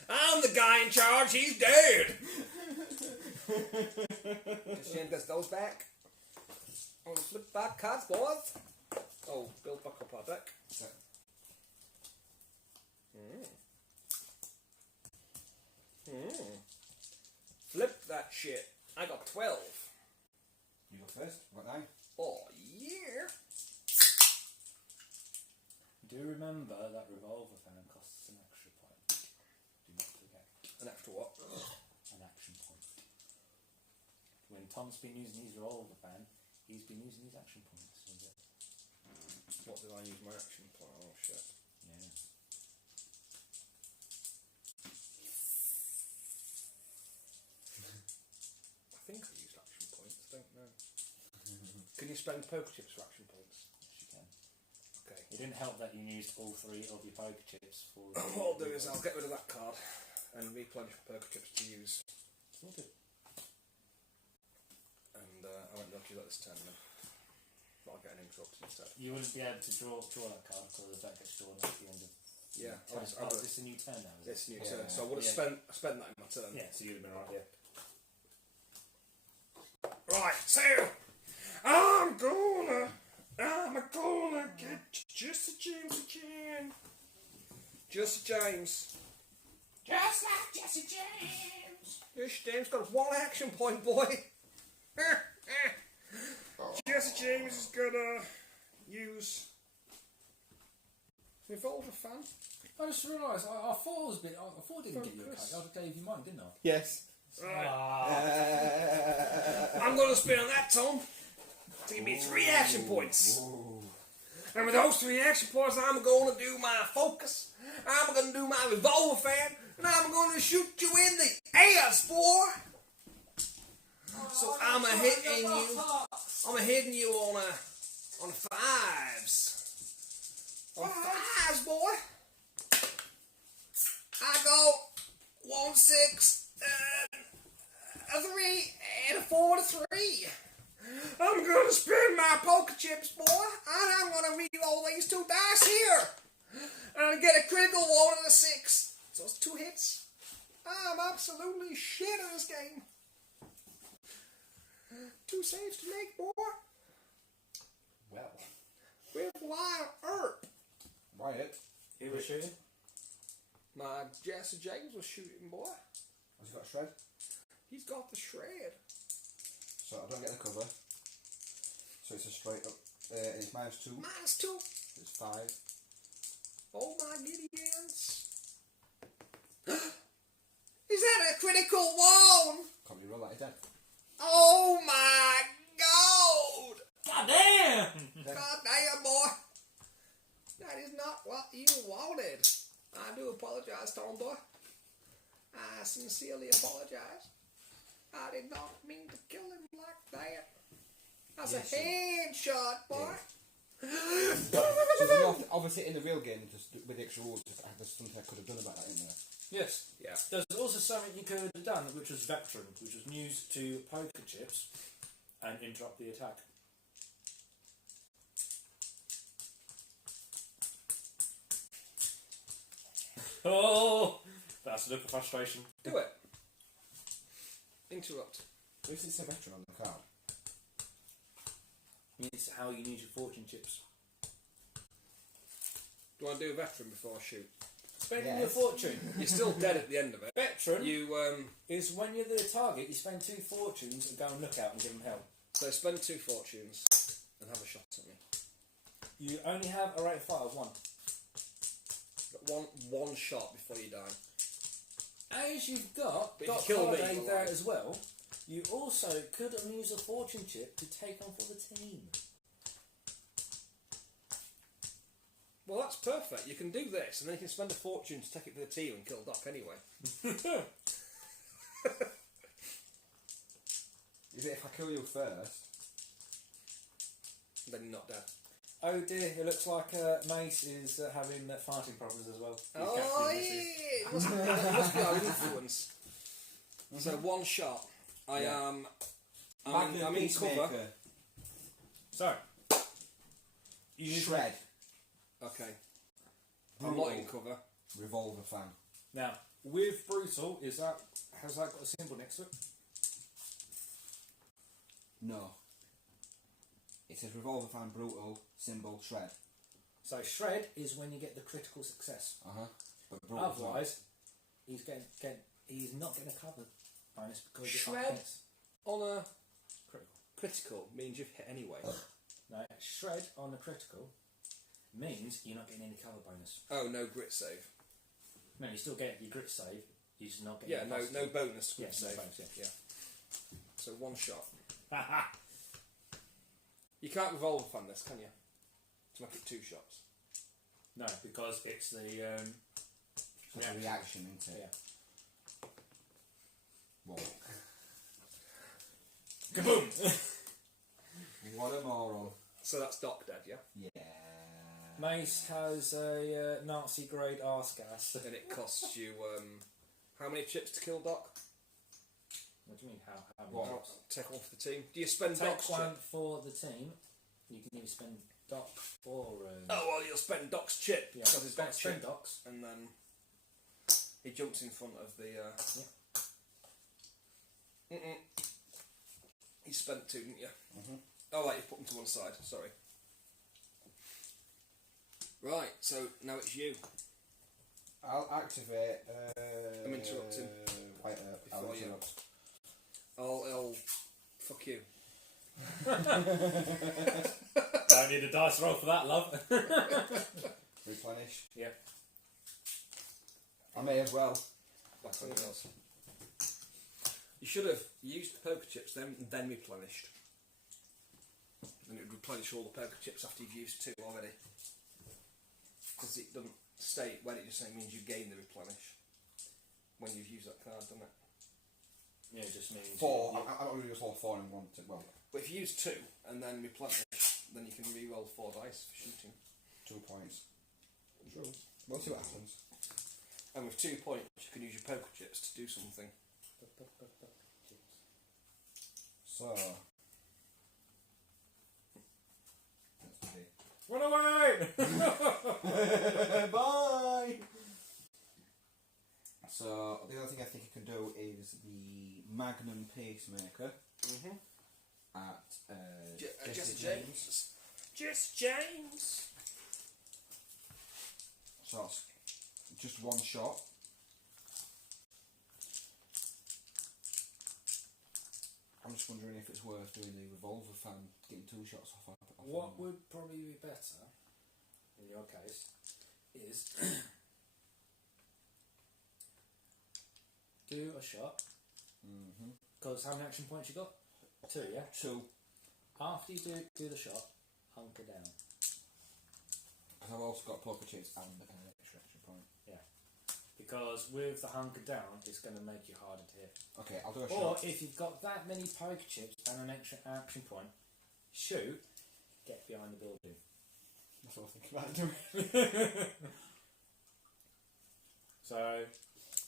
I'm the guy in charge. He's dead. Shane gets those back. I'm gonna flip back cards, boys. Oh, build back up our deck. Flip that shit. I got 12. You go first. What 9? Oh, yeah. Do remember that revolver fan costs an extra point. Do not forget. An extra what? An action point. When Tom's been using his revolver fan, he's been using his action points. What did I use my action point? Oh, shit. Yeah. I think I used action points. I don't know. Can you spend poker chips for action points? Yes, you can. Okay. It didn't help that you used all 3 of your poker chips for... What I'll do is I'll get rid of that card and replenish poker chips to use. Okay. And I won't be able to do that this turn then. But I'll get an interrupted instead. You wouldn't be able to draw that card because that gets drawn at the end of... Yeah, turn. I was, It's a new turn now, is it? it's new Yeah. turn, so I would have spent that in my turn. Yeah, so you'd have been right, yeah. Right, so I'm gonna get Jesse James again. Jesse James. Just like Jesse James. Jesse James got 1 action point, boy. Jesse James is gonna use revolver fan. I just realised, I thought it was a bit... I thought I didn't get you a card. I gave you mine, didn't I? Yes. Right. I'm gonna spin on that, Tom. To give me 3 action points. And with those 3 action points, I'm going to do my focus, I'm going to do my revolver fan, and I'm going to shoot you in the ass, boy. So I'm a hitting you on 5s. On 5s, boy. I go 1, 6, a 3, and a 4 to 3. I'm gonna spin my poker chips, boy, and I'm gonna re-roll these 2 dice here, and get a critical 1 and a 6. So it's 2 hits. I'm absolutely shit at this game. 2 saves to make, boy. Well. With Wyatt Earp. Wyatt. He was shooting? My Jesse James was shooting, boy. Has he got a shred? He's got the shred. So I don't get the cover. So it's a straight up. And it's -2. -2. It's 5. Oh my Gideons. Is that a critical 1? Can't you roll that dead? Oh my god! God damn! God damn, boy. That is not what you wanted. I do apologise, Tom boy. I sincerely apologise. I did not mean to kill him like that. That's Yes, a headshot, boy. So obviously in the real game, just with the extra rules, there's something I could have done about that in there. Yes. Yeah. There's also something you could have done, which was Veteran, which was used to poker chips and interrupt the attack. Oh, that's a look of frustration. Do it. Interrupt. At least it's a veteran on the card. It's how you use your fortune chips. Do I do a veteran before I shoot? Spending your fortune. You're still dead at the end of it. Veteran You is when you're the target, you spend 2 fortunes and go and look out and give them help. so spend 2 fortunes and have a shot at me. You only have a rate of fire of 1. Got one shot before you die. As you've got But if you kill me, Faraday you're there alive. as well, you also could use a fortune chip to take on for the team. Well, that's perfect. You can do this, and then you can spend a fortune to take it to the team and kill Doc anyway. Is it if I kill you first? Then you're not dead. Oh dear, it looks like Mace is having farting problems as well. He's Oh, capturing this. yeah. It must be our influence. So 1 shot. I'm in cover. Peacemaker. So, you use Shred. Okay. I'm not in Brutal. cover. Revolver fan. Now, with brutal, has that got a symbol next to it? No. It says revolver fan, brutal, symbol, shred. So shred is when you get the critical success. But brutal. Otherwise, he's not getting a cover bonus because you're Shred? up against On a critical. critical means you've hit anyway. No, shred on the critical means you're not getting any cover bonus. Oh, no grit save. No, you still get your grit save. You're just not getting. Yeah, a no bonus Yeah, grit no save. bonus, yeah. So 1 shot. Haha. You can't revolver fan this, can you? To make it 2 shots. No, because it's the It's a reaction, isn't it? Yeah. What? Kaboom! What a moron. So that's Doc dead, yeah? Yeah. Mace has a Nazi grade arse gas. And it costs you how many chips to kill Doc? What do you mean? How What? many? Take one for the team. Do you spend Take Doc's one chip? for the team. You can either spend Doc or. Oh well, you'll spend Doc's chip yeah, because it's Doc's spend chip, Docs. and then he jumps in front of the. You spent 2, didn't you? Oh right, you put them to one side. Sorry. Right, so now it's you. I'll activate. I'm interrupting. Wait, I'll Before you. interrupt. I'll fuck you. Don't need a dice roll for that, love. Replenish. Yeah. I may as well. That's what it was. You should have used the poker chips then replenished. And it would replenish all the poker chips after you've used 2 already. Because it doesn't state when, it just means you gain the replenish when you've used that card, doesn't it? Yeah, it just means 4. you- I don't really just roll 4 and 1. Well, But if you use 2 and then replenish, then you can re-roll 4 dice for shooting. 2 points. True. We'll see what happens. And with 2 points, you can use your poker chips to do something. So. Let's see. Run away! Bye! So, the other thing I think I can do is the Magnum Pacemaker at Jesse James. Jesse James! So, it's just 1 shot. I'm just wondering if it's worth doing the revolver fan, getting 2 shots off. What would probably be better, in your case, is do a shot. Because how many action points you got? 2, yeah? 2. After you do the shot, hunker down. Because I've also got poker chips and an extra action point. Yeah. Because with the hunker down, it's going to make you harder to hit. Okay, I'll do a Or shot. if you've got that many poker chips and an extra action point, shoot, get behind the building. That's what I think about doing. So,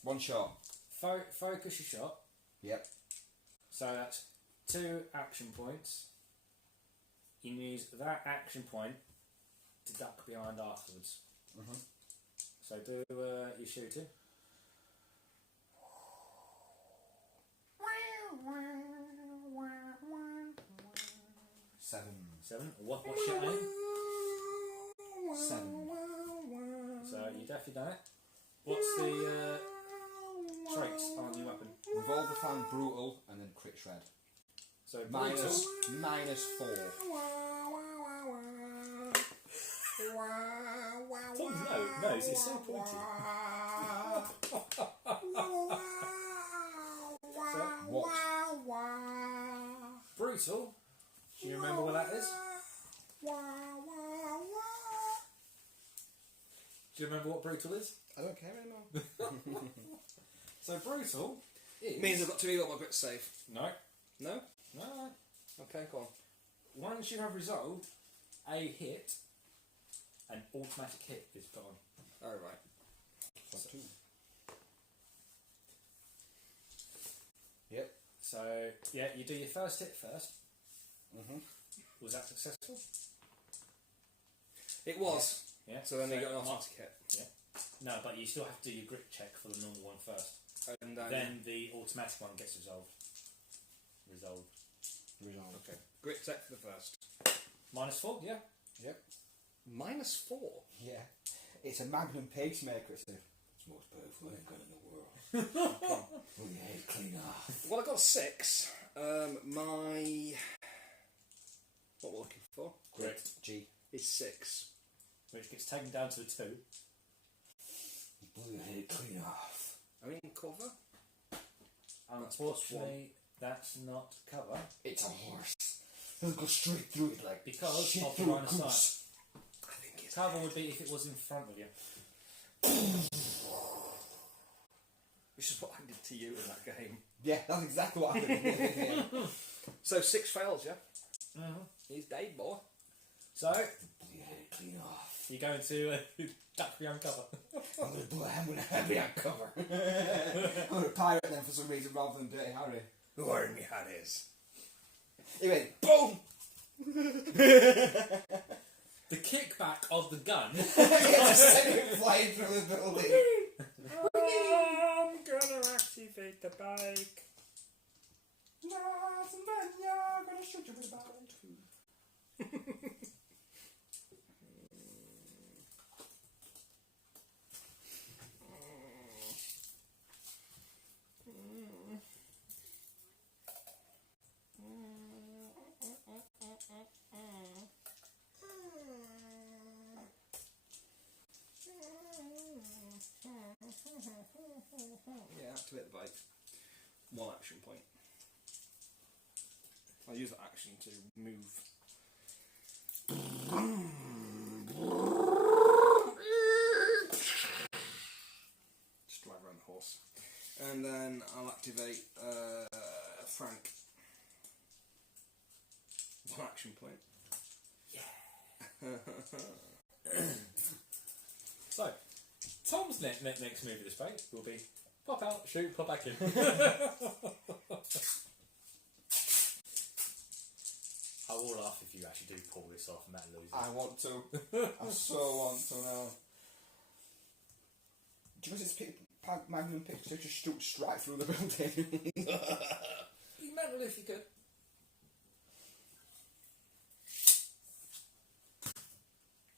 1 shot. focus your shot. Yep. So that's 2 action points. You can use that action point to duck behind afterwards. So do your shooting. Seven. What's your aim? 7. So you definitely done it. What's the traits on your weapon? Revolver fan, brutal, and then crit shred. So brutal. -4. Tom's nose is so pointy. What? Brutal. Do you remember what that is? Do you remember what brutal is? I don't care anymore. So brutal is... Means I've got to reroll my grit save. No. No? No. Okay, go on. Once you have resolved a hit, an automatic hit is put on. Oh, right. +2. Yep. So, yeah, you do your first hit first. Mhm. Was that successful? It was. Yeah. So then you got an Mark- automatic hit. No, but you still have to do your grit check for the normal one first. And Then the automatic one gets resolved. Resolved. Okay. Grit check for the first. -4, yeah. Yep. -4? Yeah. It's a magnum pacemaker. It's the most powerful handgun in the world. Pull your head clean off. Well, I got 6. My... What we're looking for? Grit. G. Is 6. Which gets taken down to a 2. Pull your head clean off. Are we in cover? Unfortunately, that's not cover. It's a horse. It'll go straight through it like Because shit of the through a line of goose. sight. I think it's... Cover would be if it was in front of you. Which is what I did to you in that game. Yeah, that's exactly what happened. So 6 fails, yeah? Mm-hmm. He's dead, boy. So, Pull your head clean off. you're going to duck behind cover. I'm gonna have me on cover. I'm gonna pirate them for some reason rather than Dirty Harry. Who are me hat is? He went boom. The kickback of the gun. Just sent him flying through the building. I'm gonna activate the bike. And then you're gonna shoot you with a bike. Yeah, activate the bike. 1 action point. I'll use that action to move. Just drive around the horse. And then I'll activate Frank. 1 action point. So, Tom's next move at this point will be pop out, shoot, pop back in. I will laugh if you actually do pull this off and Matt loses. I want to. I so want to now. Do you know this magnum picture just shoot straight through the building? You might if you could.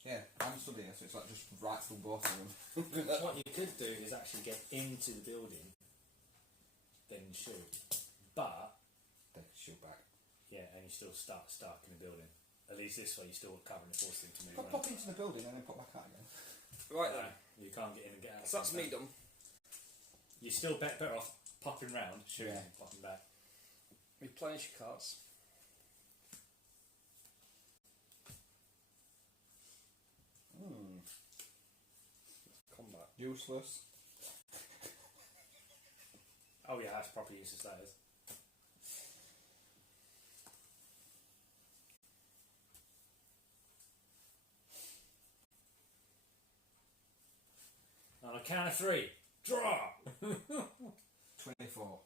Yeah, I'm stood here, so it's like just right through both of them. What you could do is actually get into the building, then shoot. But, Then shoot back. yeah, and you still stuck in the building. At least this way you're still covering the force thing to move Pop around. into the building and then pop back out again. Right then. You can't get in and get out. So that's me done. You're still better off popping round, shooting, Yeah. and popping back. Replenish your cards. Combat. Useless. Oh yeah, that's proper useless, that is. On a count of 3, draw! 24.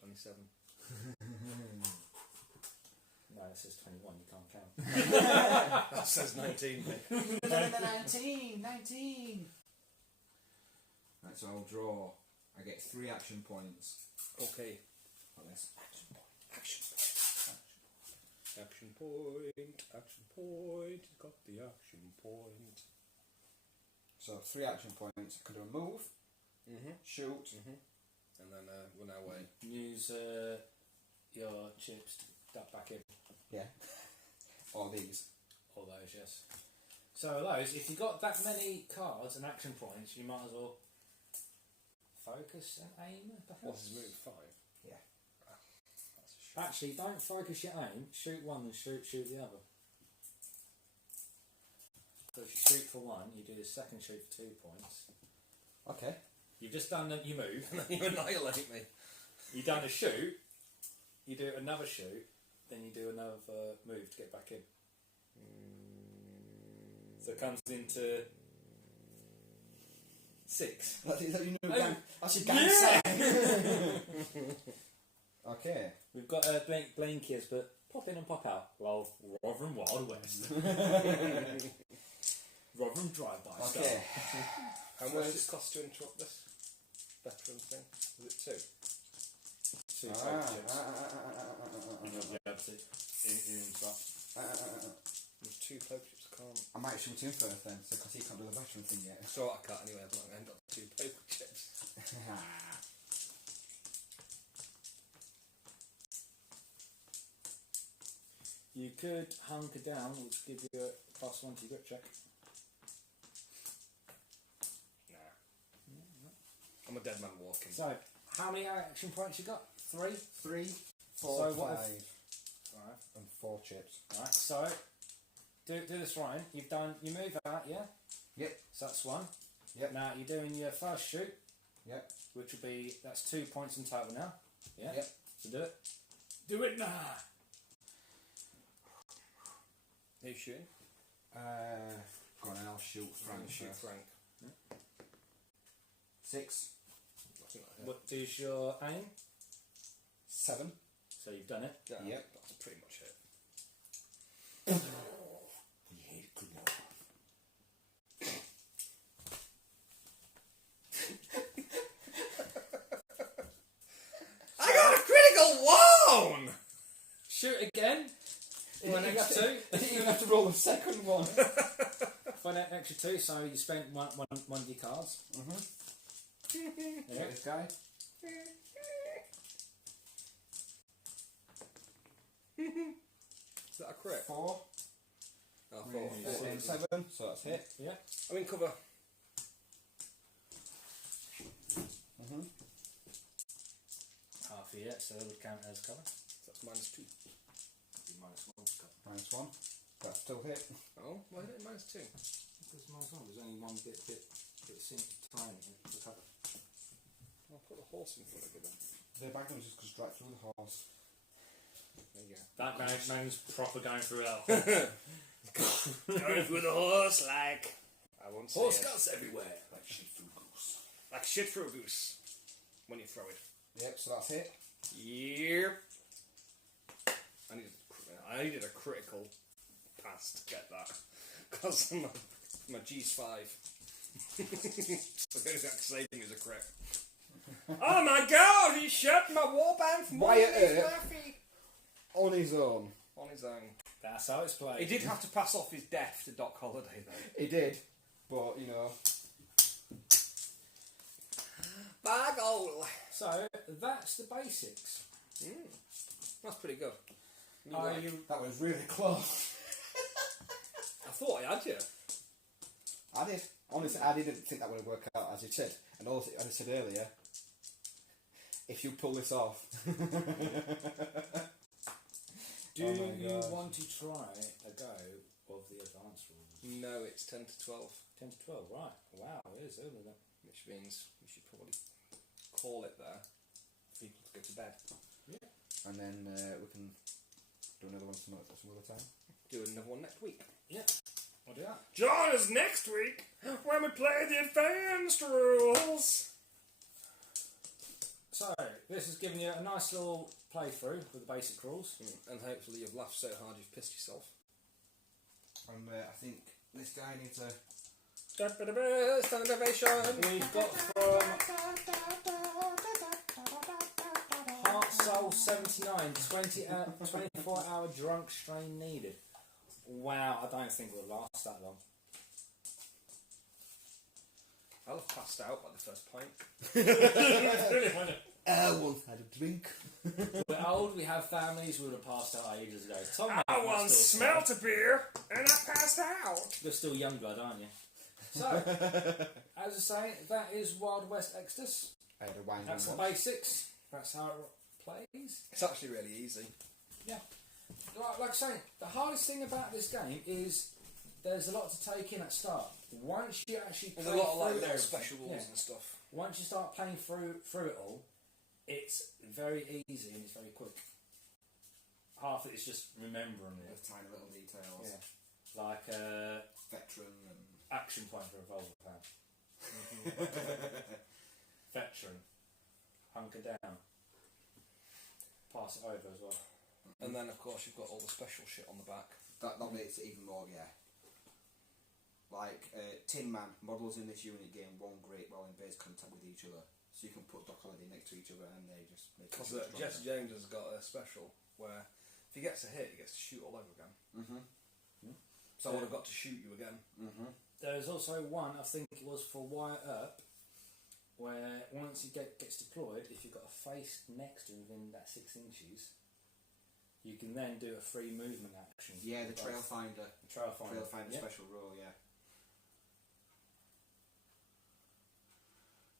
27. No, it says 21, you can't count. That says 19, mate. 19! Right, so I'll draw. I get 3 action points. Okay. Like this. Action point. Got the action point. So 3 action points. I can do a move, shoot, And then run away. Use your chips to duck back in. yeah, or these. All those, yes. So those, if you've got that many cards and action points, you might as well focus and aim, perhaps. What's his move? 5? Yeah. That's a shit. Actually, don't focus your aim. Shoot one and shoot the other. So if you shoot for 1, you do the second shoot for 2 points. Okay. You've just done your move. And then you annihilate me. You've done a shoot. You do another shoot. Then you do another move to get back in. So it comes into 6. That's your new Oh, gang. That's your gang yeah! set. Okay. We've got Blinkies, but pop in and pop out. Well, Rotherham Wild West. Rotherham Drive-By style. Okay. How much does it cost to interrupt this veteran thing? Was it 2? 2 poke chips. Yeah, to interrupt. There's 2 poke chips, can't. I might shoot him first then, because he can't do the veteran thing yet. So I can't anyway, I've not end up 2 poke chips. You could hunker down, which would give you a +1 to your grip check. Nah. I'm a dead man walking. So, how many action points you got? 3? 3, 4, So 5, what if- Right. and 4 chips. Right, so do this right. You've done your move out, yeah? Yep. So that's 1. Yep. Now you're doing your first shoot, Yep. which will be, that's 2 points in total now. Yeah? Yep. So do it. Do it now! Who's shooting? Go on, and I'll shoot Frank Shoot first. Frank. 6, I think that's it. What is your aim? 7. So you've done it. Yeah, Yep. that's pretty much it. I got a critical 1! Shoot again. For an extra 2. You didn't even have to roll the second one. For an extra 2, so you spent one of your cards. Yeah. This guy. Is that a crit? 4. Oh, 4. 4. And 7, so that's hit. Yeah. I'm in cover. Half a yet, so that would count as cover. So that's -2. Be -1 to cover. -1. That's still hit. Oh, why is it -2? Because -1, there's only one bit time to cover. I'll put the horse in front of you then. The back just goes right through the horse. There you go. That man's proper going through hell. Going through the horse like... I won't say Horse it. guts everywhere. Like shit through goose. Like shit through a goose. When you throw it. Yep, so that's hit. Yep. I needed a critical pass to get that. Because my G's 5. So the exact same thing as a crit. Oh my god, he shot my warband from Wyatt underneath Earp. my feet. On his own. On his own. That's how it's played. He did have to pass off his death to Doc Holliday though. He did. But, you know. Bag hole. So that's the basics. That's pretty good. That was really close. I thought I had you. I did. Honestly, I didn't think that would work out as you said. And also, as I said earlier, if you pull this off. Do Oh my you gosh. want to try a go of the advanced rules? No, it's 10 to 12. 10 to 12, right. Wow, it is early then. Which means we should probably call it there for people to go to bed. And then we can do another one some other time. Do another one next week. Yeah, I'll do that. Join us next week when we play the advanced rules. So, this has given you a nice little playthrough with the basic rules. And hopefully you've laughed so hard you've pissed yourself. And I think this guy needs a... Standing ovation! We've got from Heart Soul 79, 24-hour drunk strain needed. Wow, I don't think we'll last that long. I'll have passed out by the first pint. I once had a drink. We're old, we have families, we would have passed out ages ago. Tom, I mate, once still smelt a beer and I passed out. You're still young blood, aren't you? So, as I say, that is Wild West Exodus. I had a wine. That's the basics. That's how it plays. It's actually really easy. Yeah. Like I say, the hardest thing about this game is there's a lot to take in at start. Once you actually There's play a lot of like through little everything- special rules yeah. and stuff. Once you start playing through it all, it's very easy and it's very quick. Half of it's just remembering it. With tiny little details. Yeah. Like Veteran and... action point for a revolver pad. Veteran. Hunker down. Pass it over as well. And then of course you've got all the special shit on the back. That makes it even more, yeah. Like, Tin Man, models in this unit game won't grate well in base contact with each other. So you can put Doc Holliday next to each other and they just make it Because stronger. Jesse James has got a special where if he gets a hit, he gets to shoot all over again. So I would have got to shoot you again. There's also one, I think it was for Wire Up, where once it gets deployed, if you've got a face next to within that 6 inches, you can then do a free movement action. Yeah, the Trail Finder. The Trail Finder. Trail Finder Yep. special rule, yeah.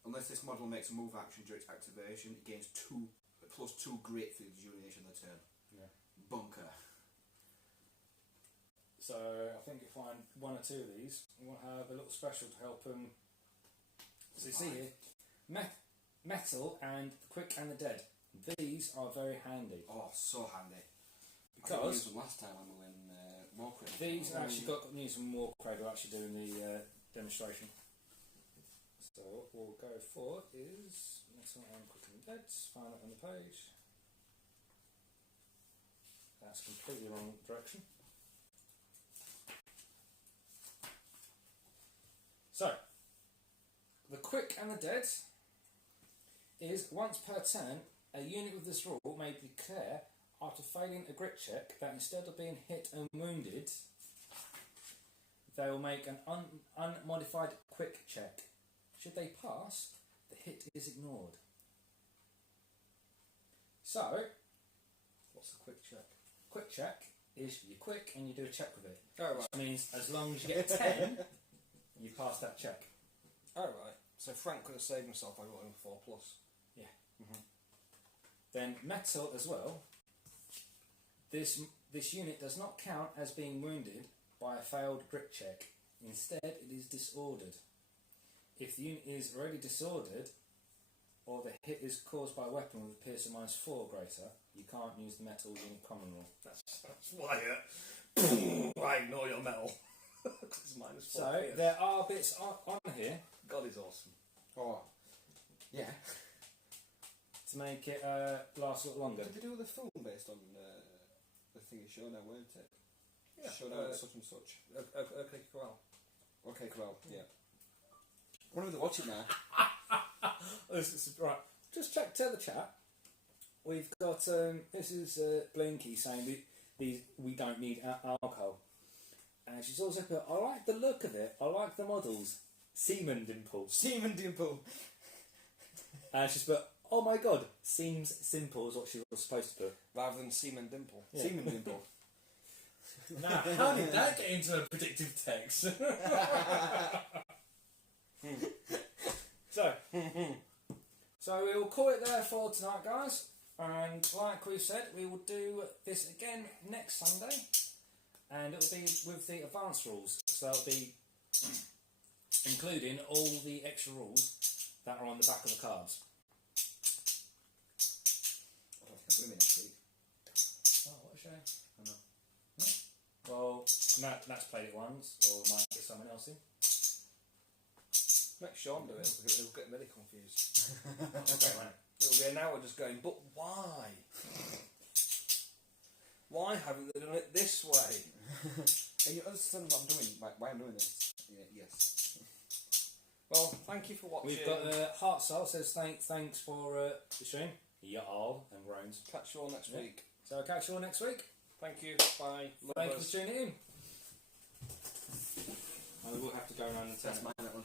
Unless this model makes a move action during its activation, it gains +2 grit for the duration of the turn. Yeah. Bunker. So I think you find one or two of these. We'll have a little special to help them. So you see here, metal and the quick and the dead. These are very handy. Oh, so handy. I Because didn't use them last time when we were in warcradle. these actually got news from warcradle actually doing the demonstration. So what we'll go for is metal and quick and dead. Find it on the page. That's completely the wrong direction. So, the quick and the dead is once per turn, a unit with this rule may declare, after failing a grit check, that instead of being hit and wounded, they will make an unmodified quick check. Should they pass, the hit is ignored. So, What's the quick check? quick check is you're quick and you do a check with it. Oh right. Which means as long as you get 10, you pass that check. Oh right. So Frank could have saved himself by rolling 4+. Yeah. Then metal as well. This unit does not count as being wounded by a failed grit check. Instead, it is disordered. If the unit is already disordered, or the hit is caused by a weapon with a piercing -4 or greater, you can't use the metal unit common rule. That's why I ignore your metal. It's -4. So there are bits on here God is awesome. Oh, yeah. to make it last a little longer. Did they do the film based on the thing you showed now, weren't it? Yeah. Showed out such and such. Okay, well. Okay, well, yeah. What are they watching now? Right, just check to the chat. We've got this is Blinky saying we don't need alcohol, and she's also put, I like the look of it. I like the models. Semen dimple. Semen dimple. And she's put, oh my god, seems simple is what she was supposed to put. Rather than semen dimple. Yeah. Semen dimple. Now, how did that get into a predictive text? So we'll call it there for tonight, guys. And like we said, we will do this again next Sunday, and it'll be with the advanced rules. So it'll be including all the extra rules that are on the back of the cards. I don't think I'm doing it next week. Oh, what a shame. I know. Yeah. Well, Matt's played it once, or might get someone else in. Let Sean do it. He'll get really confused. It'll be an hour just going, but why? Why haven't they done it this way? And you understand what I'm doing, like why I'm doing this? Yeah, yes. Well, thank you for watching. We've got Heart Soul says thanks for the stream. Yeah, all and groans. Catch you all next week. So I'll catch you all next week. Thank you. Bye. Love Thank you us. for tuning in. I will have to go around and tell That's mine, that one.